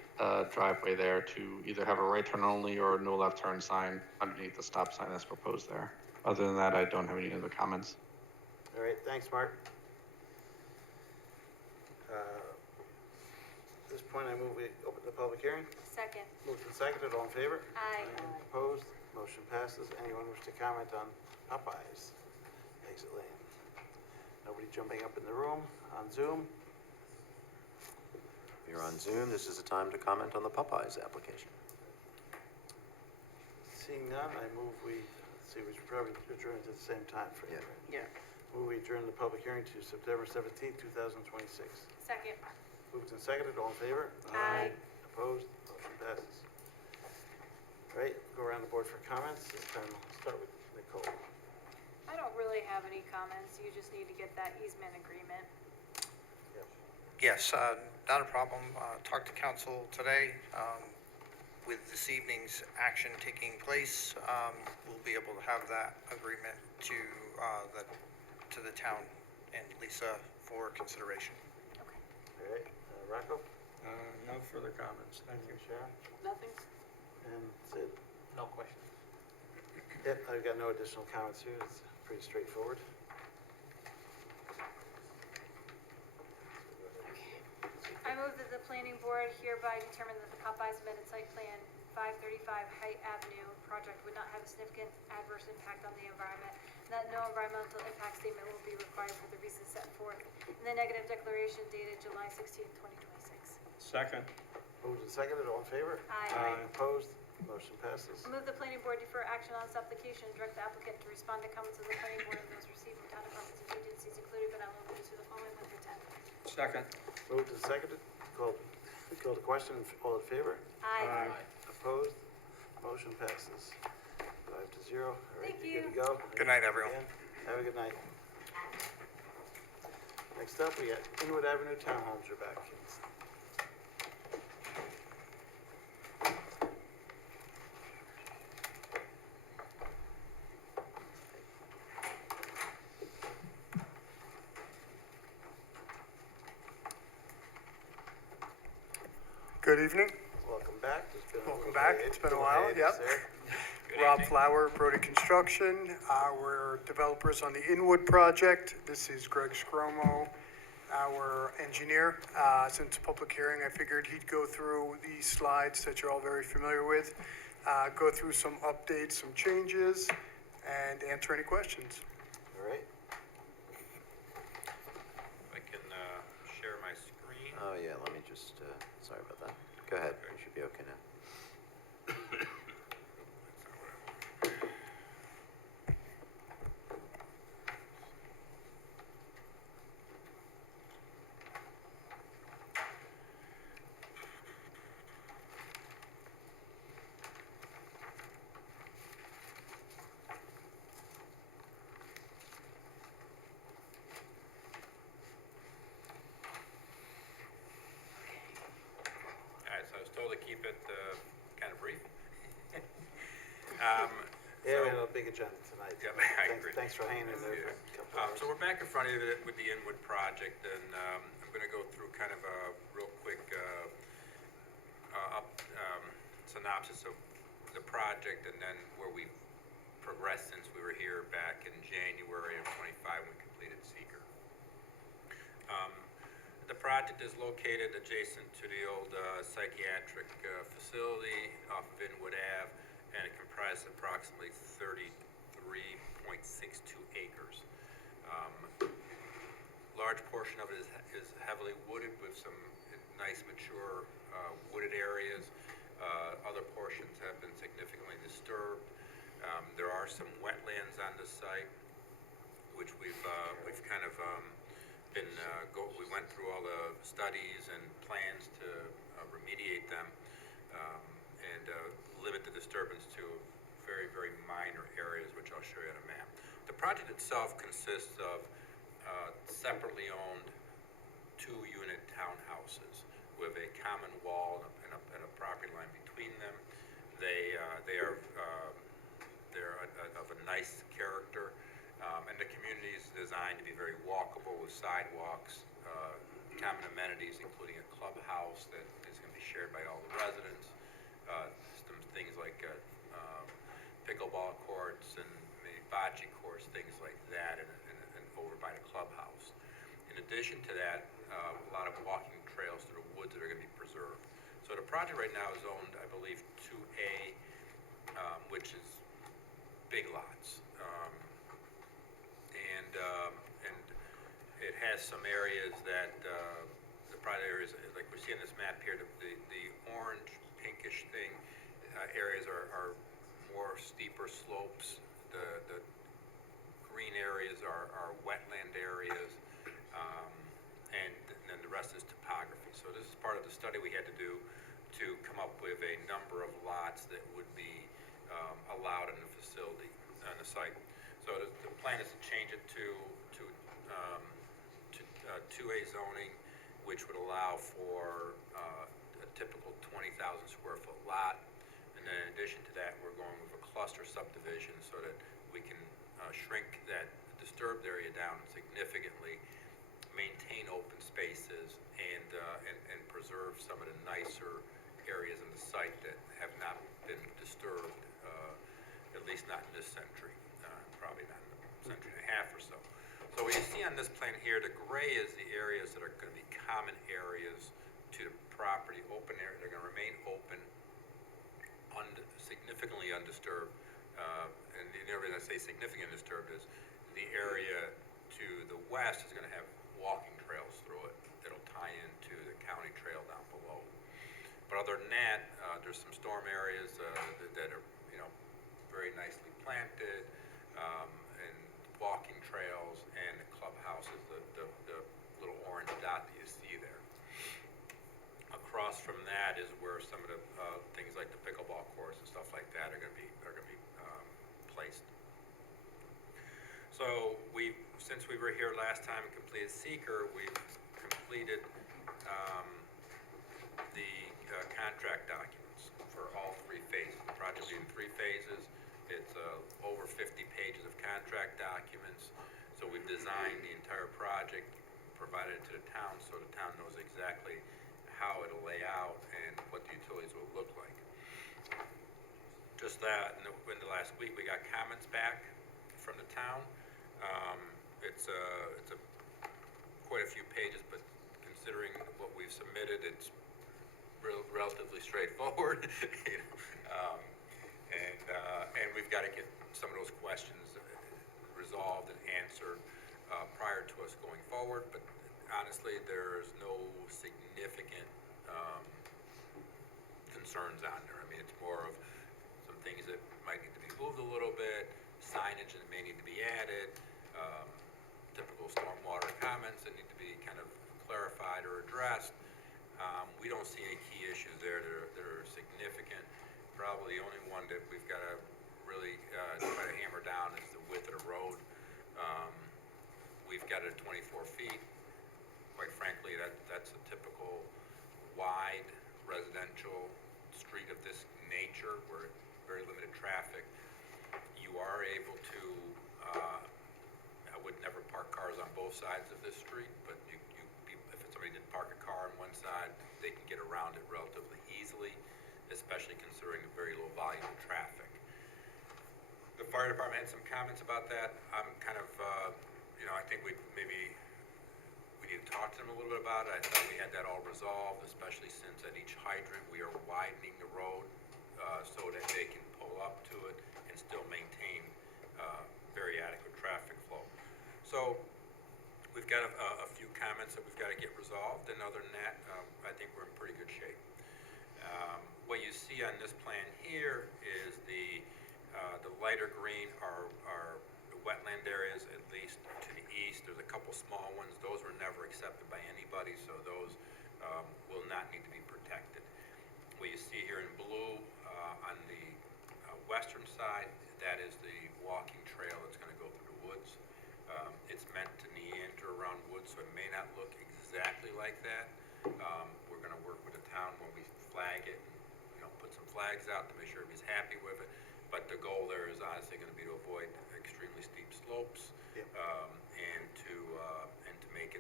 driveway there to either have a right turn only or no left turn sign underneath the stop sign that's proposed there. Other than that, I don't have any other comments. All right, thanks, Mark. At this point, I move we open the public hearing. Second. Moved and seconded, all in favor? Aye. Opposed? Motion passes. Anyone wish to comment on Popeyes exit lane? Nobody jumping up in the room, on Zoom? If you're on Zoom, this is the time to comment on the Popeyes application. Seeing none, I move we, let's see, we should probably adjourn at the same time for you. Yeah. Move we adjourn the public hearing to September 17th, 2026. Second. Moved and seconded, all in favor? Aye. Opposed? Motion passes. All right, go around the board for comments. This time, I'll start with Nicole. I don't really have any comments. You just need to get that easement agreement. Yes, not a problem. Talked to council today. With this evening's action taking place, we'll be able to have that agreement to the town and Lisa for consideration. Okay. All right, Rocco? No further comments, thank you. Sharon? Nothing? And Sid? No question. Yep, I've got no additional comments here. It's pretty straightforward. I move that the planning board hereby determine that the Popeyes amended site plan 535 Height Avenue project would not have a significant adverse impact on the environment, and that no environmental impact statement will be required for the reasons set forth in the negative declaration dated July 16, 2026. Second. Moved and seconded, all in favor? Aye. Opposed? Motion passes. I move the planning board defer action on this application and direct the applicant to respond to comments of the planning board and those received from town departments and agencies, including but not limited to the following under 10. Second. Moved and seconded, called the question, all in favor? Aye. Opposed? Motion passes. 5-0. All right, Thank you're you. good to go. Good night, everyone. Have a good night. Next up, we got Inwood Avenue Townhomes are back. Good evening. Welcome back. Welcome back. It's been a while. Yep. Rob Flower, Brody Construction. We're developers on the Inwood project. This is Greg Scromo, our engineer. Since public hearing, I figured he'd go through these slides that you're all very familiar with, go through some updates, some changes, and answer any questions. All right. I can share my screen. Oh, yeah, let me just, sorry about that. Go ahead, you should be okay now. So I was told to keep it kind of brief. Yeah, we have a big agenda tonight. Yeah, I agree. Thanks for hanging in there for a couple hours. So we're back in front of you with the Inwood project, and I'm going to go through kind of a real quick synopsis of the project and then where we've progressed since we were here back in January of 25 when we completed seeker. The project is located adjacent to the old psychiatric facility off of Inwood Ave, and it comprises approximately 33.62 acres. Large portion of it is heavily wooded with some nice mature wooded areas. Other portions have been significantly disturbed. There are some wetlands on the site, which we've kind of we went through all the studies and plans to remediate them and limit the disturbance to very, very minor areas, which I'll show you on a map. The project itself consists of separately owned 2-unit townhouses with a common wall and a property line between them. They're of a nice character, and the communities, designed to be very walkable with sidewalks, common amenities, including a clubhouse that is going to be shared by all the residents, some things like pickleball courts and maybe bocce courts, things like that, and over by the clubhouse. In addition to that, a lot of walking trails through the woods that are going to be preserved. So the project right now is owned, I believe, 2A, which is big lots. And it has some areas that, the project areas, like we see in this map here, the orange, pinkish thing, areas are more steeper slopes. The green areas are wetland areas, and then the rest is topography. So this is part of the study we had to do to come up with a number of lots that would be allowed in the facility, on the site. So the plan is to change it to 2A zoning, which would allow for a typical 20,000 square foot lot. And then in addition to that, we're going with a cluster subdivision so that we can shrink that disturbed area down significantly, maintain open spaces, and preserve some of the nicer areas in the site that have not been disturbed, at least not in this century, probably not in a century and a half or so. So what you see on this plan here, the gray is the areas that are going to be common areas to the property, open area. They're going to remain open, significantly undisturbed. And the reason I say significantly undisturbed is the area to the west is going to have walking trails through it that'll tie into the county trail down below. But other than that, there's some storm areas that are, very nicely planted, and walking trails, and the clubhouse is the little orange dot that you see there. Across from that is where some of the things like the pickleball courts and stuff like that are going to be placed. So since we were here last time and completed seeker, we've completed the contract documents for all three phases. The project will be in three phases. It's over 50 pages of contract documents. So we've designed the entire project, provided it to the town, so the town knows exactly how it'll lay out and what the utilities will look like. Just that, in the last week, we got comments back from the town. It's quite a few pages, but considering what we've submitted, it's relatively straightforward. And we've got to get some of those questions resolved and answered prior to us going forward. But honestly, there's no significant concerns on there. I mean, it's more of some things that might need to be moved a little bit, signage that may need to be added, typical stormwater comments that need to be kind of clarified or addressed. We don't see any key issues there that are significant. Probably the only one that we've got to really try to hammer down is the width of the road. We've got it at 24 feet. Quite frankly, that's a typical wide residential street of this nature where very limited traffic. You are able to, I would never park cars on both sides of this street, but if somebody did park a car on one side, they can get around it relatively easily, especially considering the very low volume of traffic. The fire department had some comments about that. I'm kind of, I think we need to talk to them a little bit about it. I thought we had that all resolved, especially since at each hydrant we are widening the road so that they can pull up to it and still maintain very adequate traffic flow. So we've got a few comments that we've got to get resolved, and other than that, I think we're in pretty good shape. What you see on this plan here is the lighter green are the wetland areas, at least to the east. There's a couple small ones. Those were never accepted by anybody, so those will not need to be protected. What you see here in blue on the western side, that is the walking trail that's going to go through the woods. It's meant to meander around woods, so it may not look exactly like that. We're going to work with the town when we flag it, and put some flags out to make sure everybody's happy with it. But the goal there is honestly going to be to avoid extremely steep slopes, and to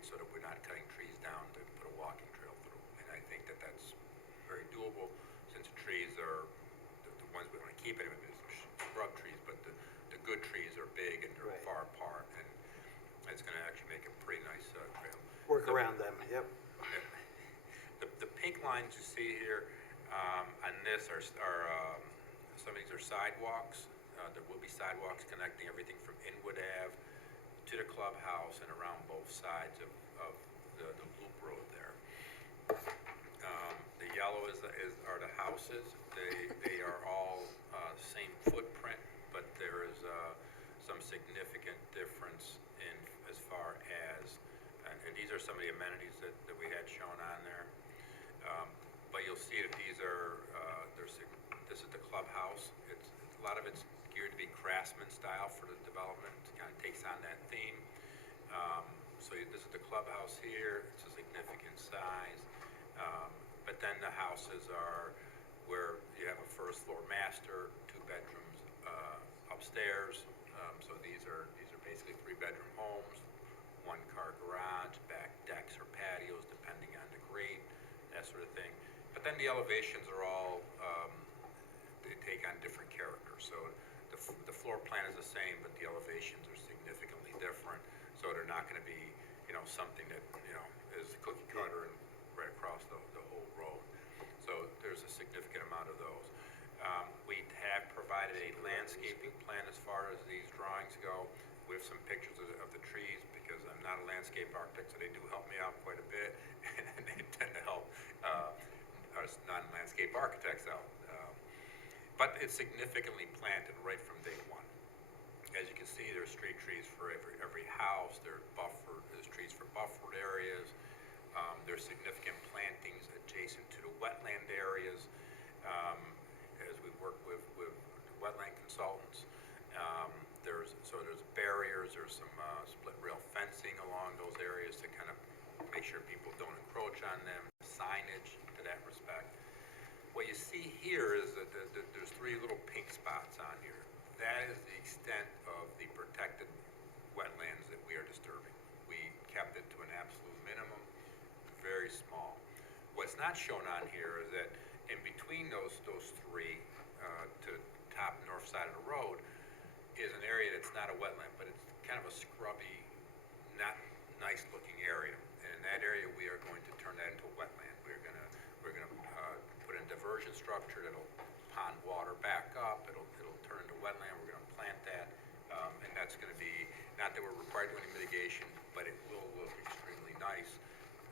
so that we're not cutting trees down to put a walking trail through. And I think that that's very doable, since trees are the ones we want to keep. Anyway, there's scrub trees, but the good trees are big and they're far apart, and it's going to actually make a pretty nice trail. Work around them, yep. The pink lines you see here on this are some of these are sidewalks. There will be sidewalks connecting everything from Inwood Ave to the clubhouse and around both sides of the loop road there. The yellow are the houses. They are all same footprint, but there is some significant difference in as far as, and these are some of the amenities that we had shown on there. But you'll see that these are, this is the clubhouse. A lot of it's geared to be craftsman style for the development. It kind of takes on that theme. This is the clubhouse here. It's a significant size. But then the houses are where you have a first floor master, 2 bedrooms upstairs. So these are basically 3-bedroom homes, 1-car garage, back decks or patios, depending on the grade, that sort of thing. But then the elevations are all, they take on different characters. So the floor plan is the same, but the elevations are significantly different. So they're not going to be, something that, is cookie cutter and right across the whole road. So there's a significant amount of those. We have provided a landscaping plan as far as these drawings go. We have some pictures of the trees, because I'm not a landscape architect, so they do help me out quite a bit, and they tend to help us non-landscape architects out. But it's significantly planted right from day one. As you can see, there's street trees for every house. There's trees for buffered areas. There's significant plantings adjacent to the wetland areas. As we work with wetland consultants, there's barriers. There's some split rail fencing along those areas to kind of make sure people don't encroach on them. Signage to that respect. What you see here is that there's 3 little pink spots on here. That is the extent of the protected wetlands that we are disturbing. We kept it to an absolute minimum, very small. What's not shown on here is that in between those 3 to top north side of the road is an area that's not a wetland, but it's kind of a scrubby, not nice looking area. And in that area, we are going to turn that into a wetland. We're gonna put in a diversion structure that'll pond water back up. It'll turn into wetland. We're gonna plant that, and that's gonna be, not that we're required to do any mitigation, but it will look extremely nice.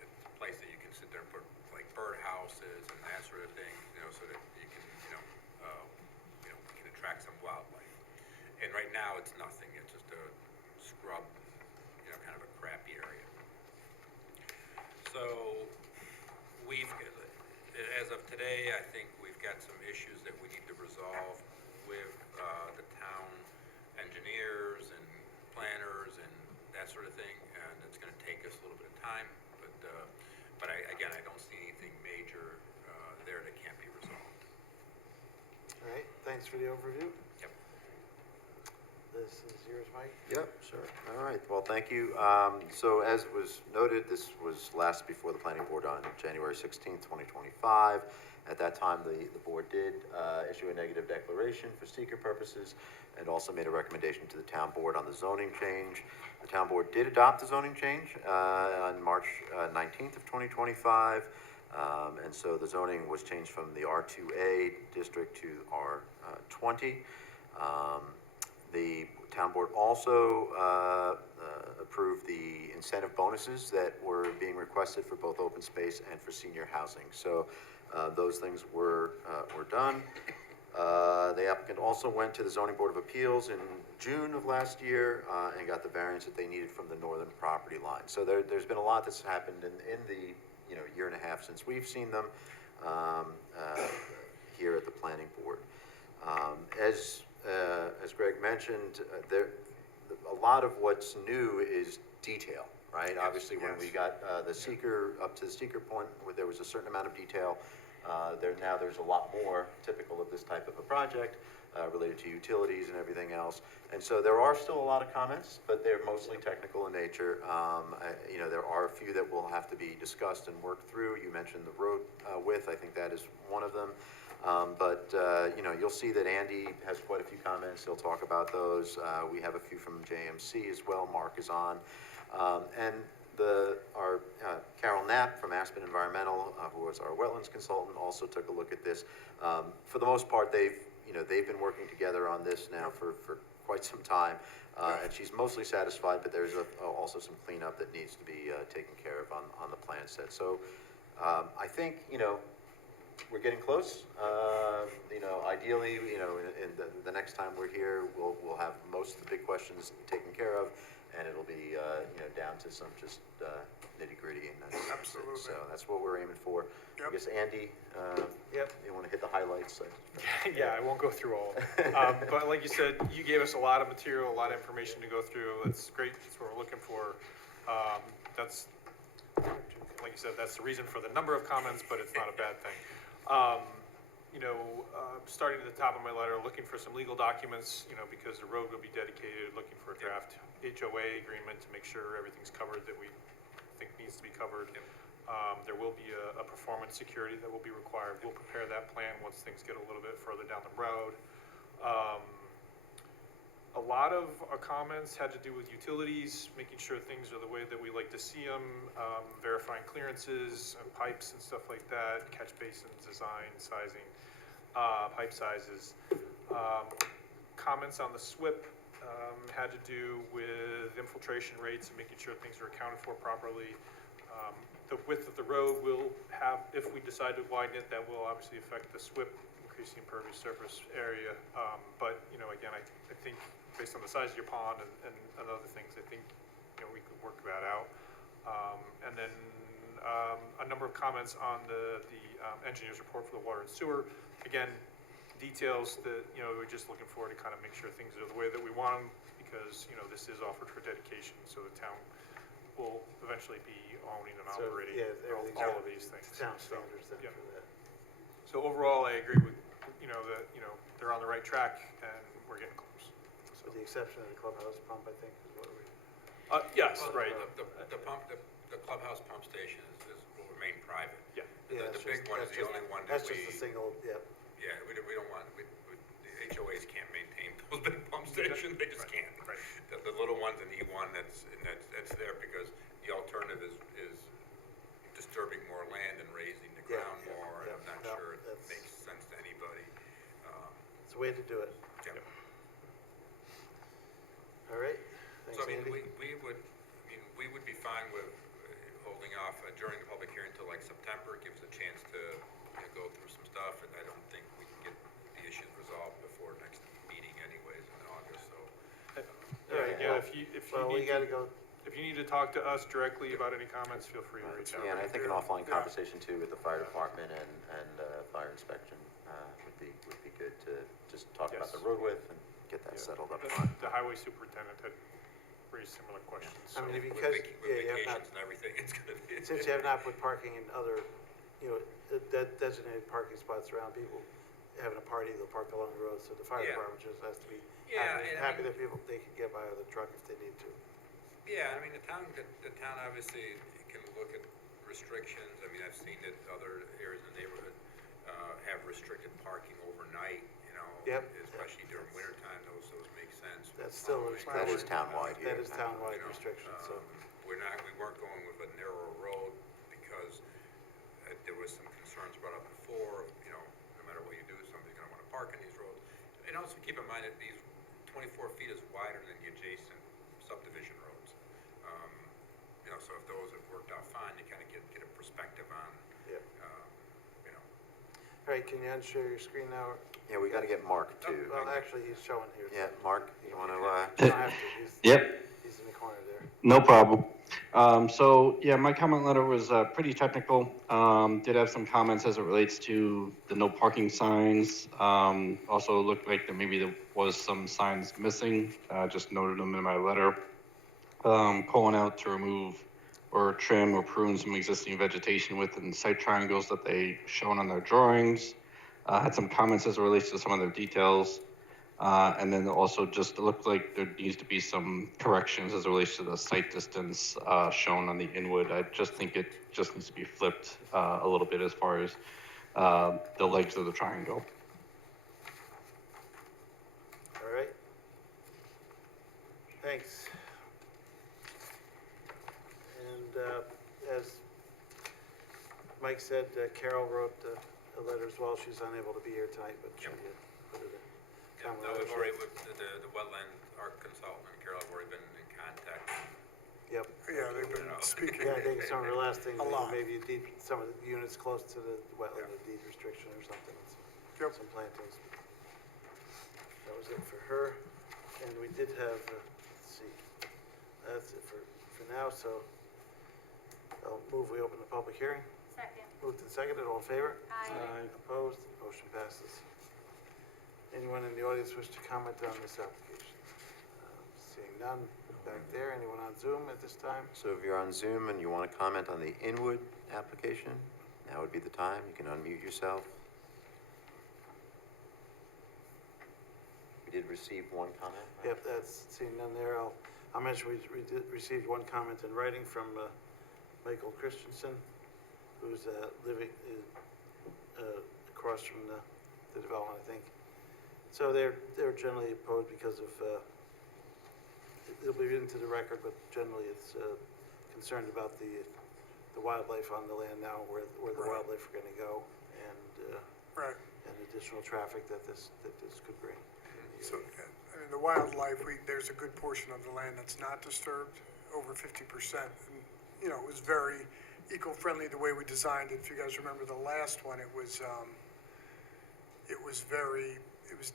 It's a place that you can sit there and put like bird houses and that sort of thing, so that you can, can attract some wildlife. And right now, it's nothing. It's just a scrub, kind of a crappy area. So as of today, I think we've got some issues that we need to resolve with the town engineers and planners and that sort of thing, and it's going to take us a little bit of time. But I don't see anything major there that can't be resolved. All right, thanks for the overview. Yep. This is yours, Mike? Yep, sure. All right, well, thank you. So as was noted, this was last before the planning board on January 16th, 2025. At that time, the board did issue a negative declaration for seeker purposes and also made a recommendation to the town board on the zoning change. The town board did adopt the zoning change on March 19th of 2025. And so the zoning was changed from the R2A district to R20. The town board also approved the incentive bonuses that were being requested for both open space and for senior housing. So those things were done. The applicant also went to the Zoning Board of Appeals in June of last year and got the variance that they needed from the northern property line. So there's been a lot that's happened in the year and a half since we've seen them here at the planning board. As Greg mentioned, a lot of what's new is detail, right? Obviously, when we got the seeker up to the seeker point, where there was a certain amount of detail, now there's a lot more typical of this type of a project. related to utilities and everything else. And so there are still a lot of comments, but they're mostly technical in nature. You know, there are a few that will have to be discussed and worked through. You mentioned the road width. I think that is one of them. You know, you'll see that Andy has quite a few comments. He'll talk about those. We have a few from JMC as well. Mark is on. And our Carol Knapp from Aspen Environmental, who was our wetlands consultant, also took a look at this. For the most part, they've been working together on this now for quite some time, and she's mostly satisfied, but there's also some cleanup that needs to be taken care of on the plan set. So I think, you know, we're getting close. You know, ideally, you know, in the next time we're here, we'll have most of the big questions taken care of, and it'll be, you know, down to some just nitty gritty, and that's Absolutely. So that's what we're aiming for. Yep. I guess Andy, you want to hit the highlights? Yeah, I won't go through all of it. But like you said, you gave us a lot of material, a lot of information to go through. That's great. That's what we're looking for. That's, like you said, that's the reason for the number of comments, but it's not a bad thing. You know, starting at the top of my letter, looking for some legal documents, you know, because the road will be dedicated, looking for a draft HOA agreement to make sure everything's covered that we think needs to be covered. There will be a performance security that will be required. We'll prepare that plan once things get a little bit further down the road. A lot of our comments had to do with utilities, making sure things are the way that we like to see them, verifying clearances and pipes and stuff like that, catch basins, design, sizing, pipe sizes. Comments on the SWIP had to do with infiltration rates and making sure things are accounted for properly. The width of the road will have, if we decide to widen it, that will obviously affect the SWIP, increasing impervious surface area. But, you know, again, I think based on the size of your pond and other things, I think, you know, we could work that out. And then a number of comments on the engineer's report for the water and sewer. Again, details that, you know, we're just looking for to kind of make sure things are the way that we want them, because, you know, this is offered for dedication, so the town will eventually be owning and operating all of these things. Town standards then for that. So overall, I agree with, you know, that, you know, they're on the right track and we're getting close. With the exception of the clubhouse pump, I think, is what we. Yes, Well, right. The clubhouse pump station will remain private. Yeah. The big one is the only one that That's just a single, Yeah, we don't want, the HOAs can't maintain those big pump stations, they just can't. Right. The little ones in E1, that's there because the alternative is disturbing more land and raising the ground more, and I'm not sure it makes sense to anybody. It's a way to do it. Yeah. All right. Thanks, So, I mean, Andy. we would be fine with holding off during the public hearing until like September. It gives a chance to go through some stuff, and I don't think we can get the issues resolved before next meeting anyways in August, so. All right, Yeah, well, if you we need gotta go. if you need to talk to us directly about any comments, feel free to reach out. Yeah, and I think an offline conversation too with the fire department and fire inspection would be good to just talk about Yes. the road width and get that settled up The- front. The highway superintendent had raised similar questions. I mean, so- because, With you have not, vacations and everything, it's gonna be. since you have not put parking in other, you know, designated parking spots around people having a party, they'll park along the road, so the fire Yeah. department just has to be Yeah, and I happy mean- that they can get by with a truck if they need to. Yeah, I mean, the town obviously can look at restrictions. I mean, I've seen that other areas in the neighborhood have restricted parking overnight, you know. Yep. Especially during winter time, those make sense. That's still a That is townwide here. That is townwide restriction, so. We weren't going with a narrow road because there was some concerns brought up before, you know, no matter what you do, somebody's gonna wanna park on these roads. And also keep in mind that these 24 feet is wider than the adjacent subdivision roads. You know, so if those have worked out fine, you kinda get a perspective on, Yeah. you know. All right, can you unshare your screen now? Yeah, we gotta get Mark too. Well, actually, he's showing here. Yeah, Mark, you wanna, You don't have to, Yep. he's in the corner there. No problem. So, yeah, my comment letter was pretty technical. Did have some comments as it relates to the no parking signs. Also looked like there was some signs missing. Just noted them in my letter. Calling out to remove or trim or prune some existing vegetation within site triangles that they shown on their drawings. Had some comments as it relates to some of their details. And then also just, it looks like there needs to be some corrections as it relates to the site distance shown on the Inwood. I just think it just needs to be flipped a little bit as far as the legs of the triangle. All right. Thanks. And as Mike said, Carol wrote a letter as well. She's unable to be here tonight, but she put it in. No, we've already, with the wetland, our consultant, Carol, have already been in contact. Yep. Yeah, they've been speaking. Yeah, I think some of her last thing, A lot. maybe some of the units close to the wetland, a deed restriction or something. Yep. Some plantings. That was it for her. And we did have, let's see, that's it for now, so I'll move, we open the public hearing. Second. Moved and seconded, all in favor? Aye. Opposed? Motion passes. Anyone in the audience wish to comment on this application? Seeing none, back there. Anyone on Zoom at this time? So if you're on Zoom and you want to comment on the Inwood application, now would be the time. You can unmute yourself. We did receive one comment. Right? Yep, that's, seeing none there, I'll mention we received one comment in writing from Michael Christensen, who's living across from the development, I think. So they're generally opposed because of, it'll be into the record, but generally it's concerned about the wildlife on the land now, where the wildlife are gonna go, and and additional traffic that this could bring. So, I mean, the wildlife, there's a good portion of the land that's not disturbed, over 50%. And, you know, it was very eco-friendly the way we designed it. If you guys remember the last one, it was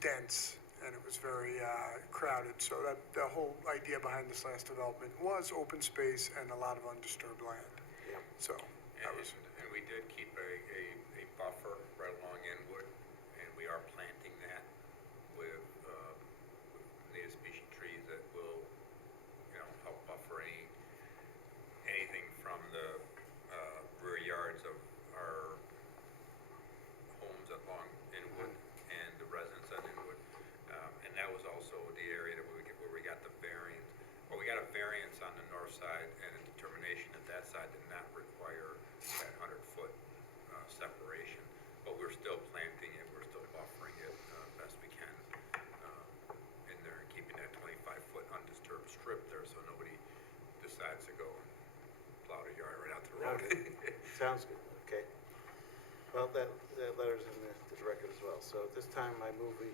dense and it was very crowded. So that the whole idea behind this last development was open space and a lot of undisturbed land. Yep. So that was. And we did keep a buffer right along Inwood, and we are planting that with native species trees that will, you know, help buffer anything from the rear yards of our homes along Inwood and the residents on Inwood. And that was also the area that where we got the variance, or we got a variance on the north side and a determination that that side did not require that 100-foot separation. But we're still planting it, we're still buffering it best we can in there, and keeping that 25-foot undisturbed strip there so nobody decides to go and plow the yard right out to the road. Okay. Sounds good, okay. Well, that letter's in the record as well. So at this time, I move we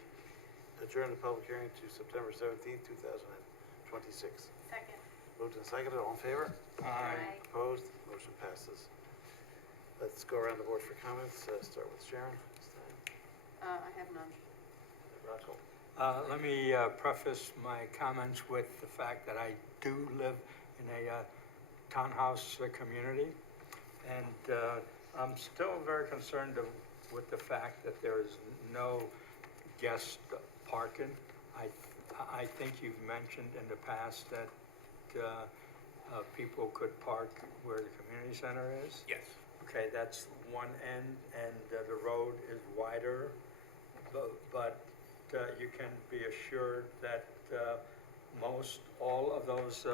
adjourn the public hearing to September 17th, 2026. Second. Moved and seconded, all in favor? Aye. Opposed? Motion passes. Let's go around the board for comments. Start with Sharon this time. I have none. Rocco. Let me preface my comments with the fact that I do live in a townhouse community, and I'm still very concerned with the fact that there is no guest parking. I think you've mentioned in the past that people could park where the community center is? Yes. Okay, that's one end, and the road is wider, but you can be assured that all of those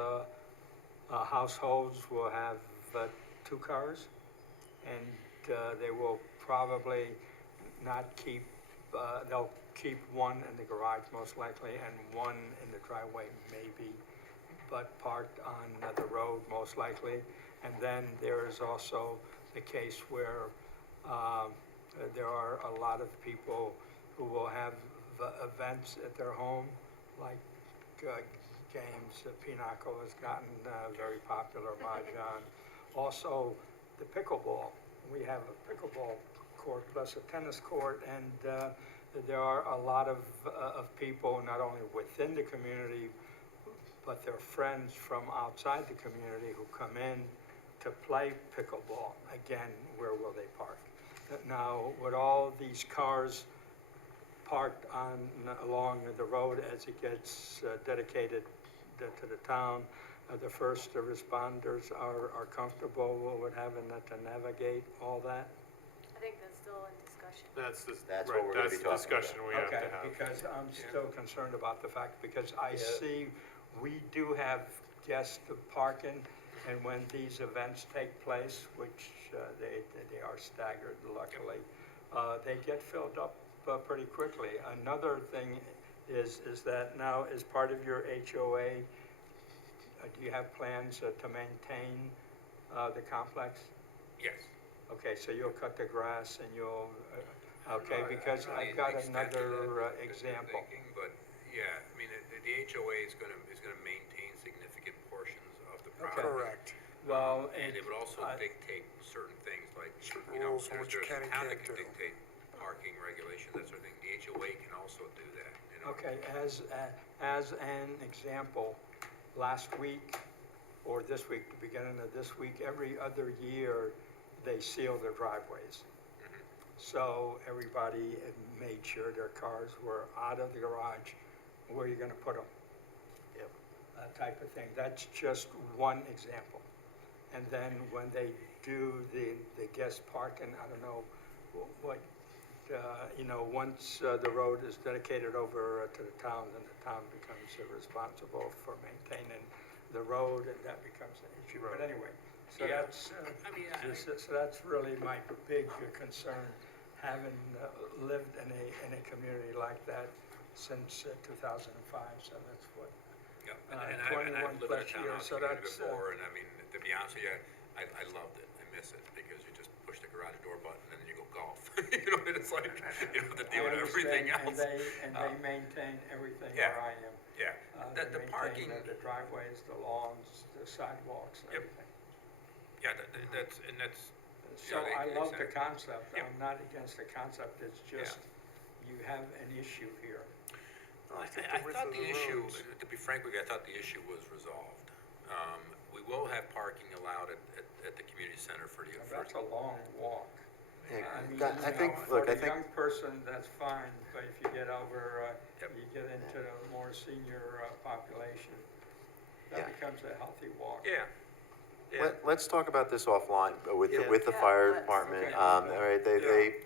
households will have 2 cars, and they will probably not keep, they'll keep one in the garage most likely, and one in the driveway maybe, but parked on the road most likely. And then there is also the case where there are a lot of people who will have events at their home, like games. Pinochle has gotten very popular, Mahjong. Also, the pickleball. We have a pickleball court plus a tennis court, and there are a lot of people, not only within the community, but their friends from outside the community who come in to play pickleball. Again, where will they park? Now, with all these cars parked along the road as it gets dedicated to the town, the first responders are comfortable with having to navigate all that? I think that's still in discussion. discussion. That's That's what we're gonna be the talking discussion we have to Okay, have. because I'm still concerned about the fact, because I see we do have guest parking, and when these events take place, which they are staggered luckily, they get filled up pretty quickly. Another thing is that now as part of your HOA, do you have plans to maintain the complex? Yes. Okay, so you'll cut the grass and you'll, okay, No, because I I've got extent to another that example. thinking, but, yeah, I mean, the HOA is gonna maintain significant portions of the property. Correct. Well, And it would also dictate certain things like, you know, rules on what there's you a can and town that can't can do. dictate parking regulations, that sort of thing. The HOA can also do that, you know? Okay, as an example, last week or this week, the beginning of this week, every other year, they seal their driveways. So everybody made sure their cars were out of the garage. Where are you gonna put them? Yep. That type of thing. That's just one example. And then when they do the guest parking, I don't know what, you know, once the road is dedicated over to the town, then the town becomes responsible for maintaining the road, and that becomes an issue. But anyway, so Yeah. that's, so that's really my big concern, having lived in a community like that since 2005, so that's what, Yeah, and 21 I've lived in a plus townhouse years, so community that's, before, and I mean, to be honest with you, I loved it. I miss it, because you just push the garage door button and then you go golf. You know, and it's like, you don't have to deal with everything else. And they maintain everything yeah. where I am. Yeah, They the parking, maintain the driveways, the lawns, the sidewalks, and Yep. everything. yeah, that's, So yeah, I they love said the it. concept, Yep. I'm not against the concept, it's just, you have an issue here. I the width thought of the the issue, roads. to be frank with you, I thought the issue was resolved. We will have parking allowed at the community center for the. That's a long walk. Yeah, I mean, I you think, know, look, I For a think, young person, that's fine, but if you get over, Yep. you get into the more senior population, that Yeah. becomes a healthy walk. Yeah, yeah. let's talk about this offline with Yeah. the Yeah, fire let's. department. Okay. All right,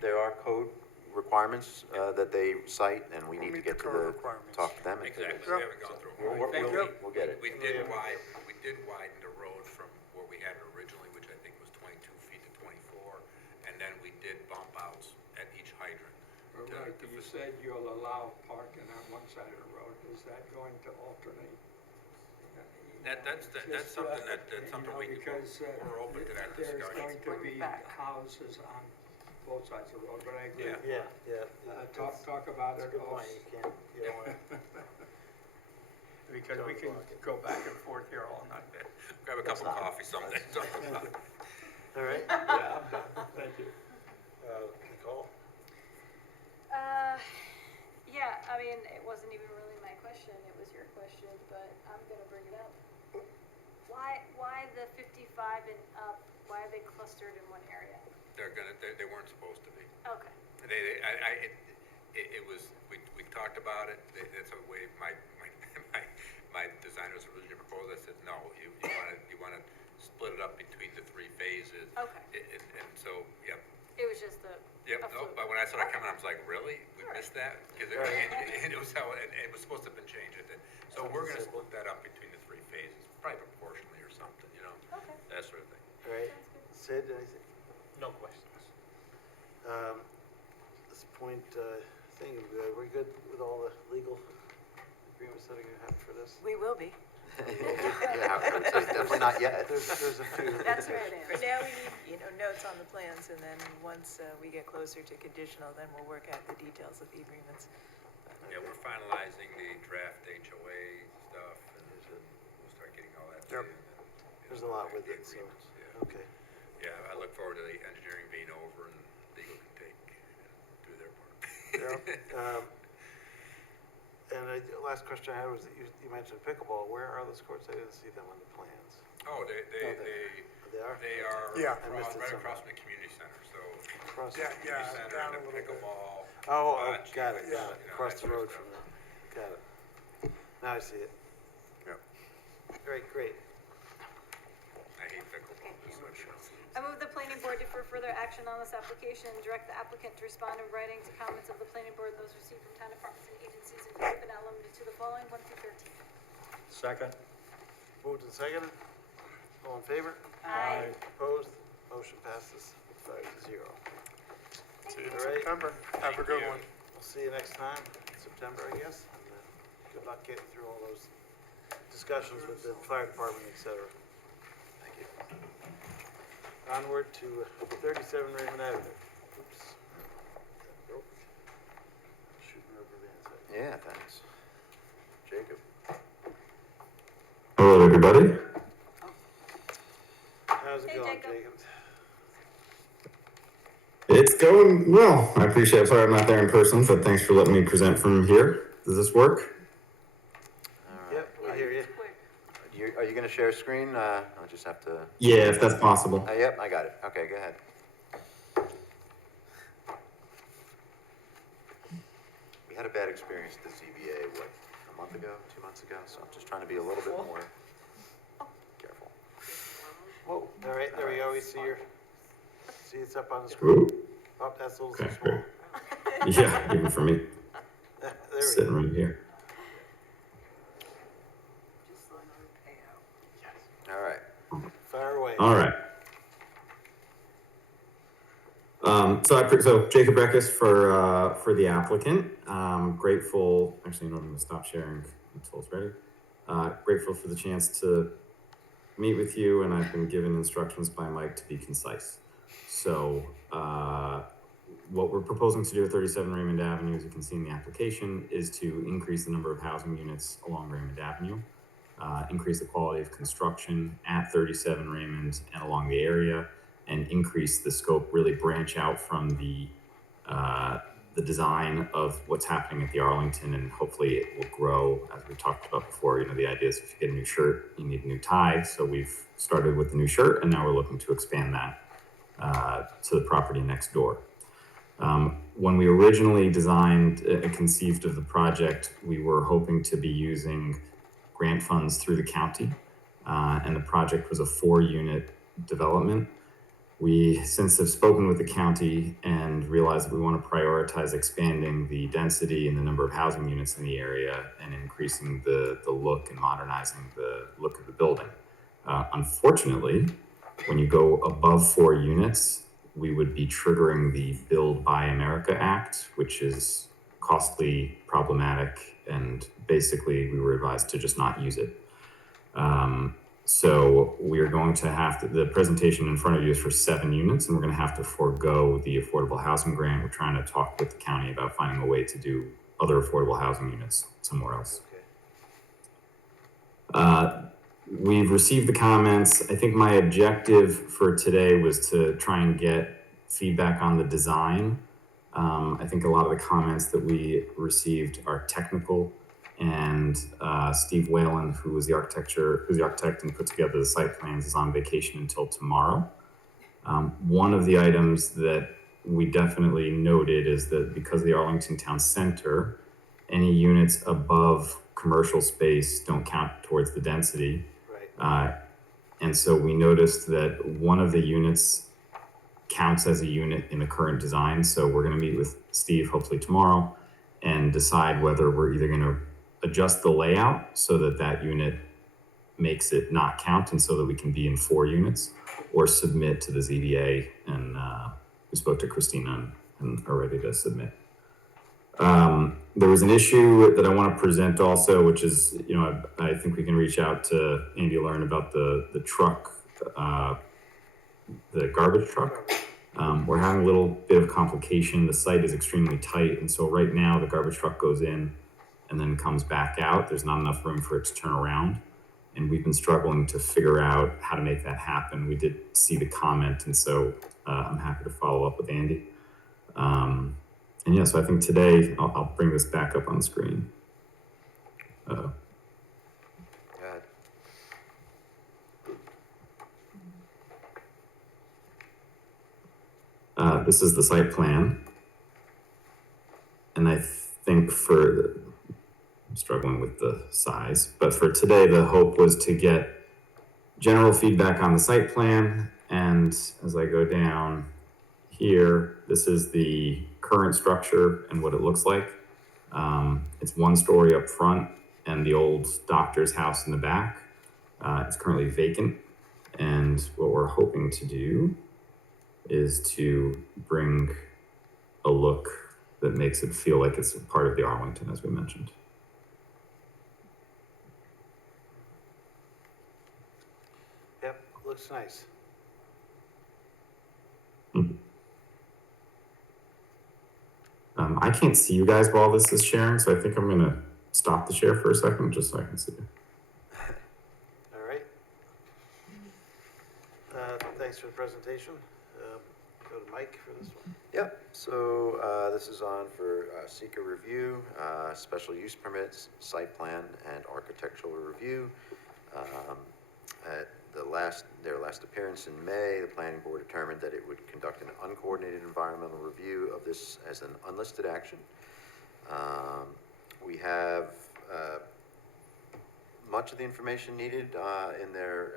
there are code requirements that they cite, and we need to meet the get to code requirements. talk to them. and Exactly, figure we it haven't gone through. Thank you. We'll get it. We did widen the road from where we had it originally, which I think was 22 feet to 24, and then we did bump outs at each hydrant. Right, you said you'll allow parking on one side of the road, is that going to alternate? That's Just, something that's you something know, because, we're open to that There's discussion. going to be houses on both sides of the road, but I agree. Yeah. Talk about That's it a good off, point, you can't, you don't wanna. because we can go back and forth here all night. Grab a cup of coffee someday. All right, Yeah, I'm done, thank you. Nicole? Yeah, I mean, it wasn't even really my question, it was your question, but I'm gonna bring it up. Why the 55 and up, why are they clustered in one area? They weren't supposed to be. Okay. It was, we talked about it, that's the way my designers originally proposed. I said, no, you wanna split it up between the three phases. Okay. And so, yep. It was just a Yep, no, fluke. but when I saw that coming, I was like, really? We missed that? Because it was how, and it was supposed to have been changed. So we're gonna split that up between the three phases, probably proportionally or something, you know? Okay. That sort of thing. All right, Sid, anything? No questions. This point, we're good with all the legal agreements that are gonna happen for this? We will be. Yeah, I would say definitely not yet. There's a few. That's right, For now, we need, notes on the plans, and then once we get closer to conditional, then we'll work out the details of the agreements. Yeah, we're finalizing the draft HOA stuff, and we'll start getting all that. Yep. to you, and then, There's a lot with it, so, agreements, yeah. okay. Yeah, I look forward to the engineering being over and legal can do their part. Yeah. And last question I had was that you mentioned pickleball. Where are those courts? I didn't see them on the plans. Oh, They are? they are Yeah. I missed it right somewhere. across from the community center, so. Across Yeah, the- yeah, Community center down and a the little bit. pickleball. Oh, bocce, got it, you know, across that the sort road of from stuff. there. Got it. Now I see it. Yep. Great. I hate pickleball. It's such a- I move the planning board defer further action on this application and direct the applicant to respond in writing to comments of the planning board, those received from town departments and agencies in group and not limited to the following, 1 through 13. Second. Moved and seconded. All in favor? Aye. Opposed? Motion passes 5-0. See you in All right. September. Have a good one. We'll see you next time, in September, I guess. And good luck getting through all those discussions with the fire department, et cetera. Thank you. Onward to 37 Raymond Avenue. Oops. Broke. Shooting rubber bands. Yeah, thanks. Jacob. Hello, everybody. How's it Hey, going, Jacob. Jacob? It's going well. I appreciate, sorry I'm not there in person, but thanks for letting me present from here. Does this work? Yep, we hear you. Are you gonna share screen? I'll just have to, Yeah, if that's possible. yep, I got it. Okay, go ahead. We had a bad experience with the ZBA, what, a month ago, 2 months ago? So I'm just trying to be a little bit more careful. Whoa, all right, there we go. We see it's up on the screen. Ooh. Oh, that's a little too Okay, small. great. Yeah, even for me, There we go. sitting right here. All right. Fire away. All right. So Jacob Breckus for the applicant. Grateful. Actually, no, I'm going to stop sharing until it's ready. Grateful for the chance to meet with you, and I've been given instructions by Mike to be concise. So, what we're proposing to do at 37 Raymond Avenue, as you can see in the application, is to increase the number of housing units along Raymond Avenue, increase the quality of construction at 37 Raymond and along the area, and increase the scope, really branch out from the design of what's happening at the Arlington, and hopefully it will grow. As we talked about before, the idea is if you get a new shirt, you need a new tie. So we've started with the new shirt, and now we're looking to expand that to the property next door. When we originally designed and conceived of the project, we were hoping to be using grant funds through the county, and the project was a 4-unit development. We since have spoken with the county and realized that we want to prioritize expanding the density and the number of housing units in the area and increasing the look and modernizing the look of the building. Unfortunately, when you go above 4 units, we would be triggering the Build Buy America Act, which is costly, problematic, and basically we were advised to just not use it. So we're going to have to, the presentation in front of you is for 7 units, and we're going to have to forego the affordable housing grant. We're trying to talk with the county about finding a way to do other affordable housing units somewhere else. We've received the comments. I think my objective for today was to try and get feedback on the design. I think a lot of the comments that we received are technical, and Steve Whalen, who's the architect and put together the site plans, is on vacation until tomorrow. One of the items that we definitely noted is that because of the Arlington Town Center, any units above commercial space don't count towards the density. Right. And so we noticed that one of the units counts as a unit in the current design. So we're going to meet with Steve hopefully tomorrow and decide whether we're either going to adjust the layout so that that unit makes it not count and so that we can be in 4 units, or submit to the ZBA. And we spoke to Christina and are ready to submit. There was an issue that I want to present also, which is, I think we can reach out to Andy to learn about the truck, the garbage truck. We're having a little bit of complication. The site is extremely tight. And so right now the garbage truck goes in and then comes back out. There's not enough room for it to turn around. And we've been struggling to figure out how to make that happen. We did see the comment, and so I'm happy to follow up with Andy. And yeah, so I think today, I'll bring this back up on the screen. Go ahead. This is the site plan. And I think I'm struggling with the size, but for today, the hope was to get general feedback on the site plan And as I go down here, this is the current structure and what it looks like. It's one story up front and the old doctor's house in the back. It's currently vacant. And what we're hoping to do is to bring a look that makes it feel like it's part of the Arlington, as we mentioned. Yep, looks nice. I can't see you guys while this is sharing, so I think I'm gonna stop the share for a second, just so I can see you. All right. Thanks for the presentation. Go to Mike for this one. Yep, so this is on for seeker review, special use permits, site plan, and architectural review. At their last appearance in May, the planning board determined that it would conduct an uncoordinated environmental review of this as an unlisted action. We have much of the information needed in their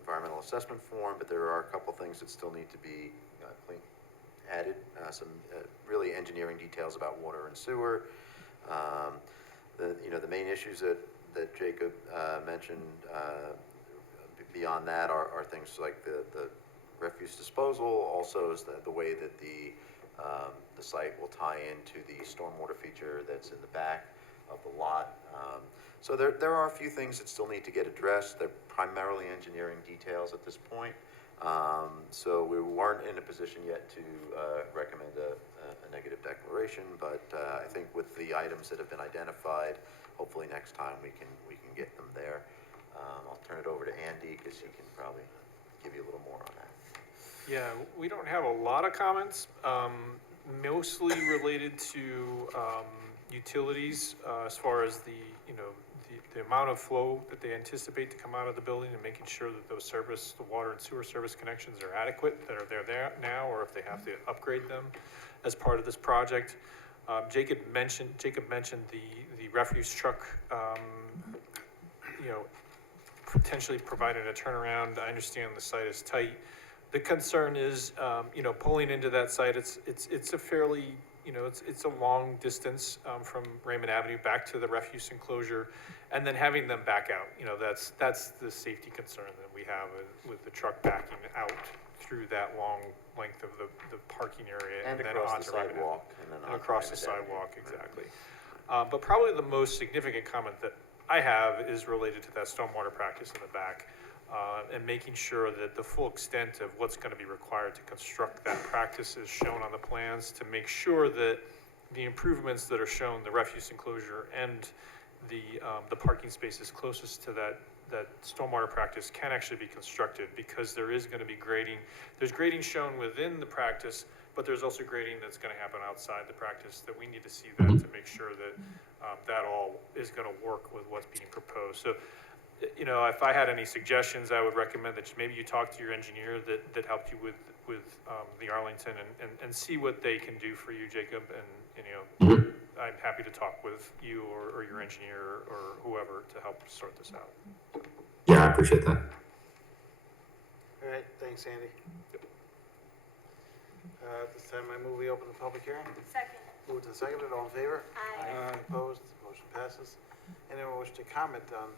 environmental assessment form, but there are a couple things that still need to be added. Some really engineering details about water and sewer. The main issues that Jacob mentioned beyond that are things like the refuse disposal, also is the way that the site will tie into the stormwater feature that's in the back of the lot. So there are a few things that still need to get addressed. They're primarily engineering details at this point. So we weren't in a position yet to recommend a negative declaration, but I think with the items that have been identified, hopefully next time we can get them there. I'll turn it over to Andy because he can probably give you a little more on that. Yeah, we don't have a lot of comments, mostly related to utilities, as far as the amount of flow that they anticipate to come out of the building, and making sure that the water and sewer service connections are adequate, that are there now, or if they have to upgrade them as part of this project. Jacob mentioned the refuse truck, potentially providing a turnaround. I understand the site is tight. The concern is, pulling into that site, it's a fairly, it's a long distance from Raymond Avenue back to the refuse enclosure, and then having them back out. That's the safety concern that we have with the truck backing out through that long length of the parking area. And then across onto the Raymond Avenue. sidewalk. And across the sidewalk, exactly. But probably the most significant comment that I have is related to that stormwater practice in the back, and making sure that the full extent of what's going to be required to construct that practice is shown on the plans, to make sure that the improvements that are shown, the refuse enclosure and the parking spaces closest to that stormwater practice can actually be constructed, because there is going to be grading. There's grading shown within the practice, but there's also grading that's going to happen outside the practice, that we need to see that to make sure that that all is going to work with what's being proposed. So, if I had any suggestions, I would recommend that maybe you talk to your engineer that helped you with the Arlington, and see what they can do for you, Jacob. And I'm happy to talk with you or your engineer or whoever to help sort this out. Yeah, I appreciate that. All right, thanks, Andy. At this time, I move we open the public hearing. Second. Moved and seconded, all in favor? Aye. Opposed, motion passes. Anyone wish to comment on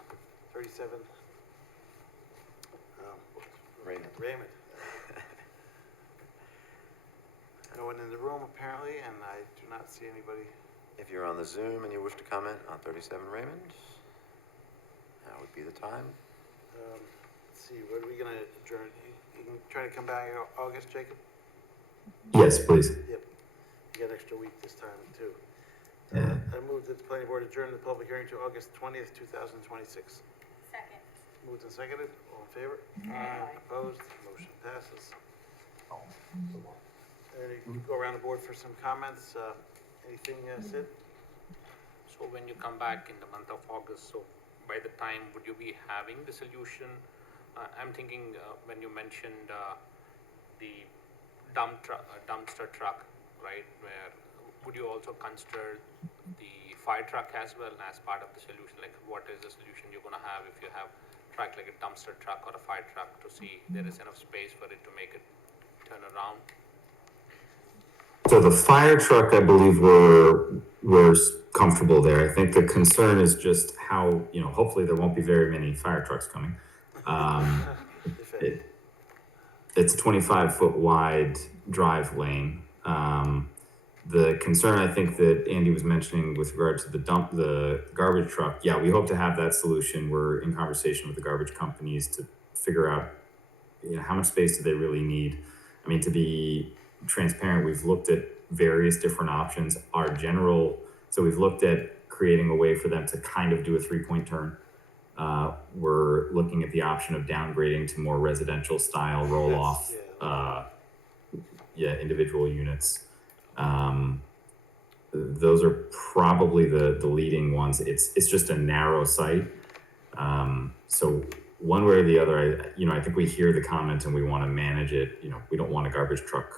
37? Raymond. No one in the room apparently, and I do not see anybody. If you're on the Zoom and you wish to comment on 37 Raymond, now would be the time. Let's see, what are we gonna adjourn? You can try to come back in August, Jacob? Yes, please. Yep. You got an extra week this time too. Yeah. I move that the planning board adjourn the public hearing to August 20th, 2026. Second. Moved and seconded, all in favor? Aye. Opposed, motion passes. Go around the board for some comments. Anything, Sid? So when you come back in the month of August, so by the time would you be having the solution? I'm thinking when you mentioned the dumpster truck, right? Where would you also consider the fire truck as well as part of the solution? Like, what is the solution you're going to have if you have track like a dumpster truck or a fire truck to see there is enough space for it to make it turn around? So the fire truck, I believe we're comfortable there. I think the concern is just how, hopefully there won't be very many fire trucks coming. It's a 25-foot wide drive lane. The concern I think that Andy was mentioning with regard to the garbage truck, yeah, we hope to have that solution. We're in conversation with the garbage companies to figure out, how much space do they really need. I mean, to be transparent, we've looked at various different options. So we've looked at creating a way for them to kind of do a 3-point turn. We're looking at the option of downgrading to more residential style roll-off, individual units. Those are probably the leading ones. It's just a narrow site. So one way or the other, I think we hear the comment and we want to manage it. We don't want a garbage truck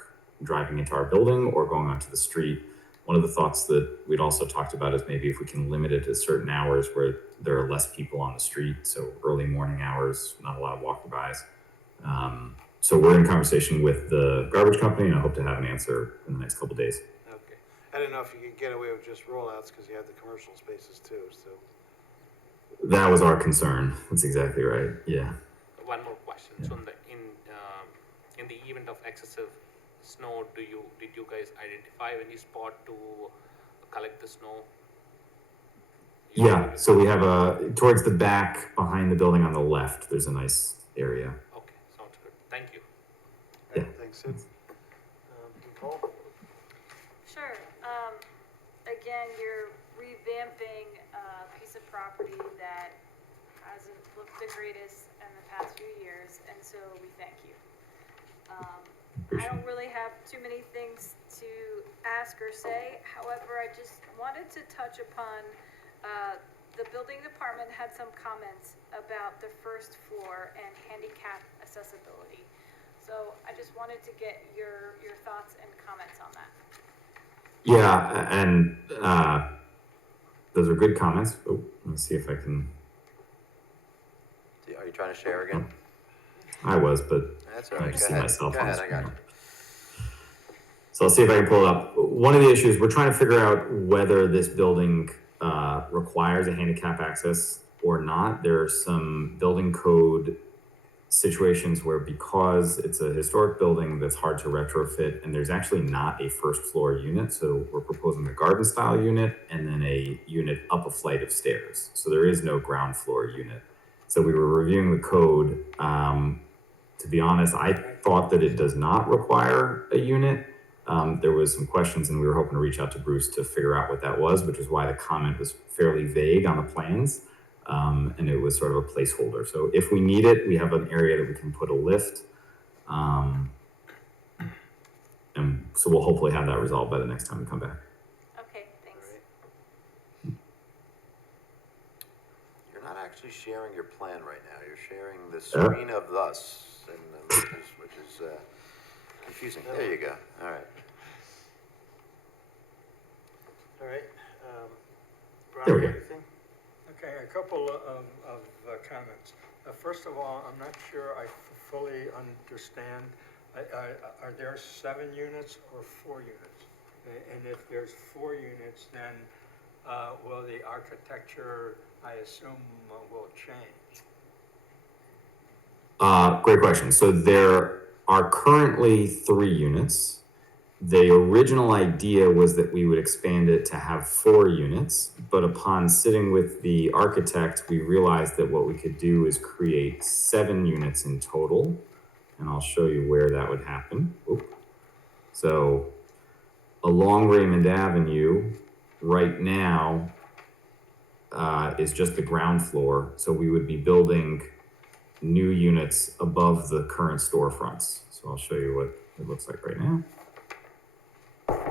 driving into our building or going onto the street. One of the thoughts that we'd also talked about is maybe if we can limit it to certain hours where there are less people on the street. So early morning hours, not a lot of walkbys. So we're in conversation with the garbage company, and I hope to have an answer in the next couple of days. Okay. I didn't know if you could get away with just rollouts because you have the commercial spaces too, so. That was our concern. That's exactly right. Yeah. One more question. So in the event of excessive snow, did you guys identify any spot to collect the snow? Yeah, so we have towards the back behind the building on the left, there's a nice area. Okay, sounds good. Thank you. Yeah. Thanks, Sid. Nicole? Sure. Again, you're revamping a piece of property that hasn't looked the greatest in the past few years, and so we thank you. I don't really have too many things to ask or say. However, I just wanted to touch upon the building department had some comments about the first floor and handicap accessibility. So I just wanted to get your thoughts and comments on that. Yeah, and those are good comments. Oh, let's see if I can. Are you trying to share again? I was, but That's all I right. just Go see ahead. myself Go on the ahead. I got screen. you. So I'll see if I can pull it up. One of the issues, we're trying to figure out whether this building requires a handicap access or not. There are some building code situations where, because it's a historic building that's hard to retrofit, and there's actually not a first floor unit, so we're proposing a garden style unit and then a unit up a flight of stairs. So there is no ground floor unit. So we were reviewing the code. To be honest, I thought that it does not require a unit. There was some questions, and we were hoping to reach out to Bruce to figure out what that was, which is why the comment was fairly vague on the plans. And it was sort of a placeholder. So if we need it, we have an area that we can put a lift. And so we'll hopefully have that resolved by the next time we come back. Okay, thanks. You're not actually sharing your plan right now. You're sharing the screen of us, and which is confusing. There you go. All right. All right. There we Brian, go. anything? Okay, a couple of comments. First of all, I'm not sure I fully understand. Are there 7 units or 4 units? And if there's 4 units, then will the architecture, I assume, will change? Great question. So there are currently 3 units. The original idea was that we would expand it to have 4 units, but upon sitting with the architect, we realized that what we could do is create 7 units in total. And I'll show you where that would happen. Oop. So along Raymond Avenue, right now, is just the ground floor. So we would be building new units above the current storefronts. So I'll show you what it looks like right now.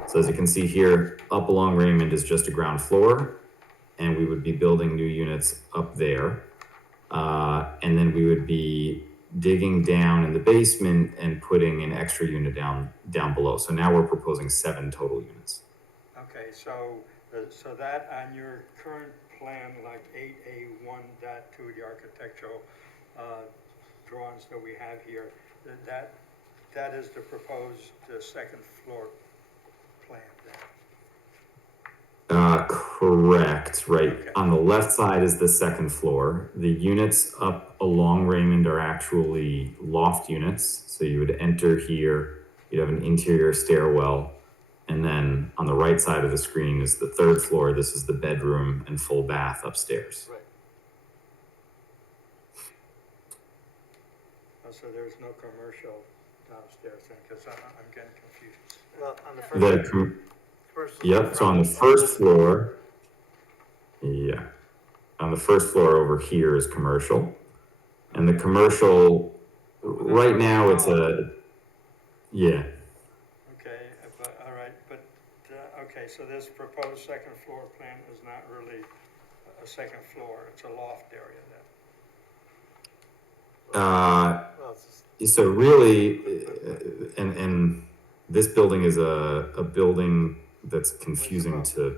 So as you can see here, up along Raymond is just a ground floor, and we would be building new units up there. And then we would be digging down in the basement and putting an extra unit down below. So now we're proposing 7 total units. Okay, so that on your current plan, like 8A1.2, the architectural drawings that we have here, that is the proposed second floor plan there. Correct, right. Okay. On the left side is the second floor. The units up along Raymond are actually loft units. So you would enter here, you'd have an interior stairwell. And then on the right side of the screen is the third floor. This is the bedroom and full bath upstairs. Right. Oh, so there's no commercial downstairs then, because I'm getting confused. Well, on the first. Yep, so on the first floor, yeah, on the first floor over here is commercial. And the commercial, right now it's yeah. Okay, but, all right, but, okay, so this proposed second floor plan is not really a second floor, it's a loft area then. So really, and this building is a building that's confusing to,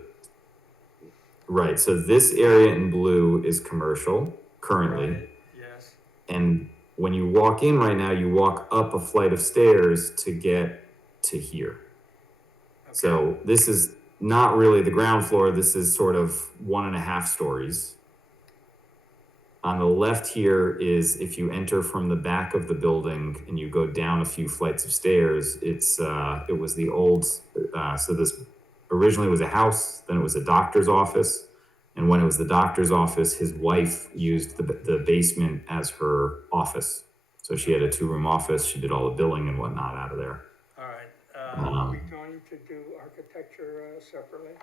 right, so this area in blue is commercial currently. Right, yes, And when you walk in right now, you walk up a flight of stairs to get to here. So this is not really the ground floor, this is sort of 1.5 stories. On the left here is if you enter from the back of the building and you go down a few flights of stairs, it was the old, so this originally was a house, then it was a doctor's office. And when it was the doctor's office, his wife used the basement as her office. So she had a 2-room office, she did all the billing and whatnot out of there. all right, are we going to do architecture separately?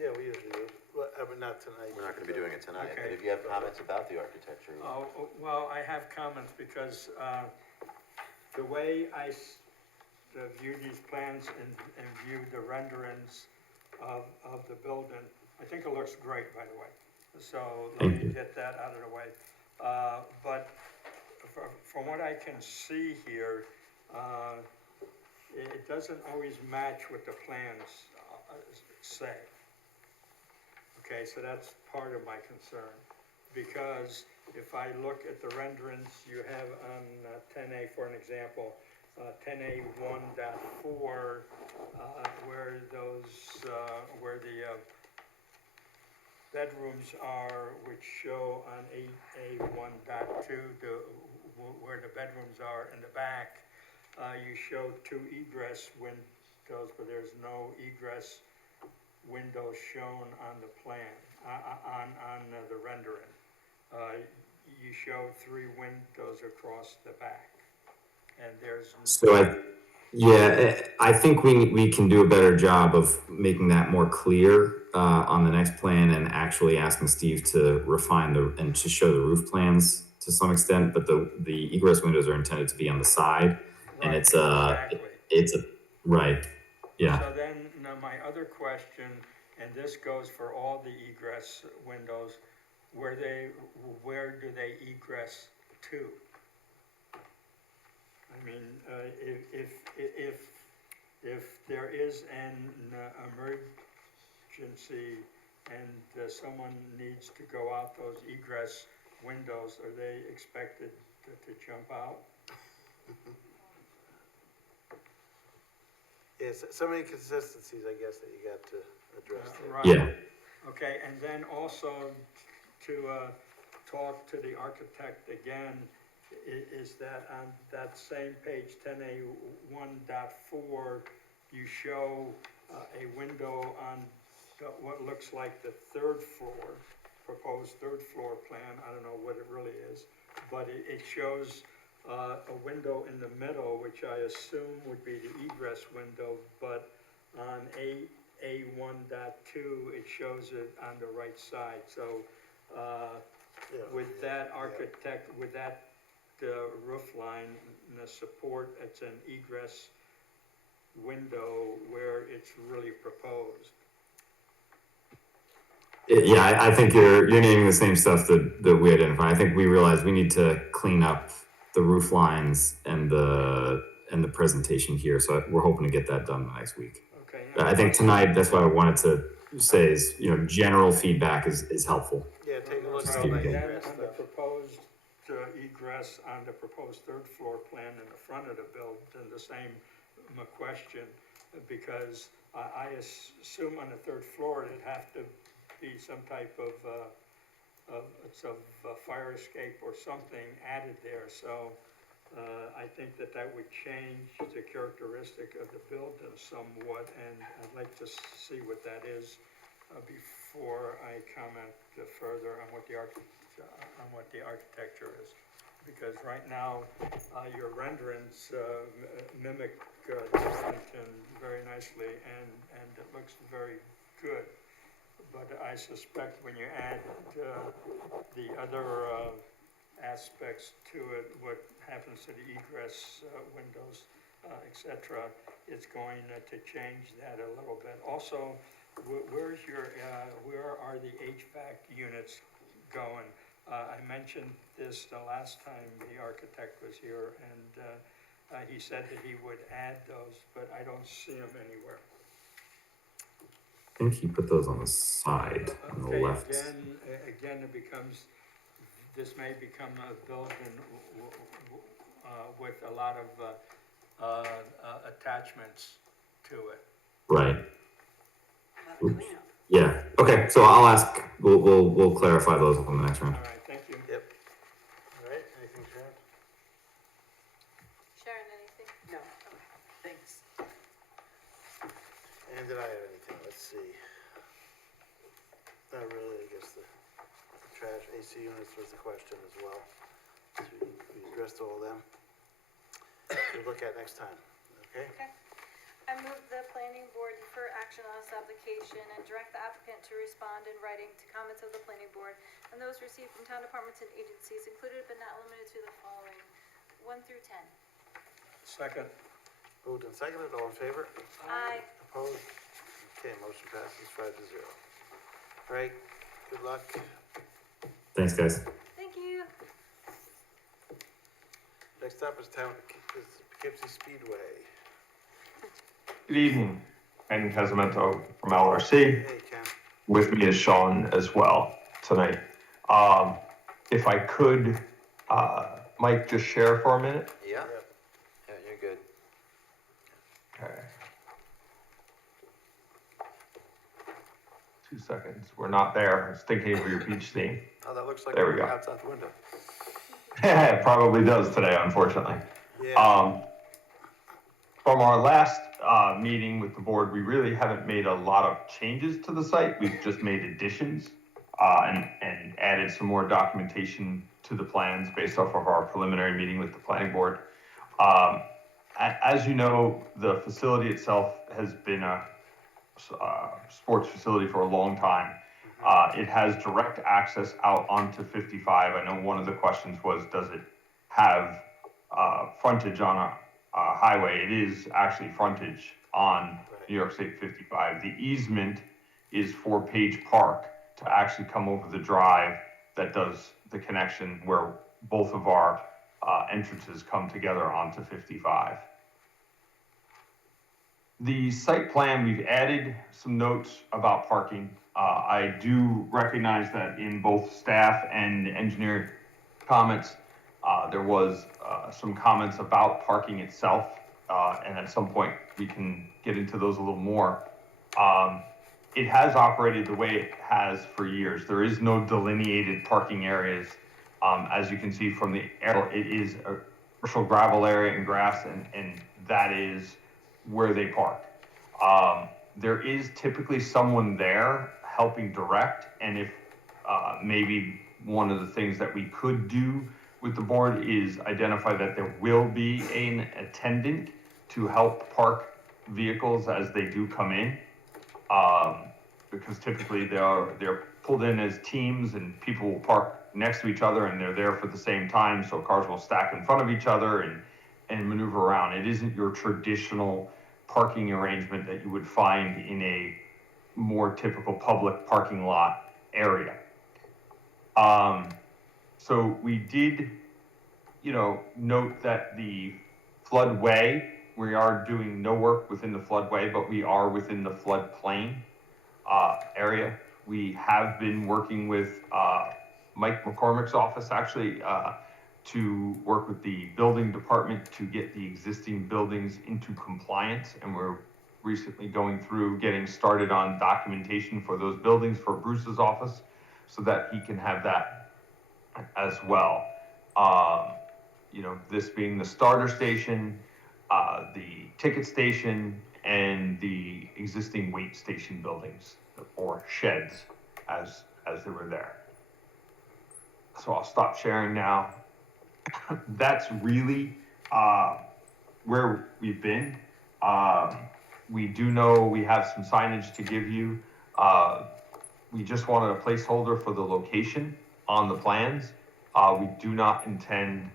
Yeah, we usually do, but not tonight. We're not gonna be doing it tonight, but Okay. if you have comments about the architecture. Oh, well, I have comments because the way I view these plans and view the renderings of the building, I think it looks great, by the way. So let me get that out of the way. But from what I can see here, it doesn't always match what the plans say. Okay, so that's part of my concern, because if I look at the renderings you have on 10A, for an example, 10A 1.4, where the bedrooms are, which show on 8A 1.2, where the bedrooms are in the back, you show 2 egress windows, but there's no egress windows shown on the plan, on the rendering. You show 3 windows across the back, and there's. So I think we can do a better job of making that more clear on the next plan, and actually asking Steve to refine and to show the roof plans to some extent. But the egress windows are intended to be on the side, and it's right, yeah. So then, now my other question, and this goes for all the egress windows, where do they egress to? I mean, if there is an emergency and someone needs to go out those egress windows, are they expected to jump out? Yes, so many consistencies, I guess, that you got to address there. Right. Yeah. Okay, and then also to talk to the architect again, is that on that same page, 10A 1.4, you show a window on what looks like the 3rd floor, proposed 3rd floor plan. I don't know what it really is, but it shows a window in the middle, which I assume would be the egress window, but on A 1.2, it shows it on the right side. So with that with that roof line and the support, it's an egress window where it's really proposed. Yeah, I think you're naming the same stuff that we identify. I think we realize we need to clean up the roof lines and the presentation here. So we're hoping to get that done next week. Okay. I think tonight, that's what I wanted to say is, general feedback is helpful. Yeah, take a look at So all then that on egress the stuff. proposed egress on the proposed third floor plan in the front of the building, the same question, because I assume on the third floor it'd have to be some type of fire escape or something added there, so I think that would change the characteristic of the building somewhat, and I'd like to see what that is before I comment further on what the architecture is. Because right now, your renderings mimic Darlington very nicely, and it looks very good. But I suspect when you add the other aspects to it, what happens to the egress windows, et cetera, it's going to change that a little bit. Also, where are the HVAC units going? I mentioned this the last time the architect was here, and he said that he would add those, but I don't see them anywhere. I think he put those on the side, on the left. Again, this may become a building with a lot of attachments to it. Right. Oops. Yeah, okay, so I'll ask, we'll clarify those on the next round. All right, thank you. Yep. All right, anything, Sharon? Sharon, anything? No, thanks. And did I have anything? Let's see. Not really, I guess the trash AC units was the question as well. So we addressed all of them. We'll look at next time, okay? Okay. I move the planning board defer action on this application and direct the applicant to respond in writing to comments of the planning board and those received from town departments and agencies included but not limited to the following, 1 through 10. Second. Moved and seconded, all in favor? Aye. Opposed? Okay, motion passes 5-0. All right, good luck. Thanks, guys. Thank you. Next up is Poughkeepsie Speedway. Good evening, Ken Casamento from LRC. Hey, Ken. With me is Sean as well tonight. If I could, Mike, just share for a minute. Yeah? Yeah, you're good. Okay. 2 seconds. We're not there. I was thinking of your beach theme. Oh, that looks like There we go. outside the window. It probably does today, unfortunately. Yeah. From our last meeting with the board, we really haven't made a lot of changes to the site. We've just made additions and added some more documentation to the plans based off of our preliminary meeting with the planning board. As you know, the facility itself has been a sports facility for a long time. It has direct access out onto 55. I know one of the questions was, does it have frontage on a highway? It is actually frontage on New York State 55. The easement is for Page Park to actually come over the drive that does the connection where both of our entrances come together onto 55. The site plan, we've added some notes about parking. I do recognize that in both staff and engineer comments, there was some comments about parking itself, and at some point we can get into those a little more. It has operated the way it has for years. There is no delineated parking areas. As you can see from the arrow, it is a commercial gravel area and grass, and that is where they park. There is typically someone there helping direct, and if maybe one of the things that we could do with the board is identify that there will be an attendant to help park vehicles as they do come in, because typically they're pulled in as teams and people will park next to each other and they're there for the same time, so cars will stack in front of each other and maneuver around. It isn't your traditional parking arrangement that you would find in a more typical public parking lot area. So we did, note that the floodway, we are doing no work within the floodway, but we are within the floodplain area. We have been working with Mike McCormick's office, actually, to work with the building department to get the existing buildings into compliance, and we're recently going through getting started on documentation for those buildings for Bruce's office, so that he can have that as well. You know, this being the starter station, the ticket station, and the existing wait station buildings, or sheds, as they were there. So I'll stop sharing now. That's really where we've been. We do know we have some signage to give you. We just wanted a placeholder for the location on the plans. We do not intend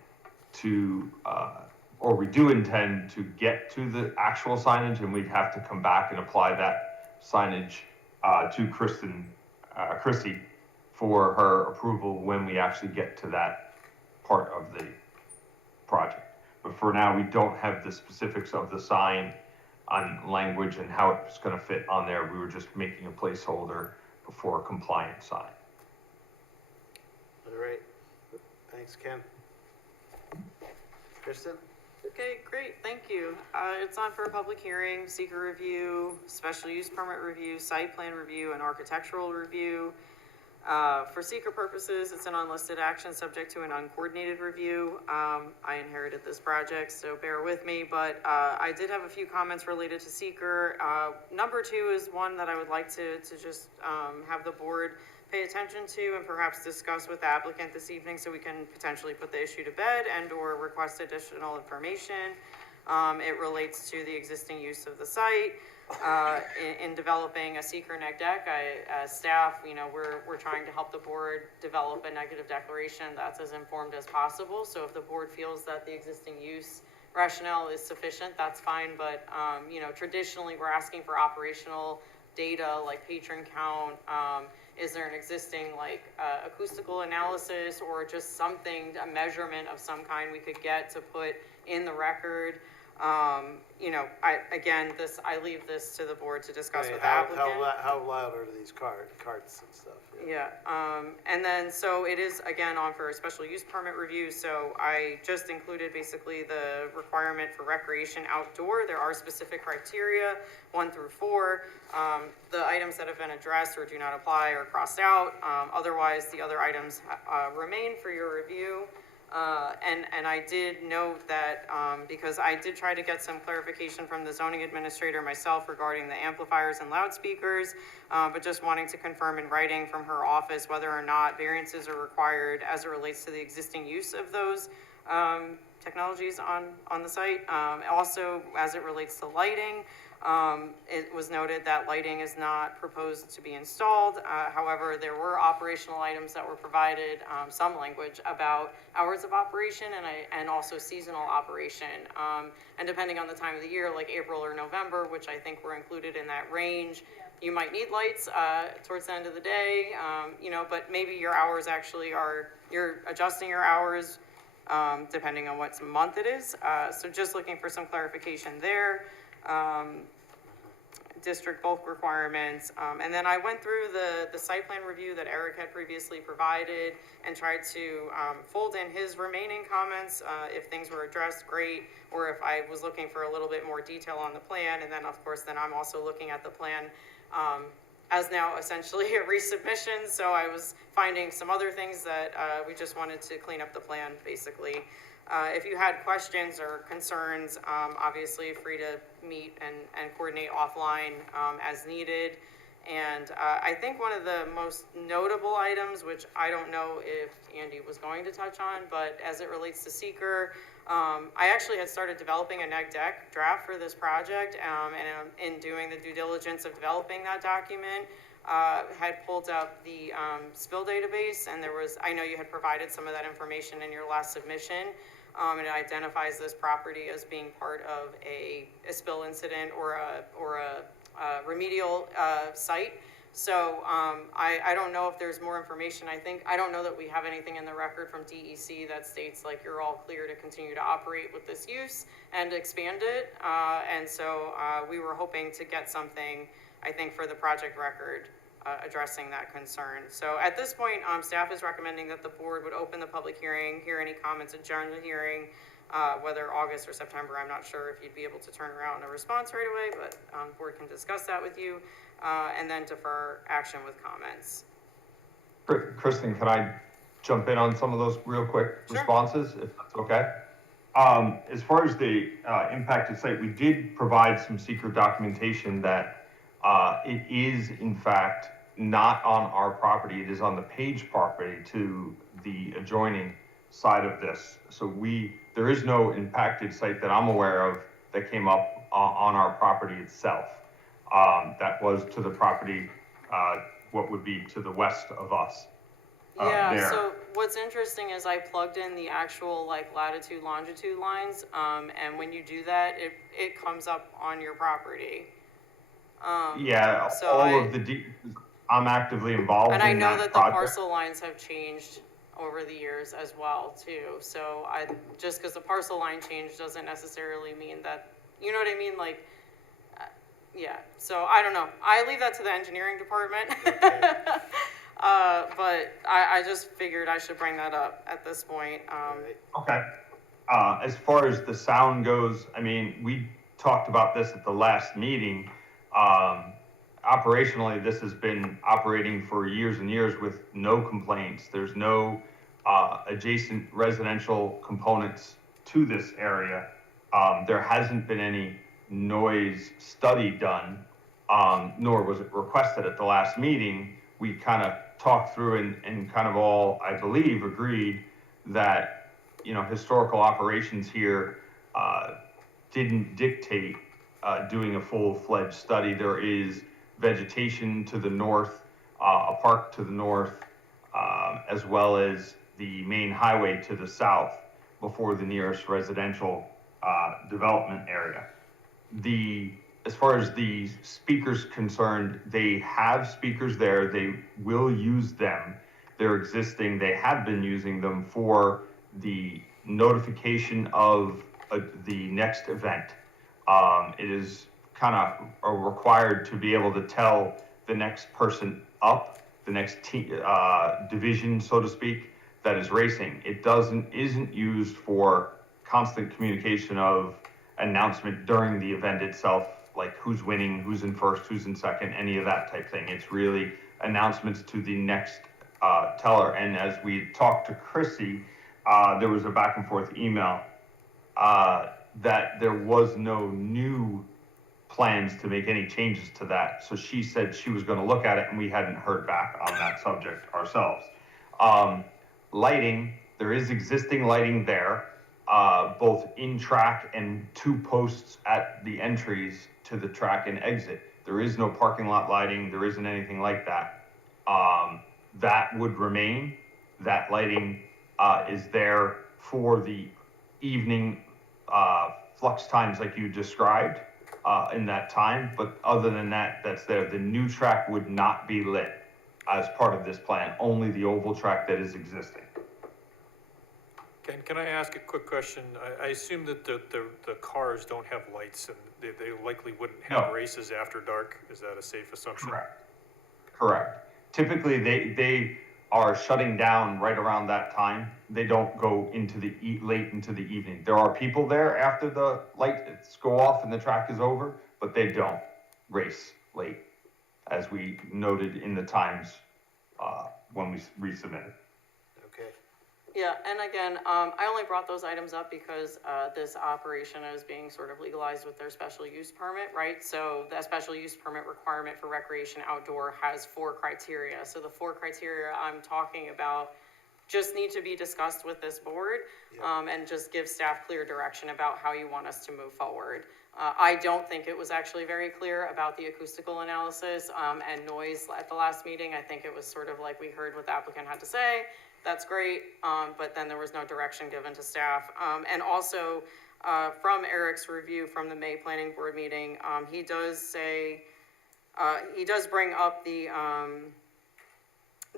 to, or we do intend to get to the actual signage, and we'd have to come back and apply that signage to Chrissy for her approval when we actually get to that part of the project. But for now, we don't have the specifics of the sign on language and how it's going to fit on there. We were just making a placeholder before a compliant sign. All right, thanks, Ken. Kristen? Okay, great, thank you. It's on for a public hearing, seeker review, special use permit review, site plan review, and architectural review. For seeker purposes, it's an unlisted action subject to an uncoordinated review. I inherited this project, so bear with me, but I did have a few comments related to seeker. Number 2 is one that I would like to just have the board pay attention to and perhaps discuss with the applicant this evening, so we can potentially put the issue to bed and or request additional information. It relates to the existing use of the site. In developing a seeker neg deck, as staff, you know, we're trying to help the board develop a negative declaration that's as informed as possible. So if the board feels that the existing use rationale is sufficient, that's fine. But, you know, traditionally we're asking for operational data like patron count. Is there an existing like acoustical analysis or just something, a measurement of some kind we could get to put in the record? You know, I leave this to the board to discuss with the applicant. How loud are these carts and stuff? Yeah, and then, so it is, again, on for a special use permit review, so I just included basically the requirement for recreation outdoor. There are specific criteria, 1 through 4. The items that have been addressed or do not apply are crossed out. Otherwise, the other items remain for your review. And I did note that, because I did try to get some clarification from the zoning administrator myself regarding the amplifiers and loudspeakers, but just wanting to confirm in writing from her office whether or not variances are required as it relates to the existing use of those technologies on the site. Also, as it relates to lighting, it was noted that lighting is not proposed to be installed. However, there were operational items that were provided, some language about hours of operation and also seasonal operation. And depending on the time of the year, like April or November, which I think were included in that range, you might need lights towards the end of the day, you know, but maybe your hours actually you're adjusting your hours depending on what month it is. So just looking for some clarification there. District bulk requirements, and then I went through the site plan review that Eric had previously provided and tried to fold in his remaining comments if things were addressed, great, or if I was looking for a little bit more detail on the plan. And then of course then I'm also looking at the plan as now essentially a resubmission, so I was finding some other things that we just wanted to clean up the plan basically. If you had questions or concerns, obviously free to meet and coordinate offline as needed. And I think one of the most notable items, which I don't know if Andy was going to touch on, but as it relates to seeker, I actually had started developing a neg deck draft for this project, and in doing the due diligence of developing that document, had pulled up the spill database, and I know you had provided some of that information in your last submission. And it identifies this property as being part of a spill incident or a remedial site. So I don't know if there's more information. I don't know that we have anything in the record from DEC that states like you're all clear to continue to operate with this use and expand it. And so we were hoping to get something, I think, for the project record addressing that concern. So at this point, staff is recommending that the board would open the public hearing, hear any comments, adjourn the hearing, whether August or September, I'm not sure if you'd be able to turn around a response right away, but the board can discuss that with you, and then defer action with comments. Kristen, can I jump in on some of those real quick Sure. responses, if that's okay? As far as the impacted site, we did provide some secret documentation that it is in fact not on our property. It is on the Page property to the adjoining side of this. So there is no impacted site that I'm aware of that came up on our property itself. That was to the property, what would be to the west of us. Yeah, there. so what's interesting is I plugged in the actual like latitude, longitude lines, and when you do that, it comes up on your property. Yeah, so all of the I'm actively involved in And that I know that the project. parcel lines have changed over the years as well too. So just because the parcel line change doesn't necessarily mean that, you know what I mean? Like, yeah, so I don't know. I leave that to the engineering department. But I just figured I should bring that up at this point. Okay. As far as the sound goes, I mean, we talked about this at the last meeting. Operationally, this has been operating for years and years with no complaints. There's no adjacent residential components to this area. There hasn't been any noise study done, nor was it requested at the last meeting. We kind of talked through and kind of all, I believe, agreed that, you know, historical operations here didn't dictate doing a full-fledged study. There is vegetation to the north, a park to the north, as well as the main highway to the south before the nearest residential development area. As far as the speakers concerned, they have speakers there. They will use them. They're existing. They have been using them for the notification of the next event. It is kind of required to be able to tell the next person up, the next division, so to speak, that is racing. It isn't used for constant communication of announcement during the event itself, like who's winning, who's in first, who's in second, any of that type thing. It's really announcements to the next teller. And as we talked to Chrissy, there was a back and forth email that there was no new plans to make any changes to that. So she said she was going to look at it, and we hadn't heard back on that subject ourselves. Lighting, there is existing lighting there, both in track and 2 posts at the entries to the track and exit. There is no parking lot lighting. There isn't anything like that. That would remain. That lighting is there for the evening flux times like you described in that time. But other than that, that's there. The new track would not be lit as part of this plan, only the oval track that is existing. Can I ask a quick question? I assume that the cars don't have lights and they likely wouldn't have races after dark. Is that a safe assumption? Correct. Typically, they are shutting down right around that time. They don't go into late into the evening. There are people there after the lights go off and the track is over, but they don't race late, as we noted in the times when we resubmitted. Yeah, and again, I only brought those items up because this operation is being sort of legalized with their special use permit, right? So that special use permit requirement for recreation outdoor has 4 criteria. So the 4 criteria I'm talking about just need to be discussed with this board and just give staff clear direction about how you want us to move forward. I don't think it was actually very clear about the acoustical analysis and noise at the last meeting. I think it was sort of like we heard what the applicant had to say. That's great, but then there was no direction given to staff. And also, from Eric's review from the May Planning Board meeting, he does say, he does bring up the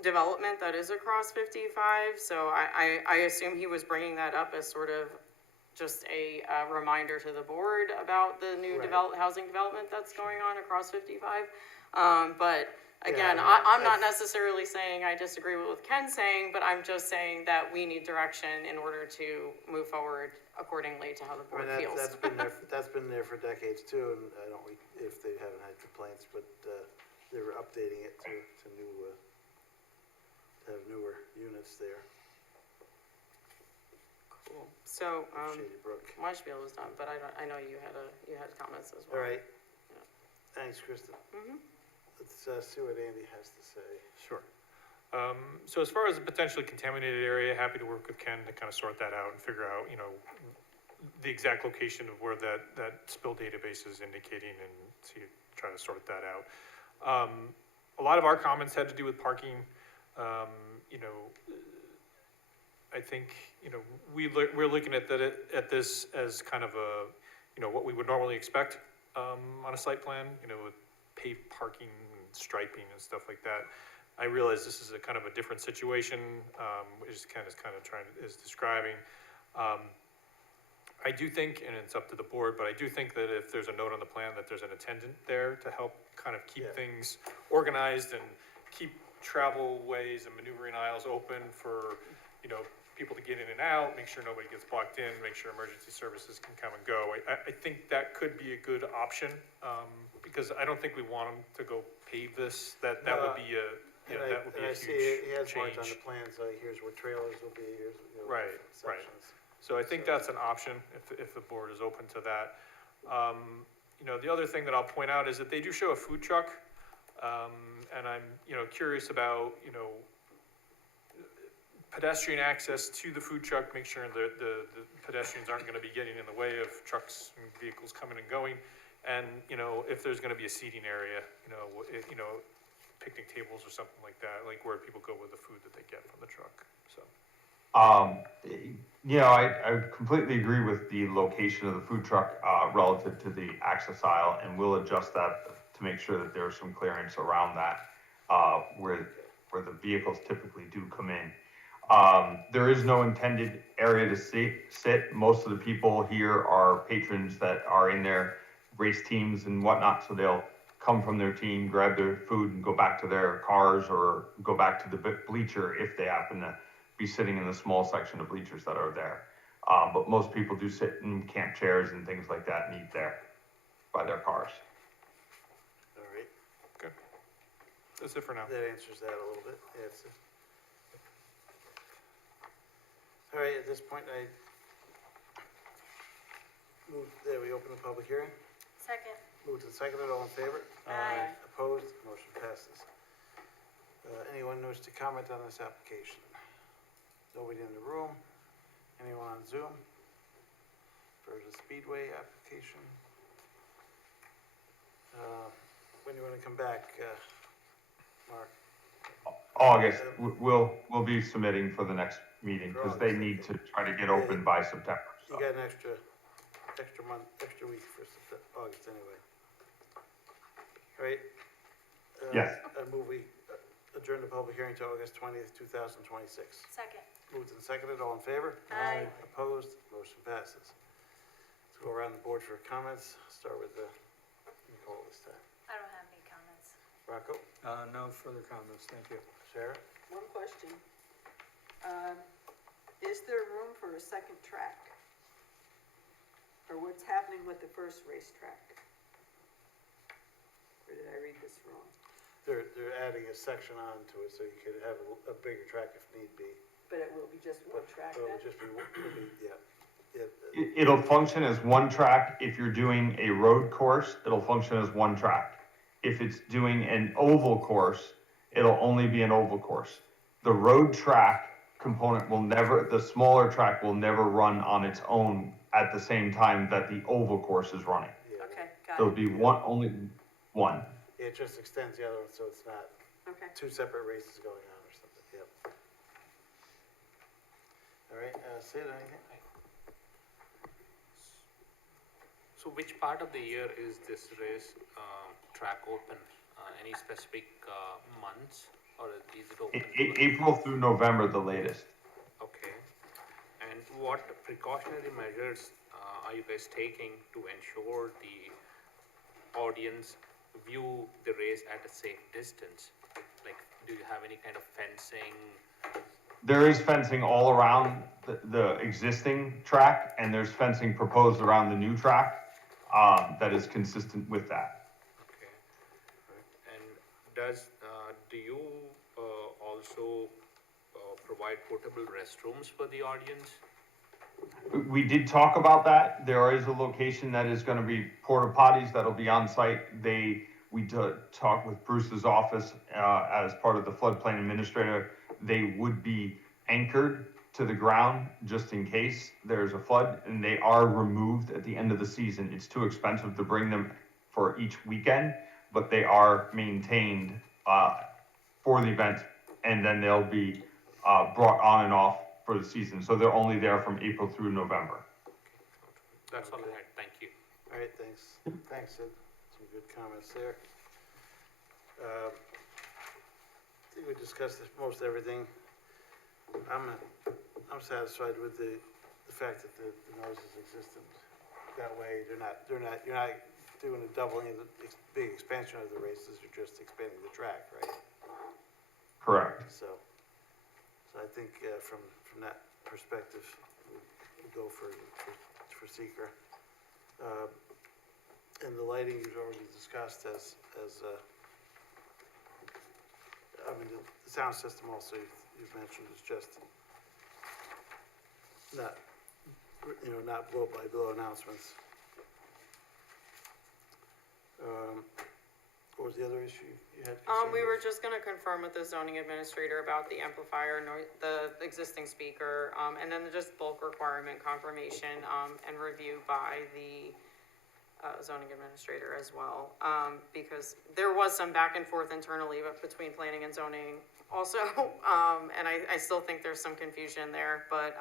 development that is across 55. So I assume he was bringing that up as sort of just a reminder to the board about the new housing development that's going on across 55. But again, Yeah, I'm not that's- necessarily saying I disagree with what Ken's saying, but I'm just saying that we need direction in order to move forward accordingly to how the I board mean, feels. that's been there for decades too, and I don't, if they haven't had complaints, but, they're updating it to new, to have newer units there. Cool. So, Shady Brook. my spiel was done, but I know you had comments as well. All right. Thanks, Kristen. Mm-hmm. Let's, see what Andy has to say. Sure. So as far as the potentially contaminated area, happy to work with Ken to kind of sort that out and figure out, you know, the exact location of where that spill database is indicating and try to sort that out. A lot of our comments had to do with parking. You know, I think, you know, we're looking at this as kind of a, you know, what we would normally expect on a site plan, you know, with paved parking and striping and stuff like that. I realize this is a kind of a different situation, which Ken is kind of is describing. I do think, and it's up to the board, but I do think that if there's a note on the plan that there's an attendant there to help kind of keep things organized and keep travel ways and maneuvering aisles open for, you know, people to get in and out, make sure nobody gets blocked in, make sure emergency services can come and go. I think that could be a good option, because I don't think we want them to go pave this. That would be a, you know, that would be a huge change. He has marked on the plans, here's where trailers will be, here's, you know, Right, different right. sections. So I think that's an option if the board is open to that. You know, the other thing that I'll point out is that they do show a food truck, and I'm, you know, curious about, you know, pedestrian access to the food truck, make sure that the pedestrians aren't gonna be getting in the way of trucks and vehicles coming and going. And, you know, if there's gonna be a seating area, you know, picnic tables or something like that, like where people go with the food that they get from the truck, so. You know, I completely agree with the location of the food truck, relative to the access aisle, and we'll adjust that to make sure that there's some clearance around that, where the vehicles typically do come in. There is no intended area to sit. Most of the people here are patrons that are in their race teams and whatnot, so they'll come from their team, grab their food and go back to their cars or go back to the bleacher if they happen to be sitting in the small section of bleachers that are there. But most people do sit in camp chairs and things like that and eat there by their cars. All right, Okay. That's it for now. that answers that a little bit, All right, at this point, I move, we open the public hearing. Second. Moved and seconded, all in favor? Aye. Opposed, motion passes. Anyone who wishes to comment on this application? Nobody in the room? Anyone on Zoom? For the Speedway application? When do you want to come back, Mark? August, we'll be submitting for the next meeting because they need to try to get open by September. You got an extra month, extra week for August anyway. All right? Yes. I move we adjourn the public hearing to August 20th, 2026. Second. Moved and seconded, all in favor? Aye. Opposed, motion passes. Let's go around the board for comments. Start with Nicole this time. I don't have any comments. Rocco? No further comments, thank you. Sarah? One question. Is there room for a second track? Or what's happening with the first racetrack? Or did I read this wrong? They're adding a section onto it so you could have a bigger track if need be. But it will be just one track It'll then? just be, yeah. It'll function as one track. If you're doing a road course, it'll function as one track. If it's doing an oval course, it'll only be an oval course. The road track component the smaller track will never run on its own at the same time that the oval course is running. Okay, got There'll it. be only one. Yeah, it just extends the other one, so it's not Okay. two separate races going on or something, yep. All right, Sid, anything? So which part of the year is this race track open? Any specific months, or is it open? April through November, the latest. Okay. And what precautionary measures are you guys taking to ensure the audience view the race at a safe distance? Like, do you have any kind of fencing? There is fencing all around the existing track, and there's fencing proposed around the new track, that is consistent with that. Okay. And does, do you also provide portable restrooms for the audience? We did talk about that. There is a location that is gonna be porta potties that'll be on site. We talked with Bruce's office, as part of the floodplain administrator. They would be anchored to the ground just in case there's a flood, and they are removed at the end of the season. It's too expensive to bring them for each weekend, but they are maintained, for the event, and then they'll be, brought on and off for the season. So they're only there from April through November. That's all I had, thank you. All right, thanks. Thanks, Sid. Some good comments there. I think we discussed most everything. I'm satisfied with the fact that the noise is existent. That way, you're not doing a doubling of the big expansion of the races, you're just expanding the track, right? Correct. So I think, from that perspective, we'll go for seeker. And the lighting you've already discussed as the sound system also you've mentioned is just not blow-by-blow announcements. What was the other issue you had? We were just gonna confirm with the zoning administrator about the amplifier, the existing speaker, and then just bulk requirement confirmation, and review by the zoning administrator as well, because there was some back and forth internally between planning and zoning also, and I still think there's some confusion there, but,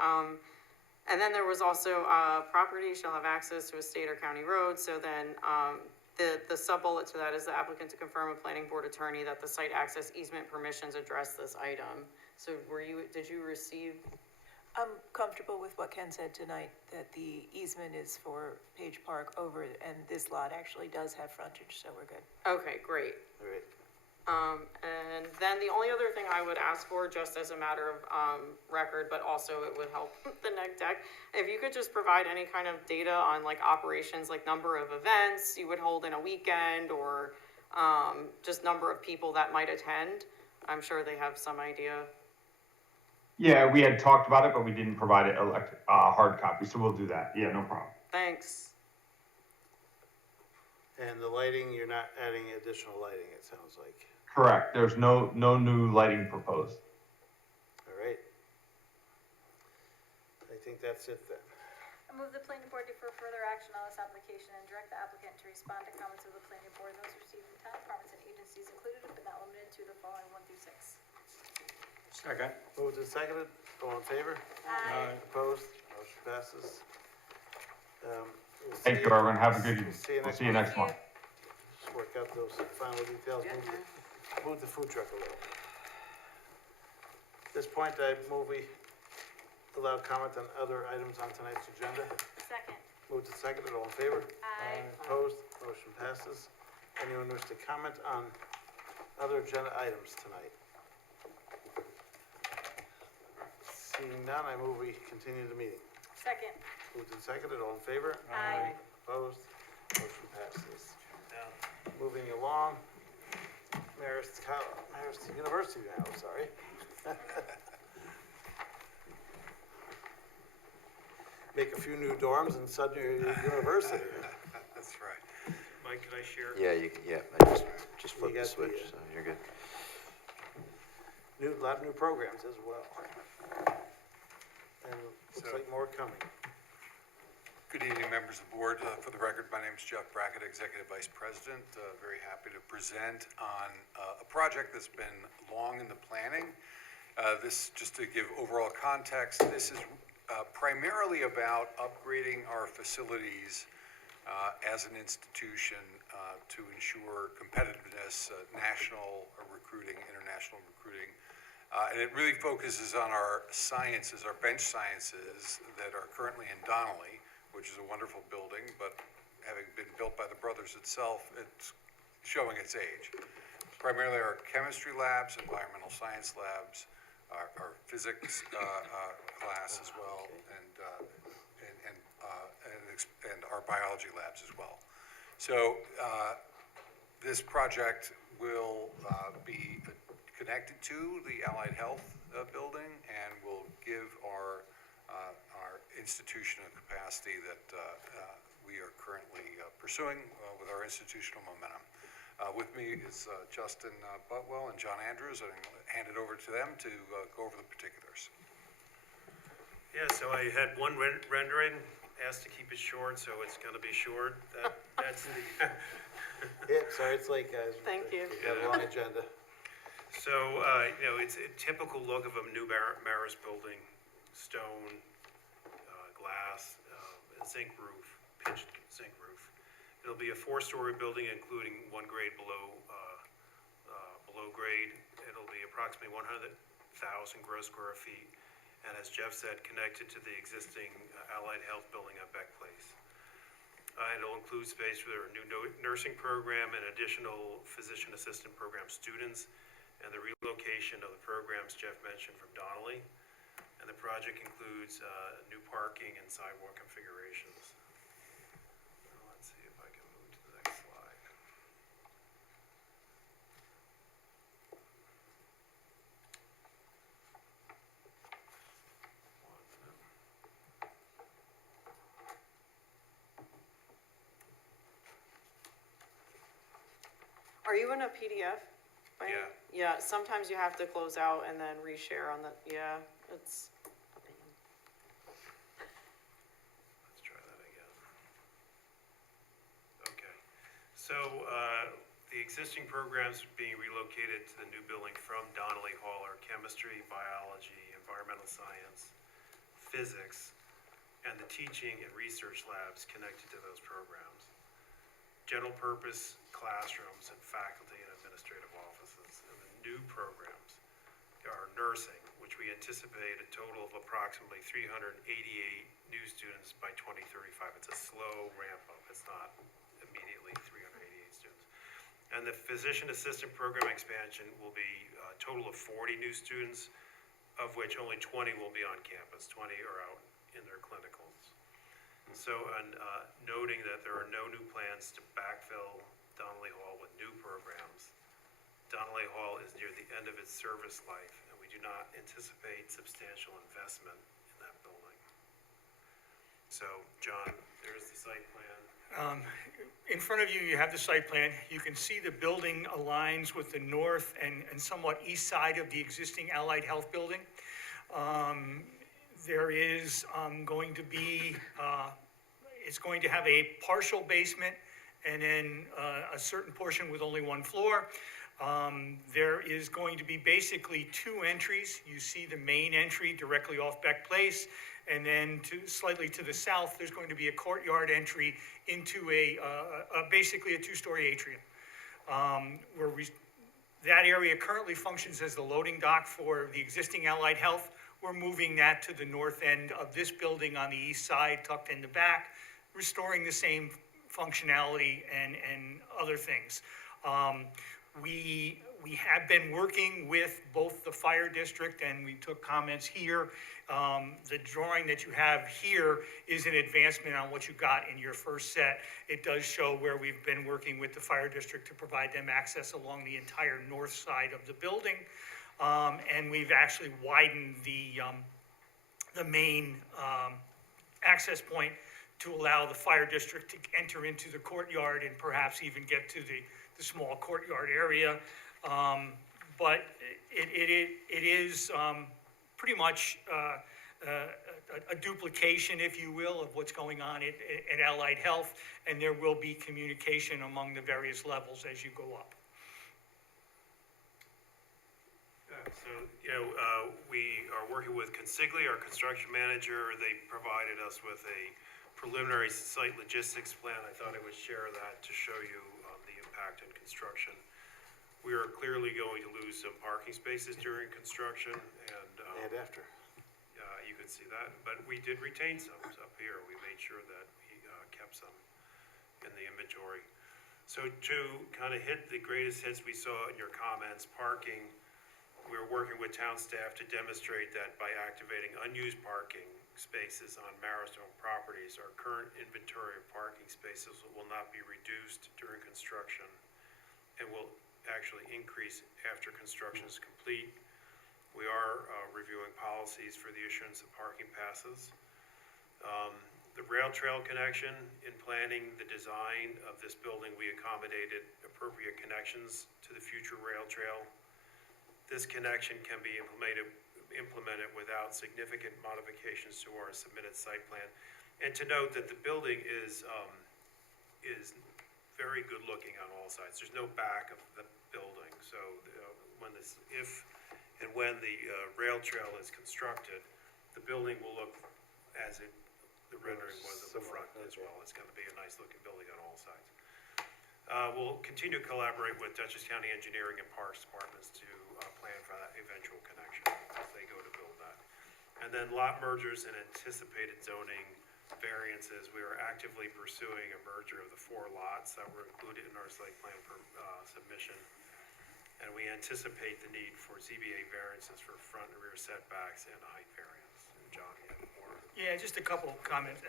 and then there was also, property shall have access to a state or county road, so then, the sub-bullet to that is the applicant to confirm with planning board attorney that the site access easement permissions address this item. So did you receive? I'm comfortable with what Ken said tonight, that the easement is for Page Park over, and this lot actually does have frontage, so we're good. Okay, great. All right. And then the only other thing I would ask for, just as a matter of record, but also it would help the neg deck, if you could just provide any kind of data on like operations, like number of events you would hold in a weekend, or just number of people that might attend. I'm sure they have some idea. Yeah, we had talked about it, but we didn't provide it hard copy, so we'll do that. Yeah, no problem. Thanks. And the lighting, you're not adding additional lighting, it sounds like. Correct. There's no new lighting proposed. All right. I think that's it then. I move the planning board defer further action on this application and direct the applicant to respond to comments of the planning board and those received from town departments and agencies included, but not limited to the following 1 through 6. Second. Moved and seconded, all in favor? Aye. Opposed? Motion passes. We'll Thank see you, everyone. Have a good evening. We'll We'll see you next month. Just work out those final details. Move the food truck a little. At this point, I move we allow comment on other items on tonight's agenda. Second. Moved and seconded, all in favor? Aye. Opposed? Motion passes. Anyone wish to comment on other agenda items tonight? Seeing none, I move we continue the meeting. Second. Moved and seconded, all in favor? Aye. Opposed? Motion passes. Moving along, Marist University now, sorry. Make a few new dorms and suddenly you're a university. That's right. Mike, can I share? I just flipped You the got switch, the, so you're good. A lot of new programs as well. And looks like more coming. Good evening, members of the board. For the record, my name is Jeff Brackett, Executive Vice President. Very happy to present on a project that's been long in the planning. This, just to give overall context, this is primarily about upgrading our facilities as an institution to ensure competitiveness, national recruiting, international recruiting. And it really focuses on our sciences, our bench sciences that are currently in Donnelly, which is a wonderful building, but having been built by the brothers itself, it's showing its age. Primarily our chemistry labs, environmental science labs, our physics class as well, and our biology labs as well. So this project will be connected to the Allied Health building and will give our institution a capacity that we are currently pursuing with our institutional momentum. With me is Justin Butwell and John Andrews, and I'm going to hand it over to them to go over the particulars. Yeah, so I had one rendering, asked to keep it short, so it's going to be short. That's the... Yeah, sorry, it's late, guys. Thank you. We have a long agenda. So, it's a typical look of a new Maris building, stone, glass, zinc roof, pitched zinc roof. It'll be a 4-story building, including 1 grade below grade. It'll be approximately 100,000 gross square feet. And as Jeff said, connected to the existing Allied Health building at Beck Place. It'll include space for their new nursing program and additional physician assistant program students, and the relocation of the programs Jeff mentioned from Donnelly. And the project includes new parking and sidewalk configurations. Let's see if I can move to the next slide. Are you in a PDF? Yeah. Yeah, sometimes you have to close out and then reshare on the, yeah, it's a pain. Let's try that again. Okay, so the existing programs being relocated to the new building from Donnelly Hall are chemistry, biology, environmental science, physics, and the teaching and research labs connected to those programs. General purpose classrooms and faculty and administrative offices. And the new programs are nursing, which we anticipate a total of approximately 388 new students by 2035. It's a slow ramp up. It's not immediately 388 students. And the physician assistant program expansion will be a total of 40 new students, of which only 20 will be on campus. 20 are out in their clinicals. So, and noting that there are no new plans to backfill Donnelly Hall with new programs. Donnelly Hall is near the end of its service life, and we do not anticipate substantial investment in that building. So, John, there's the site plan. In front of you, you have the site plan. You can see the building aligns with the north and somewhat east side of the existing Allied Health building. There is going to be, it's going to have a partial basement and then a certain portion with only 1 floor. There is going to be basically 2 entries. You see the main entry directly off Beck Place, and then slightly to the south, there's going to be a courtyard entry into basically a 2-story atrium. That area currently functions as the loading dock for the existing Allied Health. We're moving that to the north end of this building on the east side, tucked in the back, restoring the same functionality and other things. We have been working with both the fire district, and we took comments here. The drawing that you have here is an advancement on what you got in your first set. It does show where we've been working with the fire district to provide them access along the entire north side of the building. And we've actually widened the main access point to allow the fire district to enter into the courtyard and perhaps even get to the small courtyard area. But it is pretty much a duplication, if you will, of what's going on at Allied Health, and there will be communication among the various levels as you go up. So, we are working with Consigli, our construction manager. They provided us with a preliminary site logistics plan. I thought I would share that to show you the impact in construction. We are clearly going to lose some parking spaces during construction, and after. You can see that, but we did retain some up here. We made sure that we kept some in the inventory. So to kind of hit the greatest hits we saw in your comments, parking, we're working with town staff to demonstrate that by activating unused parking spaces on Marrowstone properties, our current inventory of parking spaces will not be reduced during construction and will actually increase after construction is complete. We are reviewing policies for the issuance of parking passes. The rail trail connection, in planning the design of this building, we accommodated appropriate connections to the future rail trail. This connection can be implemented without significant modifications to our submitted site plan. And to note that the building is very good looking on all sides. There's no back of the building, so if and when the rail trail is constructed, the building will look as the rendering was of the front as well. It's going to be a nice looking building on all sides. We'll continue to collaborate with Dutchess County Engineering and Parks Departments to plan for that eventual connection as they go to build that. And then lot mergers and anticipated zoning variances. We are actively pursuing a merger of the 4 lots that were included in our site plan submission. And we anticipate the need for ZBA variances for front and rear setbacks and a height variance. And John, you have more? Yeah, just a couple of comments.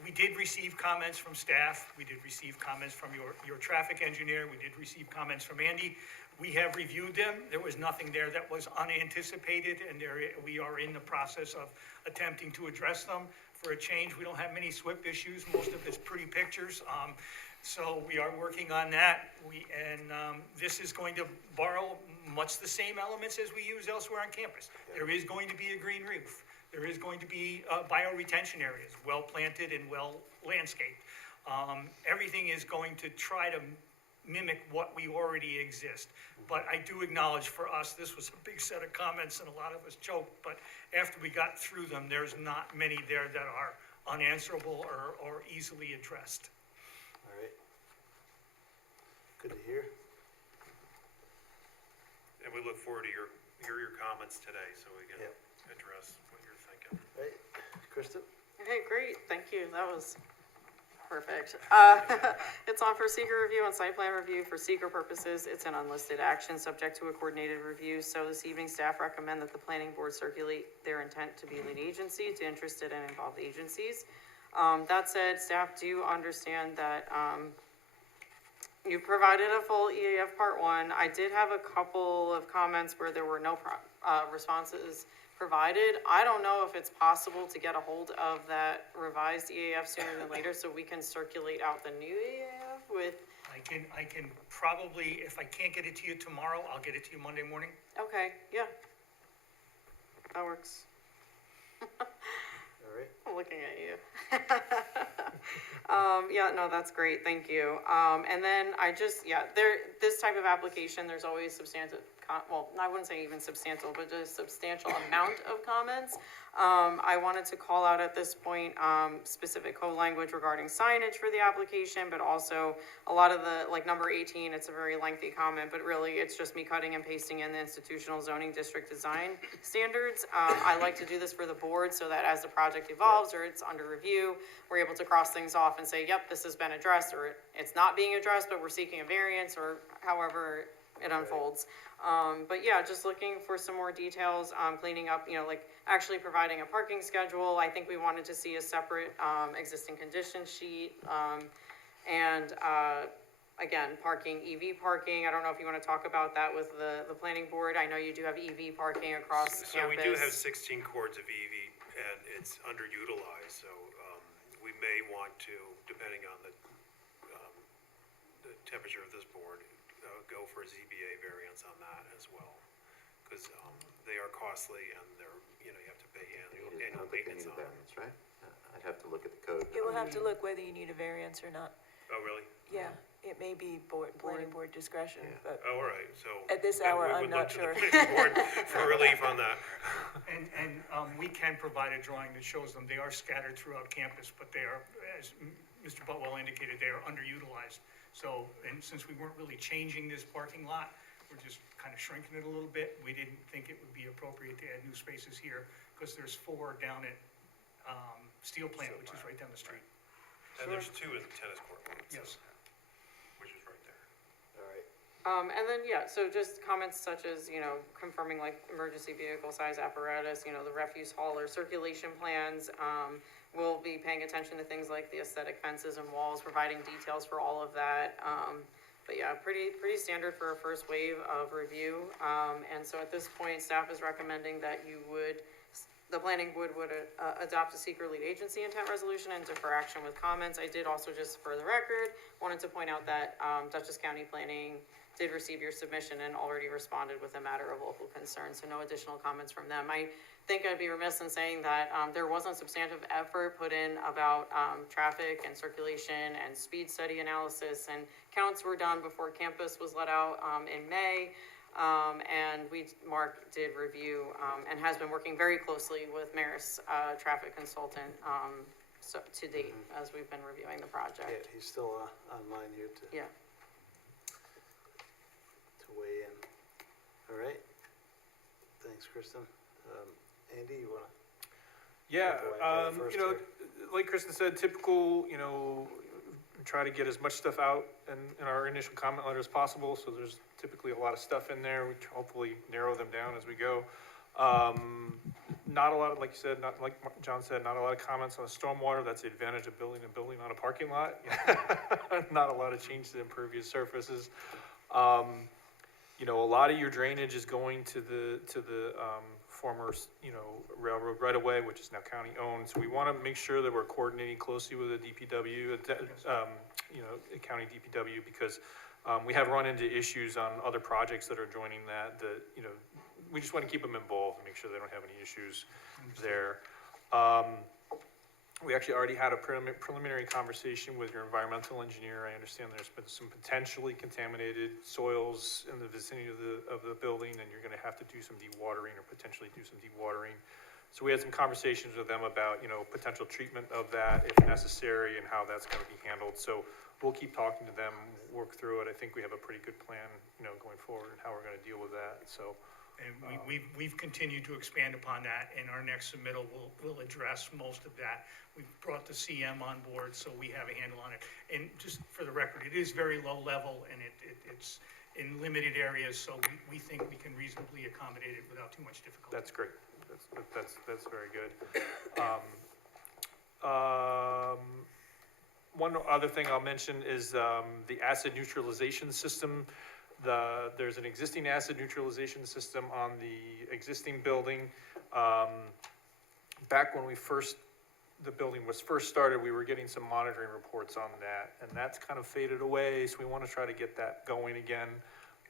We did receive comments from staff. We did receive comments from your traffic engineer. We did receive comments from Andy. We have reviewed them. There was nothing there that was unanticipated, and we are in the process of attempting to address them. For a change, we don't have many SWIP issues. Most of it's pretty pictures. So we are working on that. This is going to borrow much the same elements as we use elsewhere on campus. There is going to be a green roof. There is going to be bioretention areas, well planted and well landscaped. Everything is going to try to mimic what we already exist. But I do acknowledge for us, this was a big set of comments and a lot of us choked, but after we got through them, there's not many there that are unanswerable or easily addressed. All right. Good to hear. And we look forward to hear your comments today so we can address what you're thinking. Right, Kristen? Okay, great, thank you, that was perfect. It's on for seeker review and site plan review. For seeker purposes, it's an unlisted action subject to a coordinated review. So this evening, staff recommend that the planning board circulate their intent to be lead agency to interested and involved agencies. That said, staff do understand that you've provided a full EAF Part 1. I did have a couple of comments where there were no responses provided. I don't know if it's possible to get a hold of that revised EAF sooner than later so we can circulate out the new EAF with. I can probably, if I can't get it to you tomorrow, I'll get it to you Monday morning. Okay, yeah. That works. All right. I'm looking at you. Yeah, no, that's great, thank you. And then this type of application, there's always substantial, well, I wouldn't say even substantial, but just substantial amount of comments. I wanted to call out at this point, specific code language regarding signage for the application, but also a lot of the, like number 18, it's a very lengthy comment, but really it's just me cutting and pasting in the institutional zoning district design standards. I like to do this for the board so that as the project evolves or it's under review, we're able to cross things off and say, yep, this has been addressed, or it's not being addressed, but we're seeking a variance, or however it unfolds. But yeah, just looking for some more details, cleaning up, like actually providing a parking schedule. I think we wanted to see a separate existing condition sheet. Again, parking, EV parking. I don't know if you want to talk about that with the planning board. I know you do have EV parking across campus. So we do have 16 cords of EV and it's underutilized. So we may want to, depending on the temperature of this board, go for a ZBA variance on that as well, because they are costly and they're, you have to pay annual maintenance on them. Variance, right? I'd have to look at the code. You will have to look whether you need a variance or not. Oh, really? Yeah, it may be planning board discretion, but Oh, all right, so. at this then hour, we I'm would not look to sure. the planning board for relief on that. And we can provide a drawing that shows them. They are scattered throughout campus, but they are, as Mr. Butwell indicated, they are underutilized. So, and since we weren't really changing this parking lot, we're just kind of shrinking it a little bit. We didn't think it would be appropriate to add new spaces here because there's 4 down at Steel Plant, which is right down the street. And there's 2 in the tennis court. Yes. All right. And then, yeah, so just comments such as, you know, confirming like emergency vehicle size apparatus, you know, the refuse hauler, circulation plans. We'll be paying attention to things like the aesthetic fences and walls, providing details for all of that. But yeah, pretty standard for a first wave of review. And so at this point, staff is recommending that the planning board would adopt a secret lead agency intent resolution and defer action with comments. I did also, just for the record, wanted to point out that Dutchess County Planning did receive your submission and already responded with a matter of local concern, so no additional comments from them. I think I'd be remiss in saying that there wasn't substantive effort put in about traffic and circulation and speed study analysis, and counts were done before campus was let out in May. And Mark did review and has been working very closely with Maris traffic consultant so to date as we've been reviewing the project. Yeah, he's still online here to Yeah. weigh in. All right. Thanks, Kristen. Andy, you wanna? Yeah, take a whack at it first you know, here? like Kristen said, typical, you know, try to get as much stuff out in our initial comment letter as possible, so there's typically a lot of stuff in there. We hopefully narrow them down as we go. Not a lot, like you said, not like John said, not a lot of comments on the stormwater. That's the advantage of building a building on a parking lot. Not a lot of change to impervious surfaces. You know, a lot of your drainage is going to the former, you know, railroad right of way, which is now county owned. So we want to make sure that we're coordinating closely with the DPW, you know, the county DPW, because we have run into issues on other projects that are joining that, you know, we just want to keep them involved and make sure they don't have any issues there. We actually already had a preliminary conversation with your environmental engineer. I understand there's been some potentially contaminated soils in the vicinity of the building, and you're gonna have to do some dewatering or potentially do some dewatering. So we had some conversations with them about, you know, potential treatment of that if necessary and how that's gonna be handled. So we'll keep talking to them, work through it. I think we have a pretty good plan, you know, going forward and how we're gonna deal with that, so. And we've continued to expand upon that, and our next submittal will address most of that. We've brought the CM on board, so we have a handle on it. And just for the record, it is very low level, and it's in limited areas, so we think we can reasonably accommodate it without too much difficulty. That's great. That's very good. One other thing I'll mention is the acid neutralization system. There's an existing acid neutralization system on the existing building. Back when the building was first started, we were getting some monitoring reports on that, and that's kind of faded away, so we want to try to get that going again.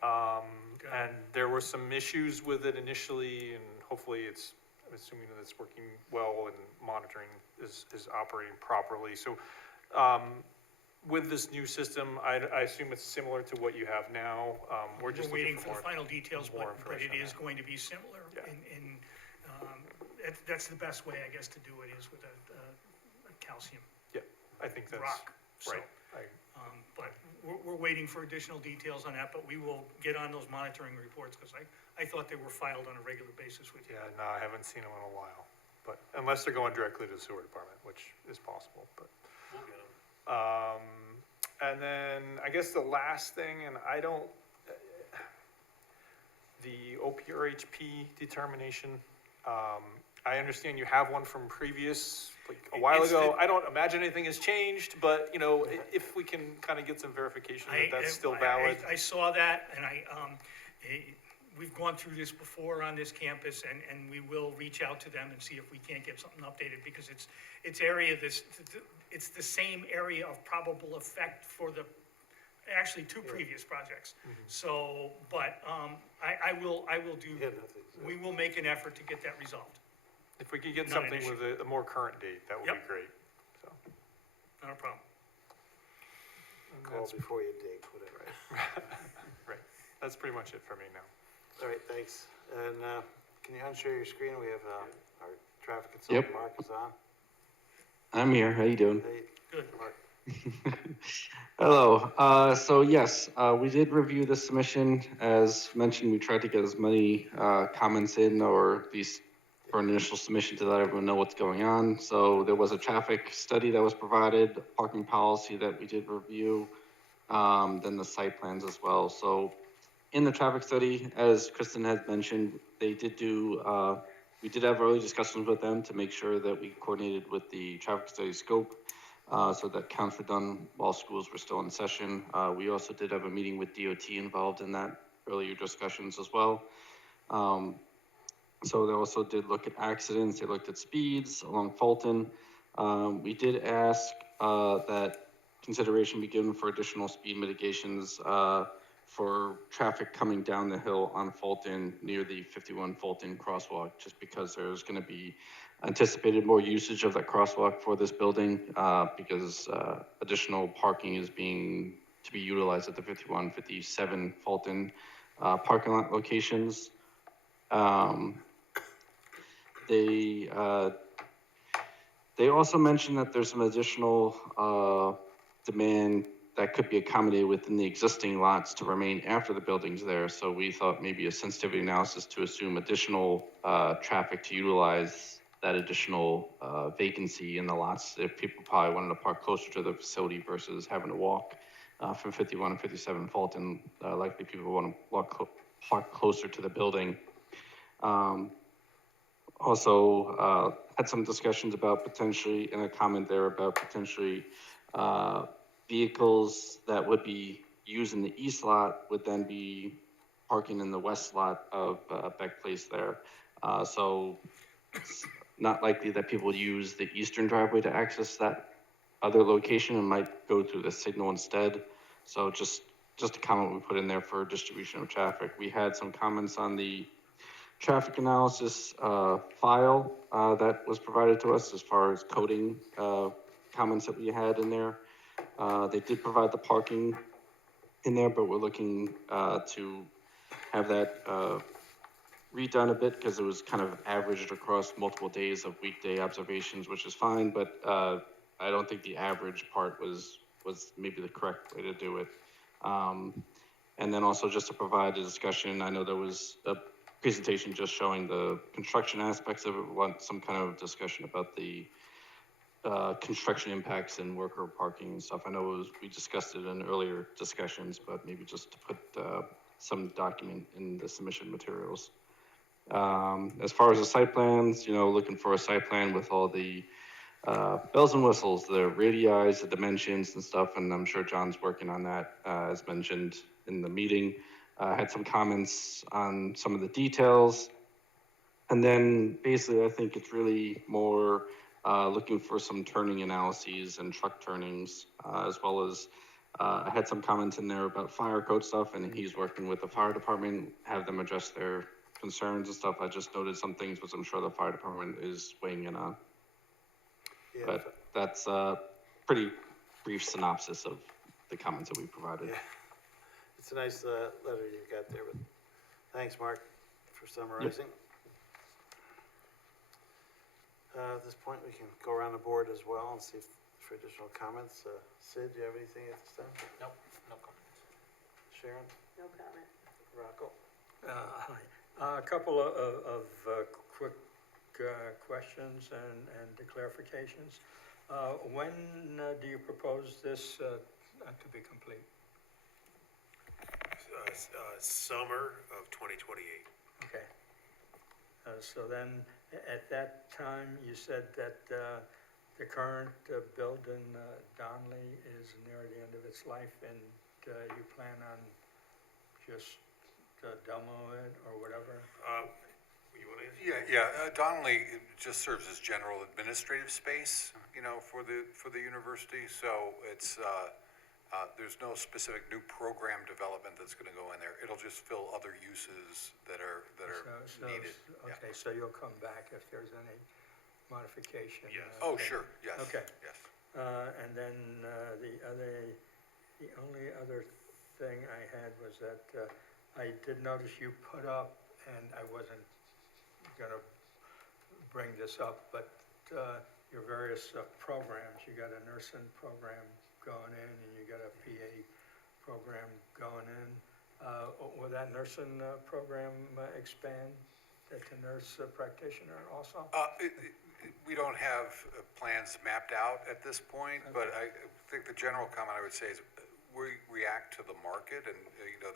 And there were some issues with it initially, and hopefully I'm assuming that it's working well and monitoring is operating properly. So with this new system, I assume it's similar to what you have now. We're just waiting for the final details, but it is going to be similar. Yeah. That's the best way, I guess, to do it is with a calcium Yeah, I think that's rock. So, right. but we're waiting for additional details on that, but we will get on those monitoring reports, because I thought they were filed on a regular basis with you. Yeah, no, I haven't seen them in a while, but unless they're going directly to the sewer department, which is possible, but. We'll get them. And then I guess the last thing, and the OPRHP determination, I understand you have one from previous, like a while ago. I don't imagine anything has changed, but, you know, if we can kind of get some verification that that's still valid. I saw that, and we've gone through this before on this campus, and we will reach out to them and see if we can't get something updated, because it's the same area of probable effect for actually two previous projects. So, but we will make an effort to get that resolved. If we could get Not an something issue. with a more current date, that would be Yep. great, so. Not a problem. And Call that's- before you dig, whatever. Right, that's pretty much it for me now. All right, thanks. And can you unshare your screen? We have our traffic consultant, Yep. Mark, is on. I'm here. How you doing? Hey, Good. Mark. Hello. So yes, we did review the submission. As mentioned, we tried to get as many comments in, or at least for an initial submission, to let everyone know what's going on. So there was a traffic study that was provided, parking policy that we did review, than the site plans as well. So in the traffic study, as Kristen had mentioned, they did do, we did have early discussions with them to make sure that we coordinated with the traffic study scope, so that counts were done while schools were still in session. We also did have a meeting with DOT involved in that earlier discussions as well. So they also did look at accidents, they looked at speeds along Fulton. We did ask that consideration be given for additional speed mitigations for traffic coming down the hill on Fulton near the 51 Fulton crosswalk, just because there's going to be anticipated more usage of that crosswalk for this building because additional parking is being to be utilized at the 51, 57 Fulton parking lot locations. They also mentioned that there's some additional demand that could be accommodated within the existing lots to remain after the building's there. So we thought maybe a sensitivity analysis to assume additional traffic to utilize that additional vacancy in the lots if people probably wanted to park closer to the facility versus having to walk from 51 and 57 Fulton. Likely people want to park closer to the building. Also, had some discussions about potentially, and a comment there about potentially vehicles that would be used in the east lot would then be parking in the west lot of Beck Place there. So it's not likely that people would use the eastern driveway to access that other location and might go through the signal instead. So just a comment we put in there for distribution of traffic. We had some comments on the traffic analysis file that was provided to us as far as coding comments that we had in there. They did provide the parking in there, but we're looking to have that redone a bit because it was kind of averaged across multiple days of weekday observations, which is fine, but I don't think the average part was maybe the correct way to do it. And then also just to provide a discussion, I know there was a presentation just showing the construction aspects of it. We want some kind of discussion about the construction impacts and worker parking and stuff. I know we discussed it in earlier discussions, but maybe just to put some document in the submission materials. As far as the site plans, looking for a site plan with all the bells and whistles, the radii, the dimensions and stuff, and I'm sure John's working on that, as mentioned in the meeting. Had some comments on some of the details. And then basically, I think it's really more looking for some turning analyses and truck turnings, as well as I had some comments in there about fire code stuff, and he's working with the fire department, have them address their concerns and stuff. I just noted some things, which I'm sure the fire department is weighing in on. Yeah. But that's a pretty brief synopsis of the comments that we provided. Yeah. It's a nice letter you've got there, but thanks, Mark, for summarizing. At this point, we can go around the board as well and see if for additional comments. Sid, do you have anything at this time? Nope, no comments. Sharon? No comment. Rocco? Hi. A couple of quick questions and clarifications. When do you propose this to be complete? Summer of 2028. Okay. So then, at that time, you said that the current building, Donley, is near the end of its life, and you plan on just demo it or whatever? You want to answer? Yeah. Donnelly just serves as general administrative space, for the university. So it's there's no specific new program development that's going to go in there. It'll just fill other uses that are needed. Okay, so you'll come back if there's any modification. Yes. Oh, sure. Yes. Okay. Yes. And then the only other thing I had was that I did notice you put up, and I wasn't gonna bring this up, but your various programs. You got a nursing program going in, and you got a PA program going in. Will that nursing program expand to nurse practitioner also? We don't have plans mapped out at this point, Okay. but I think the general comment I would say is we react to the market, and,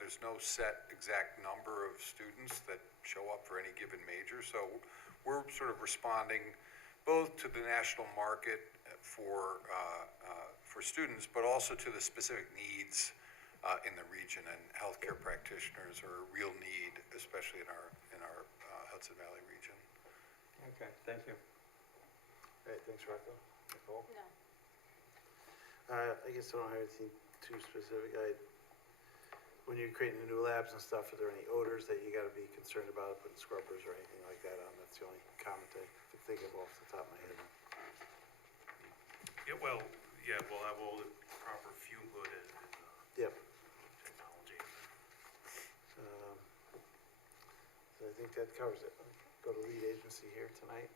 there's no set exact number of students that show up for any given major, so we're sort of responding both to the national market for students, but also to the specific needs in the region, and healthcare practitioners are a real need, especially in our Hudson Valley region. Okay, thank you. All right, thanks, Rocco. Nicole? No. I guess I don't have anything too specific. When you're creating the new labs and stuff, are there any odors that you gotta be concerned about, putting scrubbers or anything like that on? That's the only comment I can think of off the top of my head. Yeah, well, yeah, we'll have all the proper fume hood and Yep. technology. So I think that covers it. Go to lead agency here tonight.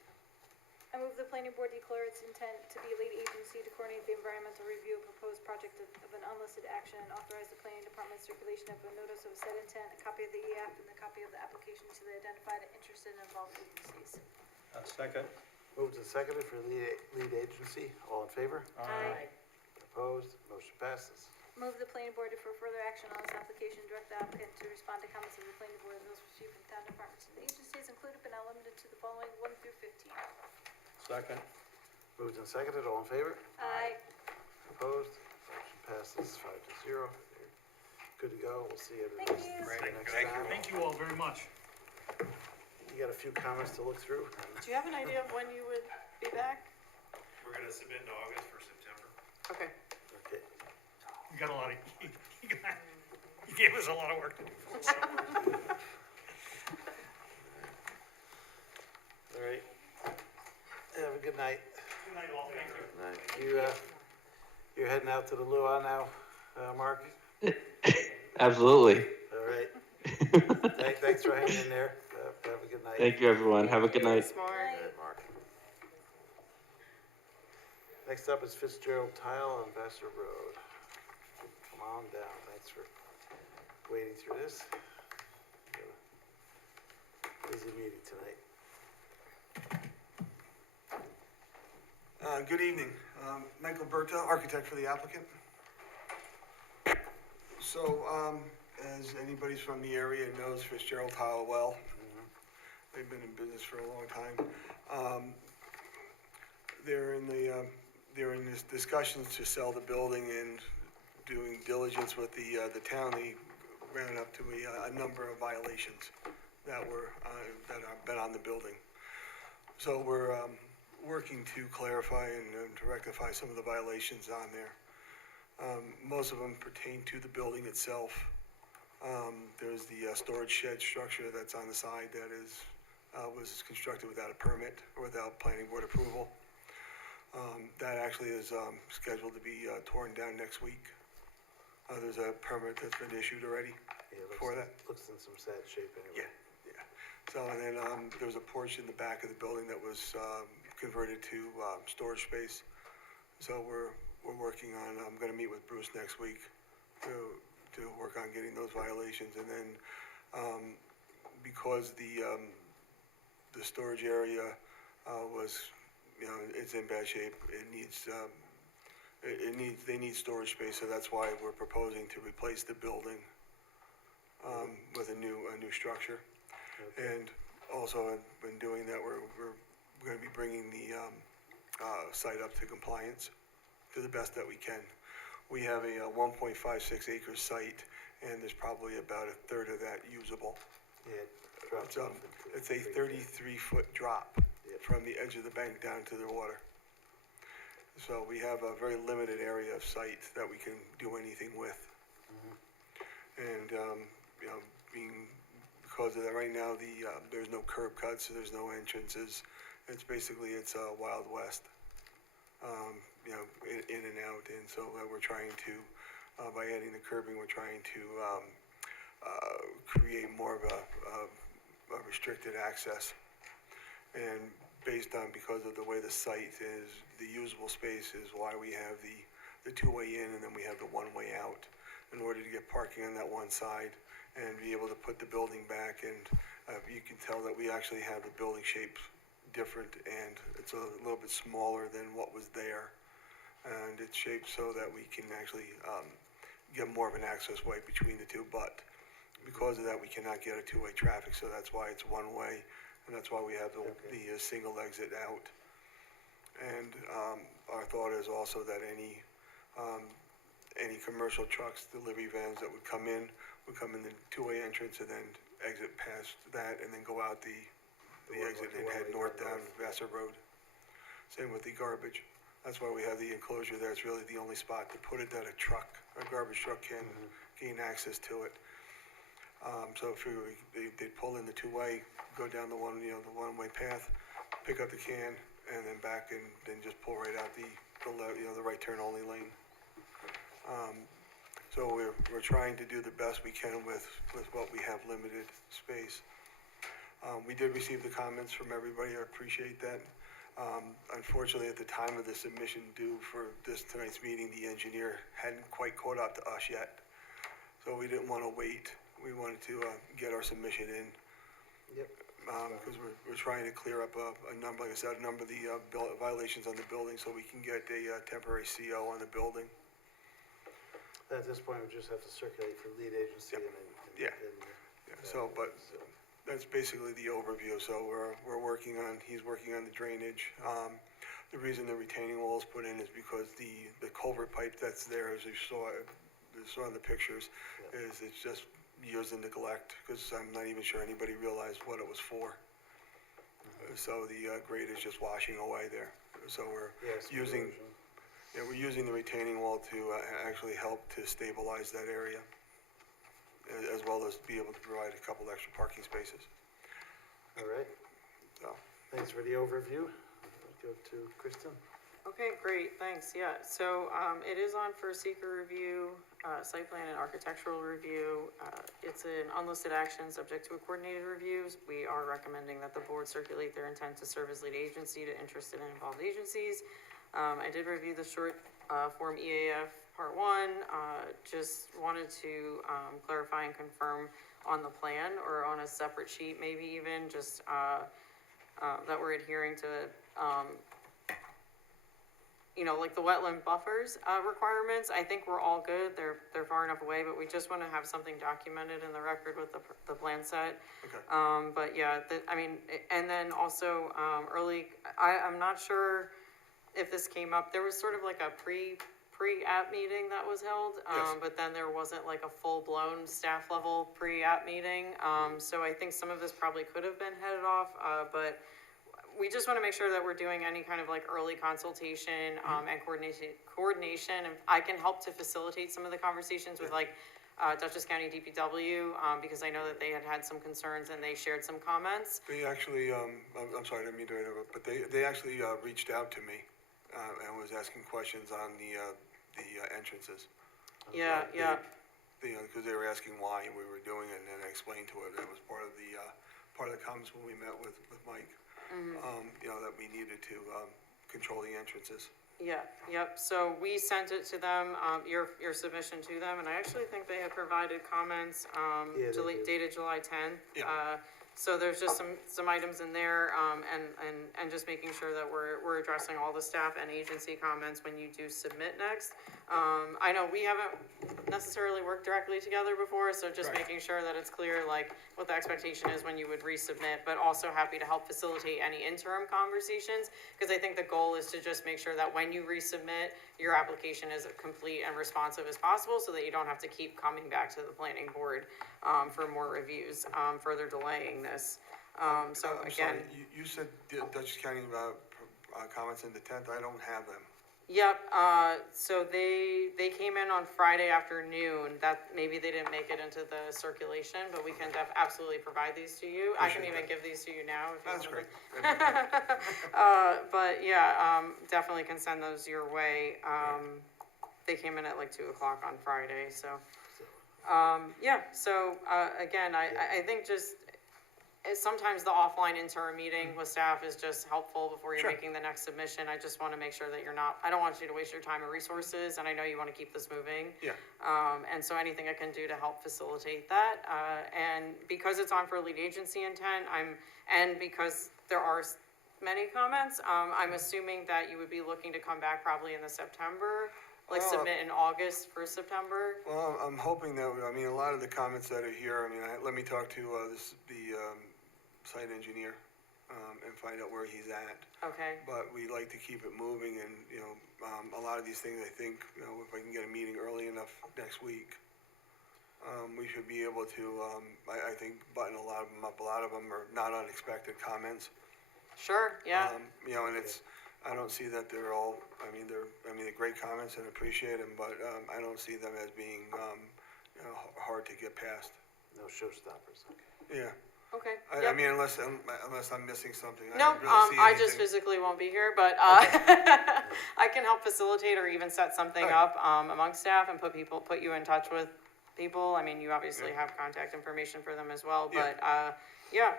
I move the planning board declare its intent to be lead agency to coordinate the environmental review of proposed project of an unlisted action and authorize the planning department circulation of a notice of said intent, a copy of the EAP, and a copy of the application to the identified interested and involved agencies. Second. Moved and seconded for lead agency. All in favor? Aye. Opposed? Motion passes. Move the planning board to for further action on this application, direct the applicant to respond to comments of the planning board and those received from town departments and agencies included but not limited to the following 1 through 15. Second. Moved and seconded. All in favor? Aye. Opposed? Motion passes 5-0. Good to go. We'll see Thank everybody you. next Thank time. Thank you all very much. You got a few comments to look through? Do you have an idea of when you would be back? We're gonna submit in August for September. Okay. Okay. You got a lot of, you gave us a lot of work to do. All right. Have a good night. Good night, all, thank you. You're heading out to the luau now, Mark? Absolutely. All right. Thanks for hanging in there. Have a good night. Thank you, everyone. Have a good night. Good night, Mark. Next up is Fitzgerald Tile on Vassar Road. Come on down. Thanks for waiting through this. Busy meeting tonight. Good evening. Michael Berta, architect for the applicant. So, as anybody from the area knows Fitzgerald Tile well, they've been in business for a long time. They're in this discussions to sell the building and doing diligence with the town. They ran up to a number of violations that have been on the building. So we're working to clarify and to rectify some of the violations on there. Most of them pertain to the building itself. There's the storage shed structure that's on the side that was constructed without a permit or without planning board approval. That actually is scheduled to be torn down next week. There's a permit that's been issued already for that. Looks in some sad shape anyway. Yeah. So, and then there was a portion in the back of the building that was converted to storage space. So we're working on, I'm gonna meet with Bruce next week to work on getting those violations. And then because the storage area was, it's in bad shape, they need storage space, so that's why we're proposing to replace the building with a new structure. Okay. And also, I've been doing that, we're gonna be bringing the site up to compliance to the best that we can. We have a 1.56 acre site, and there's probably about a third of that usable. Yeah, it drops off. It's a 33-foot drop from the edge of the bank down to the water. So we have a very limited area of site that we can do anything with. And, because of that, right now, there's no curb cuts, so there's no entrances. It's basically, it's a Wild West, in and out. And so we're trying to, by adding the curbing, we're trying to create more of a restricted access. And based on, because of the way the site is, the usable space is why we have the two-way in and then we have the one-way out, in order to get parking on that one side and be able to put the building back. And you can tell that we actually have the building shape different, and it's a little bit smaller than what was there. And it's shaped so that we can actually get more of an access way between the two, but because of that, we cannot get a two-way traffic, so that's why it's one way, and that's why we have the single exit out. And our thought is also that any commercial trucks, delivery vans that would come in the two-way entrance and then exit past that and then go out the exit and head north down Vassar Road. Same with the garbage. That's why we have the enclosure there. It's really the only spot to put it that a garbage truck can gain access to it. So if they pull in the two-way, go down the one-way path, pick up the can, and then back and then just pull right out the right turn only lane. So we're trying to do the best we can with what we have limited space. We did receive the comments from everybody. I appreciate that. Unfortunately, at the time of the submission due for tonight's meeting, the engineer hadn't quite caught up to us yet. So we didn't want to wait. We wanted to get our submission in. Yep. Because we're trying to clear up a number, like I said, a number of the violations on the building so we can get a temporary CO on the building. At this point, we just have to circulate for lead agency and then. So, but that's basically the overview. So he's working on the drainage. The reason the retaining wall is put in is because the culvert pipe that's there, as you saw in the pictures, is it's just years of neglect, because I'm not even sure anybody realized what it was for. So the grade is just washing away there. So we're using the retaining wall to actually help to stabilize that area, as well as be able to provide a couple extra parking spaces. All right. So, thanks for the overview. Let's go to Kristen. Okay, great, thanks, yeah. So, it is on for seeker review, site plan and architectural review. It's an unlisted action subject to a coordinated review. We are recommending that the board circulate their intent to serve as lead agency to interested and involved agencies. I did review the short, form EAF part 1, just wanted to, clarify and confirm on the plan or on a separate sheet, maybe even just, that we're adhering to, like the wetland buffers, requirements. I think we're all good. They're far enough away, but we just want to have something documented in the record with the plan set. Okay. But yeah, and then also, I'm not sure if this came up. There was sort of like a pre-app meeting that was held, but then there wasn't like a full-blown staff level pre-app meeting. So I think some of this probably could have been headed off, but we just want to make sure that we're doing any kind of like early consultation and coordination. And I can help to facilitate some of the conversations with like Dutchess County DPW because I know that they had some concerns and they shared some comments. They actually, I'm sorry, I didn't mean to interrupt, but they actually reached out to me and was asking questions on the entrances. Yeah. Because they were asking why we were doing it, and then I explained to it. That was part of the comments when we met with Mike. That we needed to control the entrances. Yep. So we sent it to them, your submission to them, and I actually think they had provided comments dated July 10th. So there's just some items in there, and just making sure that we're addressing all the staff and agency comments when you do submit next. I know we haven't necessarily worked directly together before, so just making sure that it's clear, like, what the expectation is when you would resubmit, but also happy to help facilitate any interim conversations, because I think the goal is to just make sure that when you resubmit, your application is complete and responsive as possible, so that you don't have to keep coming back to the planning board for more reviews, further delaying this. So I'm again. sorry, you said Dutchess County comments in the 10th. I don't have them. Yep, so they came in on Friday afternoon. That, maybe they didn't make it into the circulation, but we can absolutely provide these to you. I can even give these to you now if you want. That's great. But yeah, definitely can send those your way. They came in at like 2 o'clock on Friday, so. Again, I think just, sometimes the offline interim meeting with staff is just helpful before you're making the next submission. I just want to make sure that I don't want you to waste your time and resources, and I know you want to keep this moving. And so anything I can do to help facilitate that. And because it's on for lead agency intent, and because there are many comments, I'm assuming that you would be looking to come back probably in the September like submit in August for September? Well, I'm hoping that, I mean, a lot of the comments that are here, I mean, let me talk to the site engineer and find out where he's at. Okay, But we like to keep it moving and, you know, a lot of these things, I think, you know, if I can get a meeting early enough next week, we should be able to, I think, button a lot of them up. A lot of them are not unexpected comments. sure, yeah, You know, and it's, I don't see that they're all, they're great comments and appreciate them, but I don't see them as being, you know, hard to get past. No showstoppers, okay. Yeah. okay. I Yep. mean, unless I'm missing something. I No, don't really see I just anything. physically won't be here, but, I can help facilitate or even set something Alright. up, among staff and put you in touch with people. I mean, you obviously have contact information for them as well, Yeah. but, yeah,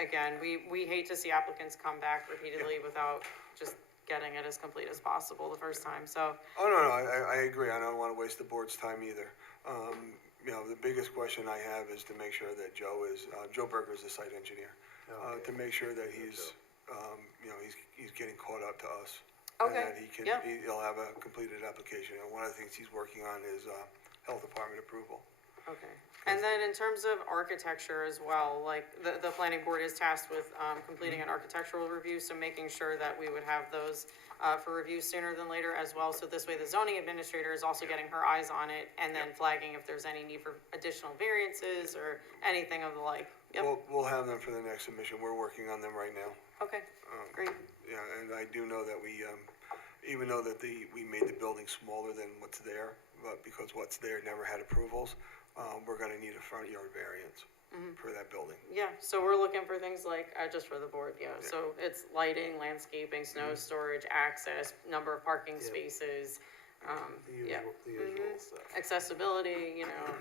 again, we hate to see applicants come back repeatedly without just getting it as complete as possible the first time, so, Oh, no, I agree. I don't want to waste the board's time either. You know, the biggest question I have is to make sure that Joe Berger is the site engineer. To make sure that he's, you know, he's getting caught up to us. Okay, And that he can, yeah. he'll have a completed application. And one of the things he's working on is, health department approval. okay. And then in terms of architecture as well, like, the planning board is tasked with, completing an architectural review, so making sure that we would have those, for review sooner than later as well, so this way the zoning administrator is also getting her eyes on it, and then flagging if there's any need for additional variances or anything of the like. Yep, We'll have them for the next submission. We're working on them right now. okay, great, Yeah, and I do know that we, even though that we made the building smaller than what's there, but because what's there never had approvals, we're gonna need a front yard variance for that building. yeah, so we're looking for things like, just for the board, yeah, so it's lighting, landscaping, snow storage, access, number of parking spaces, The yeah. usual stuff. Accessibility, you know,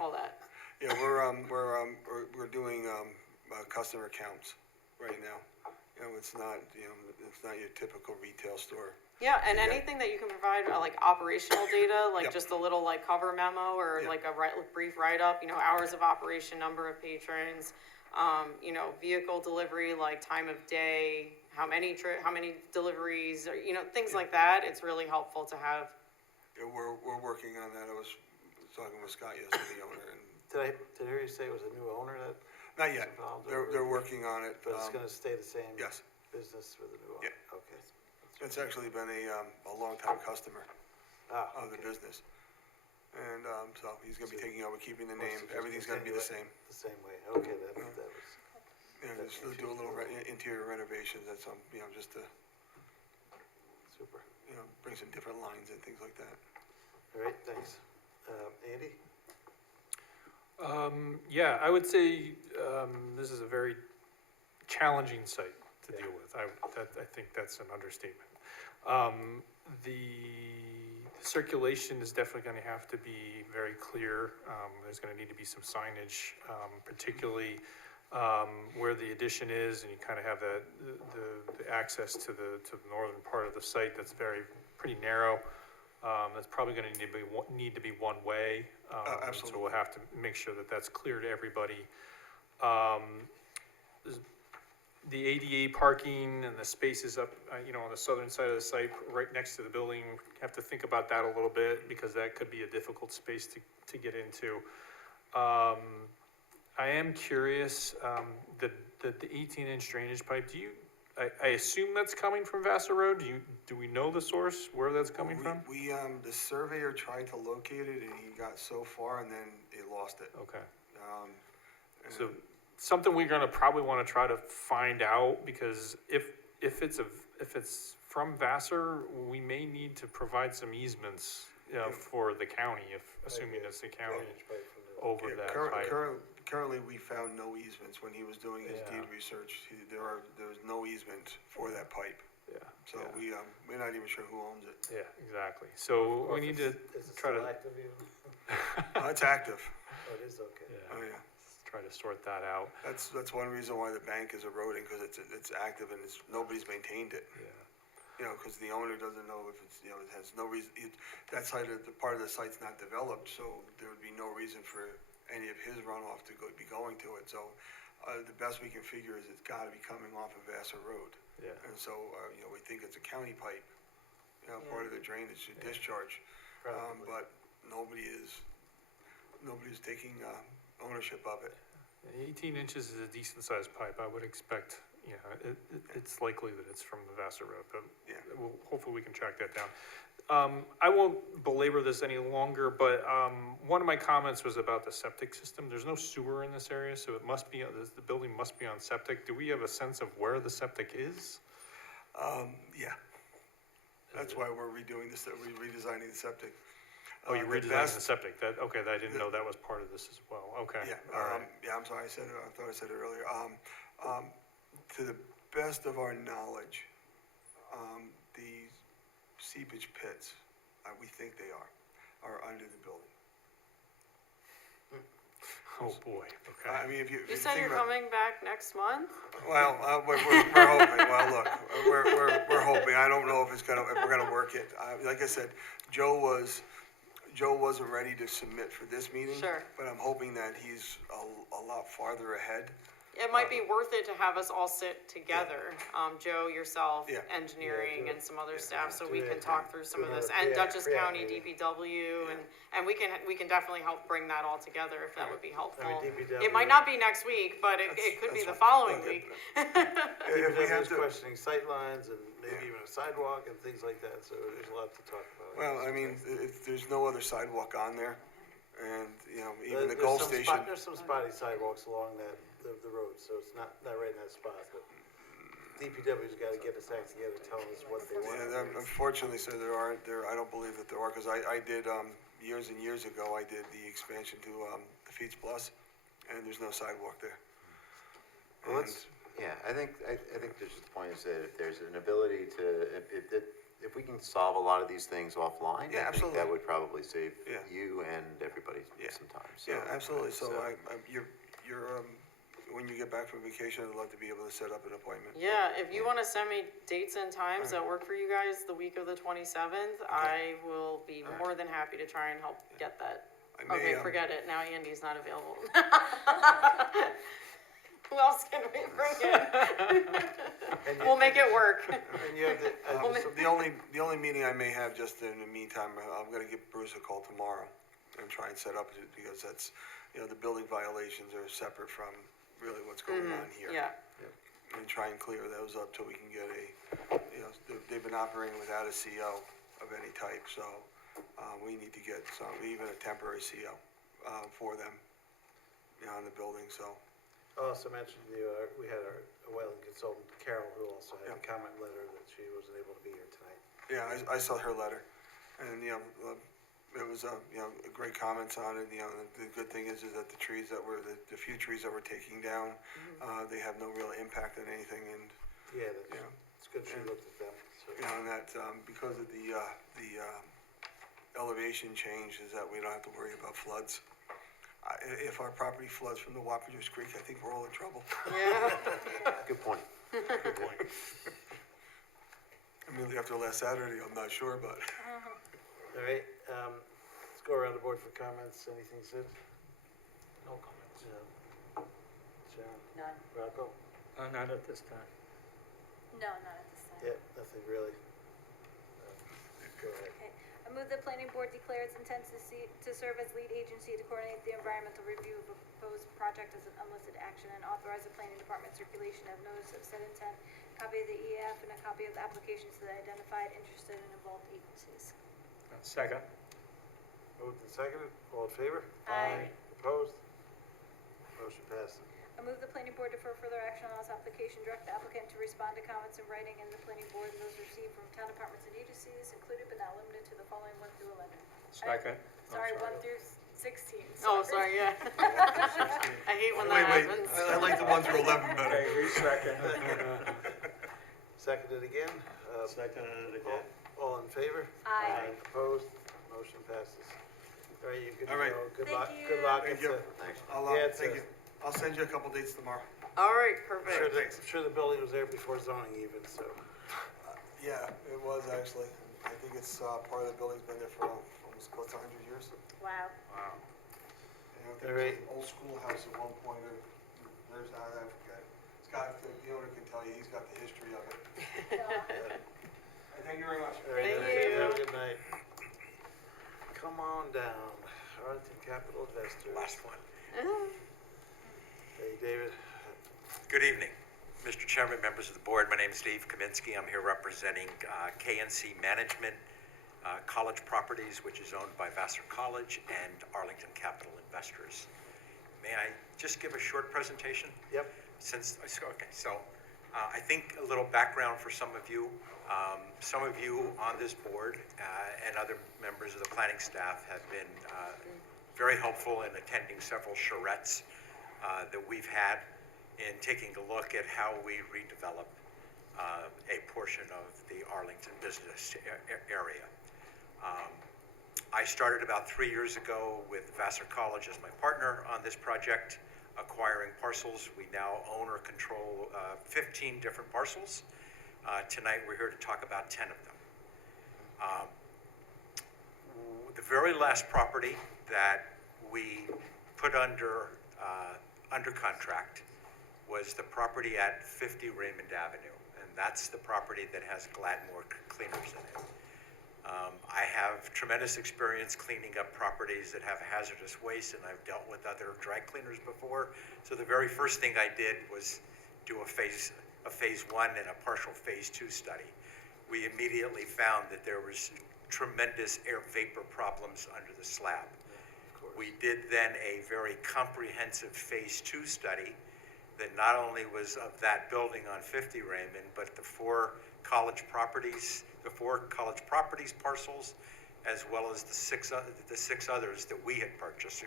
all that. Yeah, we're doing, customer counts right now. You know, it's not your typical retail store. Yeah, and anything that you can provide, like operational data, like Yep. just a little like cover memo or Yep. like a brief write-up, you know, hours of operation, number of patrons, you know, vehicle delivery, like time of day, how many deliveries, or, you know, things like that. It's really helpful to have. Yeah, we're working on that. I was talking with Scott yesterday, the owner, and Did I hear you say it was a new owner that? not yet. involved? They're working on it. But it's gonna stay the same? Yes. Business with the new owner? Yeah. Okay. It's actually been a longtime customer of the Okay. business. And, so he's gonna be taking over, keeping the Oh, name. so just Everything's gonna be the continue same. The same way, okay, that was, Yeah, just to do a little interior renovations, that's, you know, just to, super. you know, bring some different lines and things like that. All right, thanks. Andy? Yeah, I would say, this is a very challenging site to deal with. I think that's an understatement. The circulation is definitely gonna have to be very clear. There's gonna need to be some signage, particularly, where the addition is, and you kind of have the access to the northern part of the site that's pretty narrow. That's probably gonna need to be one way. Absolutely. So we'll have to make sure that that's clear to everybody. The ADA parking and the spaces up, you know, on the southern side of the site, right next to the building, have to think about that a little bit, because that could be a difficult space to get into. I am curious, the 18-inch drainage pipe, I assume that's coming from Vassar Road? Do we know the source, where that's coming from? We, the surveyor tried to locate it and he got so far and then he lost it. Okay. And- So, something we're gonna probably wanna try to find out, because if it's from Vassar, we may need to provide some easements, for the county, assuming it's the county, Drainage pipe from the- over Yeah, that pipe. currently, we found no easements when he was doing his deed research. There was no easement for that pipe. Yeah. So we're not even sure who owns it. Yeah, exactly. So we need to Is it try still to, active even? It's active. Oh, it is, okay. Oh, yeah. try to sort that out. That's one reason why the bank is eroding, because it's active and nobody's maintained it. Yeah. You know, because the owner doesn't know if it's, you know, it has no reason, that side of, the part of the site's not developed, so there would be no reason for any of his runoff to be going to it. So, the best we can figure is it's gotta be coming off of Vassar Road. Yeah. And so, you know, we think it's a county pipe, part of the drainage discharge. But nobody's taking ownership of it. 18 inches is a decent-sized pipe. I would expect, it's likely that it's from the Vassar Road, but hopefully we can track that down. I won't belabor this any longer, but one of my comments was about the septic system. There's no sewer in this area, so the building must be on septic. Do we have a sense of where the septic is? Yeah. That's why we're redoing this, we're redesigning the septic. Oh, you're redesigning the septic. Okay, I didn't know that was part of this as well. Okay. Yeah, All right. I'm sorry, I thought I said it earlier. To the best of our knowledge, the seepage pits, we think they are under the building. Oh, boy, okay. I mean, if you. You said you're coming back next month? Well, we're hoping, well, look, we're hoping, I don't know if we're gonna work it. Like I said, Joe wasn't ready to submit for this meeting. Sure. But I'm hoping that he's a lot farther ahead. It might be worth it to have us all sit together, Joe, yourself, Yeah. engineering, and some other staff, so we can talk through some of this, and Dutchess County DPW, and we can definitely help bring that all together if that would be helpful. DPW It might not be next week, but it could be the following week. DPW is questioning sightlines and maybe even a sidewalk and things like that, so there's a lot to talk about. Well, I mean, there's no other sidewalk on there, and, even the There's Gulf some Station. There's some spotty sidewalks along the road, so it's not right in that spot, but DPW's gotta get its act together, telling us what they want. Yeah, unfortunately, sir, I don't believe that there are, because I did, years and years ago, I did the expansion to, the Feeds Plus, and there's no sidewalk there. Well, I think there's just the point is that if there's an ability to, if we can solve a lot of these things offline, Yeah, I think absolutely. that would probably save Yeah. you and everybody some time. So, Yeah, absolutely, so you're, when you get back from vacation, I'd love to be able to set up an appointment. Yeah, if you wanna send me dates and times that work for you guys the week of the 27th, I will be more than happy to try and help get that. I may, Okay, forget it, now Andy's not available. Who else can we bring in? We'll make it work. And you have So the only meeting I may have just in the meantime, I'm gonna give Bruce a call tomorrow and try and set up, because that's, the building violations are separate from really what's going on here. Yeah. And try and clear those up till we can get they've been operating without a CO of any type, so, we need to get even a temporary CO, for them, on the building, so. I also mentioned we had our whaling consultant, Carol, who also had a comment letter that she wasn't able to be here tonight. Yeah, I saw her letter, and, it was, great comments on it, the good thing is that the trees the few trees that we're taking down, they have no real impact on anything, and, Yeah, it's good she looked at them, so. and that, because of the elevation change, is that we don't have to worry about floods. If our property floods from the Wappingers Creek, I think we're all in trouble. Yeah. good point. Good point. Immediately after last Saturday, I'm not sure, but. All right, let's go around the board for comments. Anything, Sid? No comments. Sharon? None. Rocco? Not at this time. No, not at this time. Yeah, nothing really. Go ahead. Okay. I move the planning board declare its intent to serve as lead agency to coordinate the environmental review of a proposed project as an unlisted action and authorize the planning department circulation of notice of said intent, copy of the EAF, and a copy of the applications to the identified interested and involved agencies. Second. Moved and seconded, all in favor? Aye. Opposed? Motion passes. I move the planning board defer further action on this application, direct the applicant to respond to comments in writing in the planning board and those received from town departments and agencies, included but not limited to the following 1 through 11. Second. Sorry, 1 through 16. Oh, sorry, yeah. I hate when that happens. I like the 1 through 11 better. Okay, second. Seconded again? Seconded again. All in favor? Aye. Opposed? Motion passes. All right, you're good to All right. go. Good Thank luck. you. Good luck. Thank It's you. a- Thank you. I'll send you a couple dates tomorrow. All right, I'm perfect. sure the building was there before zoning even, so. Yeah, it was actually. I think it's, part of the building's been there for almost close to 100 years. Wow. Wow. I think it was an old schoolhouse at one point, there's, I forget. Scott, the owner can tell you, he's got the history of it. Thank you very much. All right, Thank you. have a good night. Come on down, Arlington Capital Investors. Last one. Hey, David. Good evening, Mr. Chairman, members of the board. My name is Dave Kaminsky. I'm here representing KNC Management College Properties, which is owned by Vassar College, and Arlington Capital Investors. May I just give a short presentation? Yep. Okay, so I think a little background for some of you. Some of you on this board and other members of the planning staff have been very helpful in attending several charrettes that we've had in taking a look at how we redevelop a portion of the Arlington business area. I started about 3 years ago with Vassar College as my partner on this project, acquiring parcels. We now own or control 15 different parcels. Tonight we're here to talk about 10 of them. The very last property that we put under contract was the property at 50 Raymond Avenue, and that's the property that has Gladmore Cleaners in it. I have tremendous experience cleaning up properties that have hazardous waste, and I've dealt with other dry cleaners before. So the very first thing I did was do a phase 1 and a partial phase 2 study. We immediately found that there was tremendous air vapor problems under the slab. We did then a very comprehensive phase 2 study that not only was of that building on 50 Raymond, but the four college properties parcels, as well as the six others that we had purchased,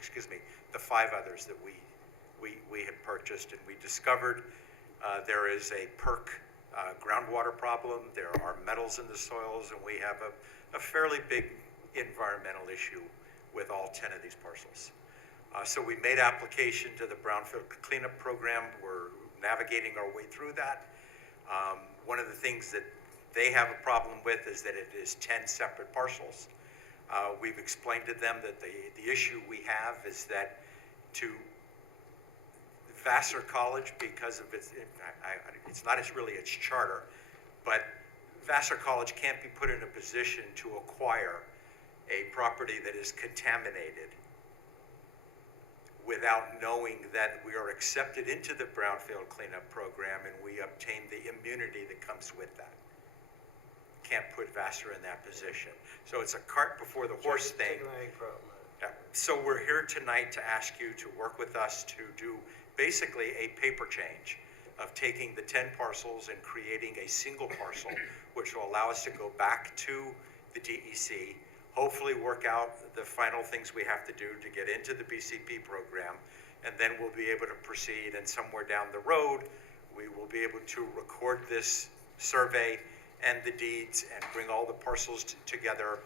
the 5 others that we had purchased. And we discovered there is a PERC groundwater problem, there are metals in the soils, and we have a fairly big environmental issue with all 10 of these parcels. So we made application to the brownfield cleanup program. We're navigating our way through that. One of the things that they have a problem with is that it is 10 separate parcels. We've explained to them that the issue we have is that to Vassar College, because of it's not really its charter, but Vassar College can't be put in a position to acquire a property that is contaminated without knowing that we are accepted into the brownfield cleanup program and we obtain the immunity that comes with that. Can't put Vassar in that position. So it's a cart before the horse thing. Yeah. So we're here tonight to ask you to work with us to do basically a paper change of taking the 10 parcels and creating a single parcel, which will allow us to go back to the DEC, hopefully work out the final things we have to do to get into the BCP program, and then we'll be able to proceed, and somewhere down the road, we will be able to record this survey and the deeds and bring all the parcels together,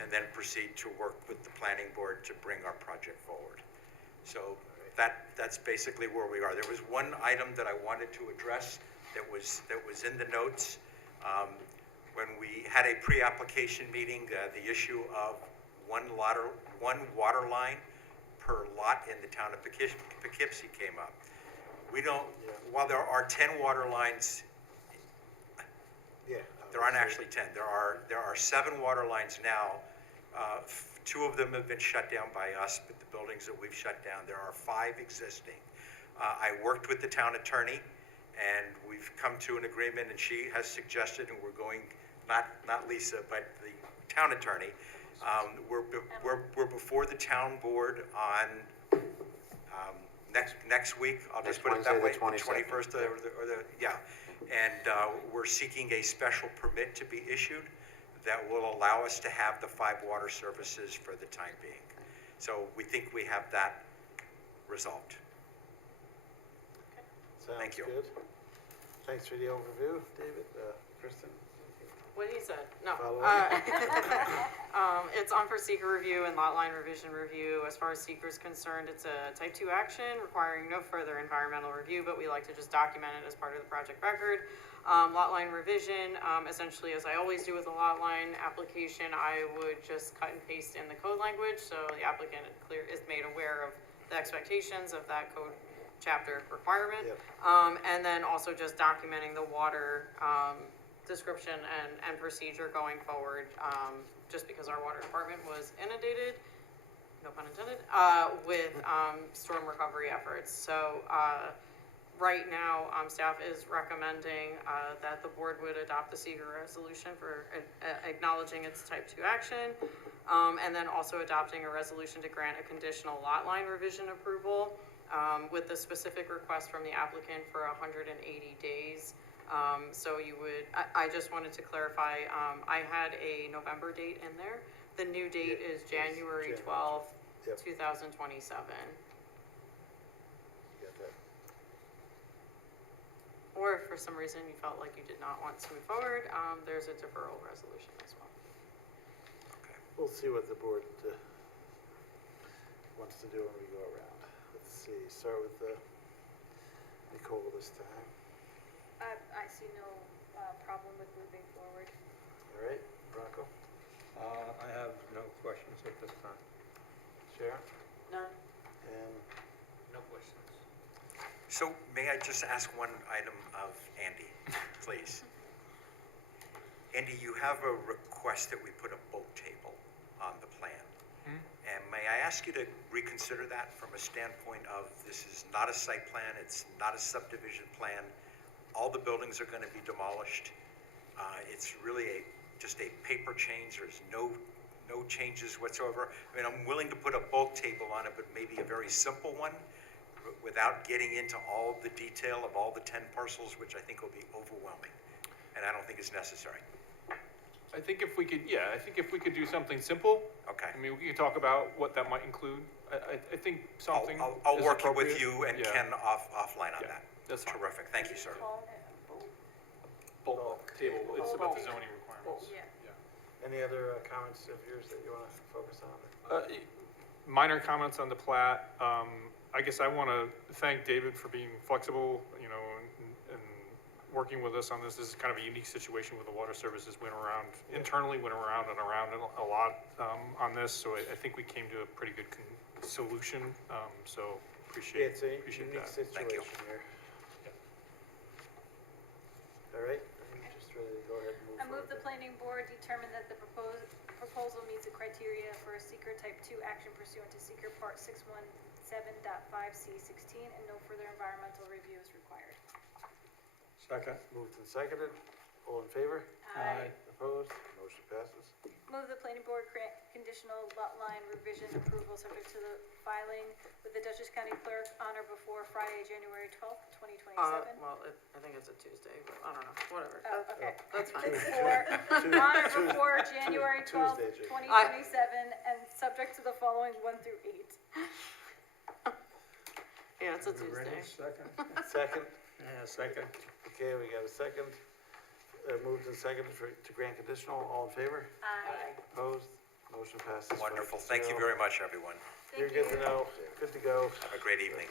and then proceed to work with the planning board to bring our project forward. So that's basically where we are. There was one item that I wanted to address that was in the notes. When we had a pre-application meeting, the issue of one water line per lot in the town of Poughkeepsie came up. While there are 10 water lines, there aren't actually 10. There are 7 water lines now. 2 of them have been shut down by us, but the buildings that we've shut down, there are 5 existing. I worked with the town attorney, and we've come to an agreement, and she has suggested, and we're going, not Lisa, but the town attorney, we're before the town board on next week. I'll just put it that way, the 21st yeah. And we're seeking a special permit to be issued that will allow us to have the 5 water services for the time being. So we think we have that resolved. Thank you. Sounds good. Thanks for the overview, David. Kristen? What he said, no. Follow up? It's on for seeker review and lot line revision review. As far as seeker is concerned, it's a type 2 action requiring no further environmental review, but we like to just document it as part of the project record. Lot line revision, essentially, as I always do with a lot line application, I would just cut and paste in the code language so the applicant is made aware of the expectations of that code chapter requirement. Yep. And then also just documenting the water description and procedure going forward, just because our water department was inundated, no pun intended, with storm recovery efforts. So right now, staff is recommending that the board would adopt the seeker resolution for acknowledging its type 2 action, and then also adopting a resolution to grant a conditional lot line revision approval with the specific request from the applicant for 180 days. So you would, I just wanted to clarify, I had a November date in there. The new date is January 12th, 2027. Or if for some reason you felt like you did not want to move forward, there's a deferral resolution as well. We'll see what the board wants to do when we go around. Let's see, start with Nicole this time. I see no problem with moving forward. All right, Bronco? I have no questions at this time. Sharon? None? And No questions. So may I just ask one item of Andy, please? Andy, you have a request that we put a boat table on the plan. And may I ask you to reconsider that from a standpoint of this is not a site plan, it's not a subdivision plan. All the buildings are going to be demolished. It's really just a paper change. There's no changes whatsoever. I mean, I'm willing to put a bulk table on it, but maybe a very simple one without getting into all the detail of all the 10 parcels, which I think will be overwhelming. And I don't think is necessary. I think if we could, I think if we could do something simple. Okay. I mean, we could talk about what that might include. I think something I'll is work with appropriate. you and Yeah. Ken offline on that. That's fine. Terrific. Thank you, sir. Bulk table, it's about the zoning requirements. Yeah. any other comments of yours that you want to focus on? Minor comments on the plat. I guess I want to thank David for being flexible, you know, and working with us on this. This is kind of a unique situation where the water services went around, internally went around and around a lot on this. So I think we came to a pretty good solution. So appreciate It's a appreciate unique that. situation here. All right, I'm just ready to go ahead and move I move forward. the planning board determine that the proposal meets the criteria for a seeker type 2 action pursuant to seeker part 617.5C16 and no further environmental review is required. Second. Moved and seconded, all in favor? Aye. Opposed? Motion passes. Move the planning board grant conditional lot line revision approval subject to the filing with the Dutchess County Clerk on or before Friday, January 12th, 2027. Well, I think it's a Tuesday, but I don't know, whatever. Oh, okay. That's fine. On or before January 12th, Tuesday, 2027, and subject to the following 1 through 8. Yeah, it's a You ready? Tuesday. Second. Second, Yeah, second. okay, we got a second. Moved and seconded to grant conditional, all in favor? Aye. Opposed? Motion passes. Wonderful. 5-0. Thank you very much, everyone. You're good to know, good to go. Have a great evening.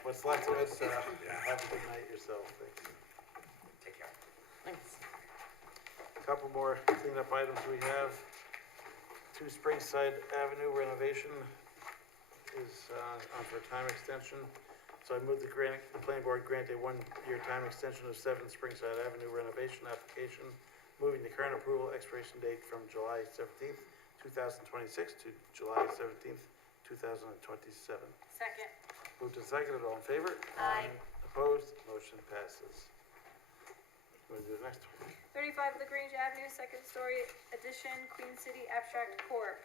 What's left of it, have a good night yourself, thanks. Take care. Thanks. A couple more cleanup items we have. 2 Springside Avenue renovation is on for a time extension. So I move the planning board grant a 1-year time extension of 7 Springside Avenue renovation application, moving the current approval expiration date from July 17th, 2026 to July 17th, 2027. Second. Moved and seconded, all in favor? Aye. Opposed? Motion passes. We'll do the next one. 35 LaGrange Avenue, second story addition, Queen City Abstract Corp.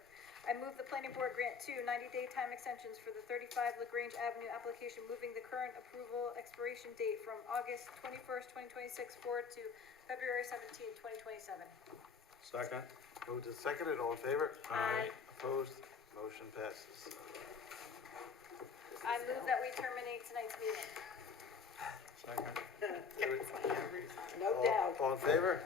I move the planning board grant 2 90-day time extensions for the 35 LaGrange Avenue application, moving the current approval expiration date from August 21st, 2026 forward to February 17th, 2027. Second. Moved and seconded, all in favor? Aye. Opposed? Motion passes. I move that we terminate tonight's meeting. Second. No doubt. All in favor?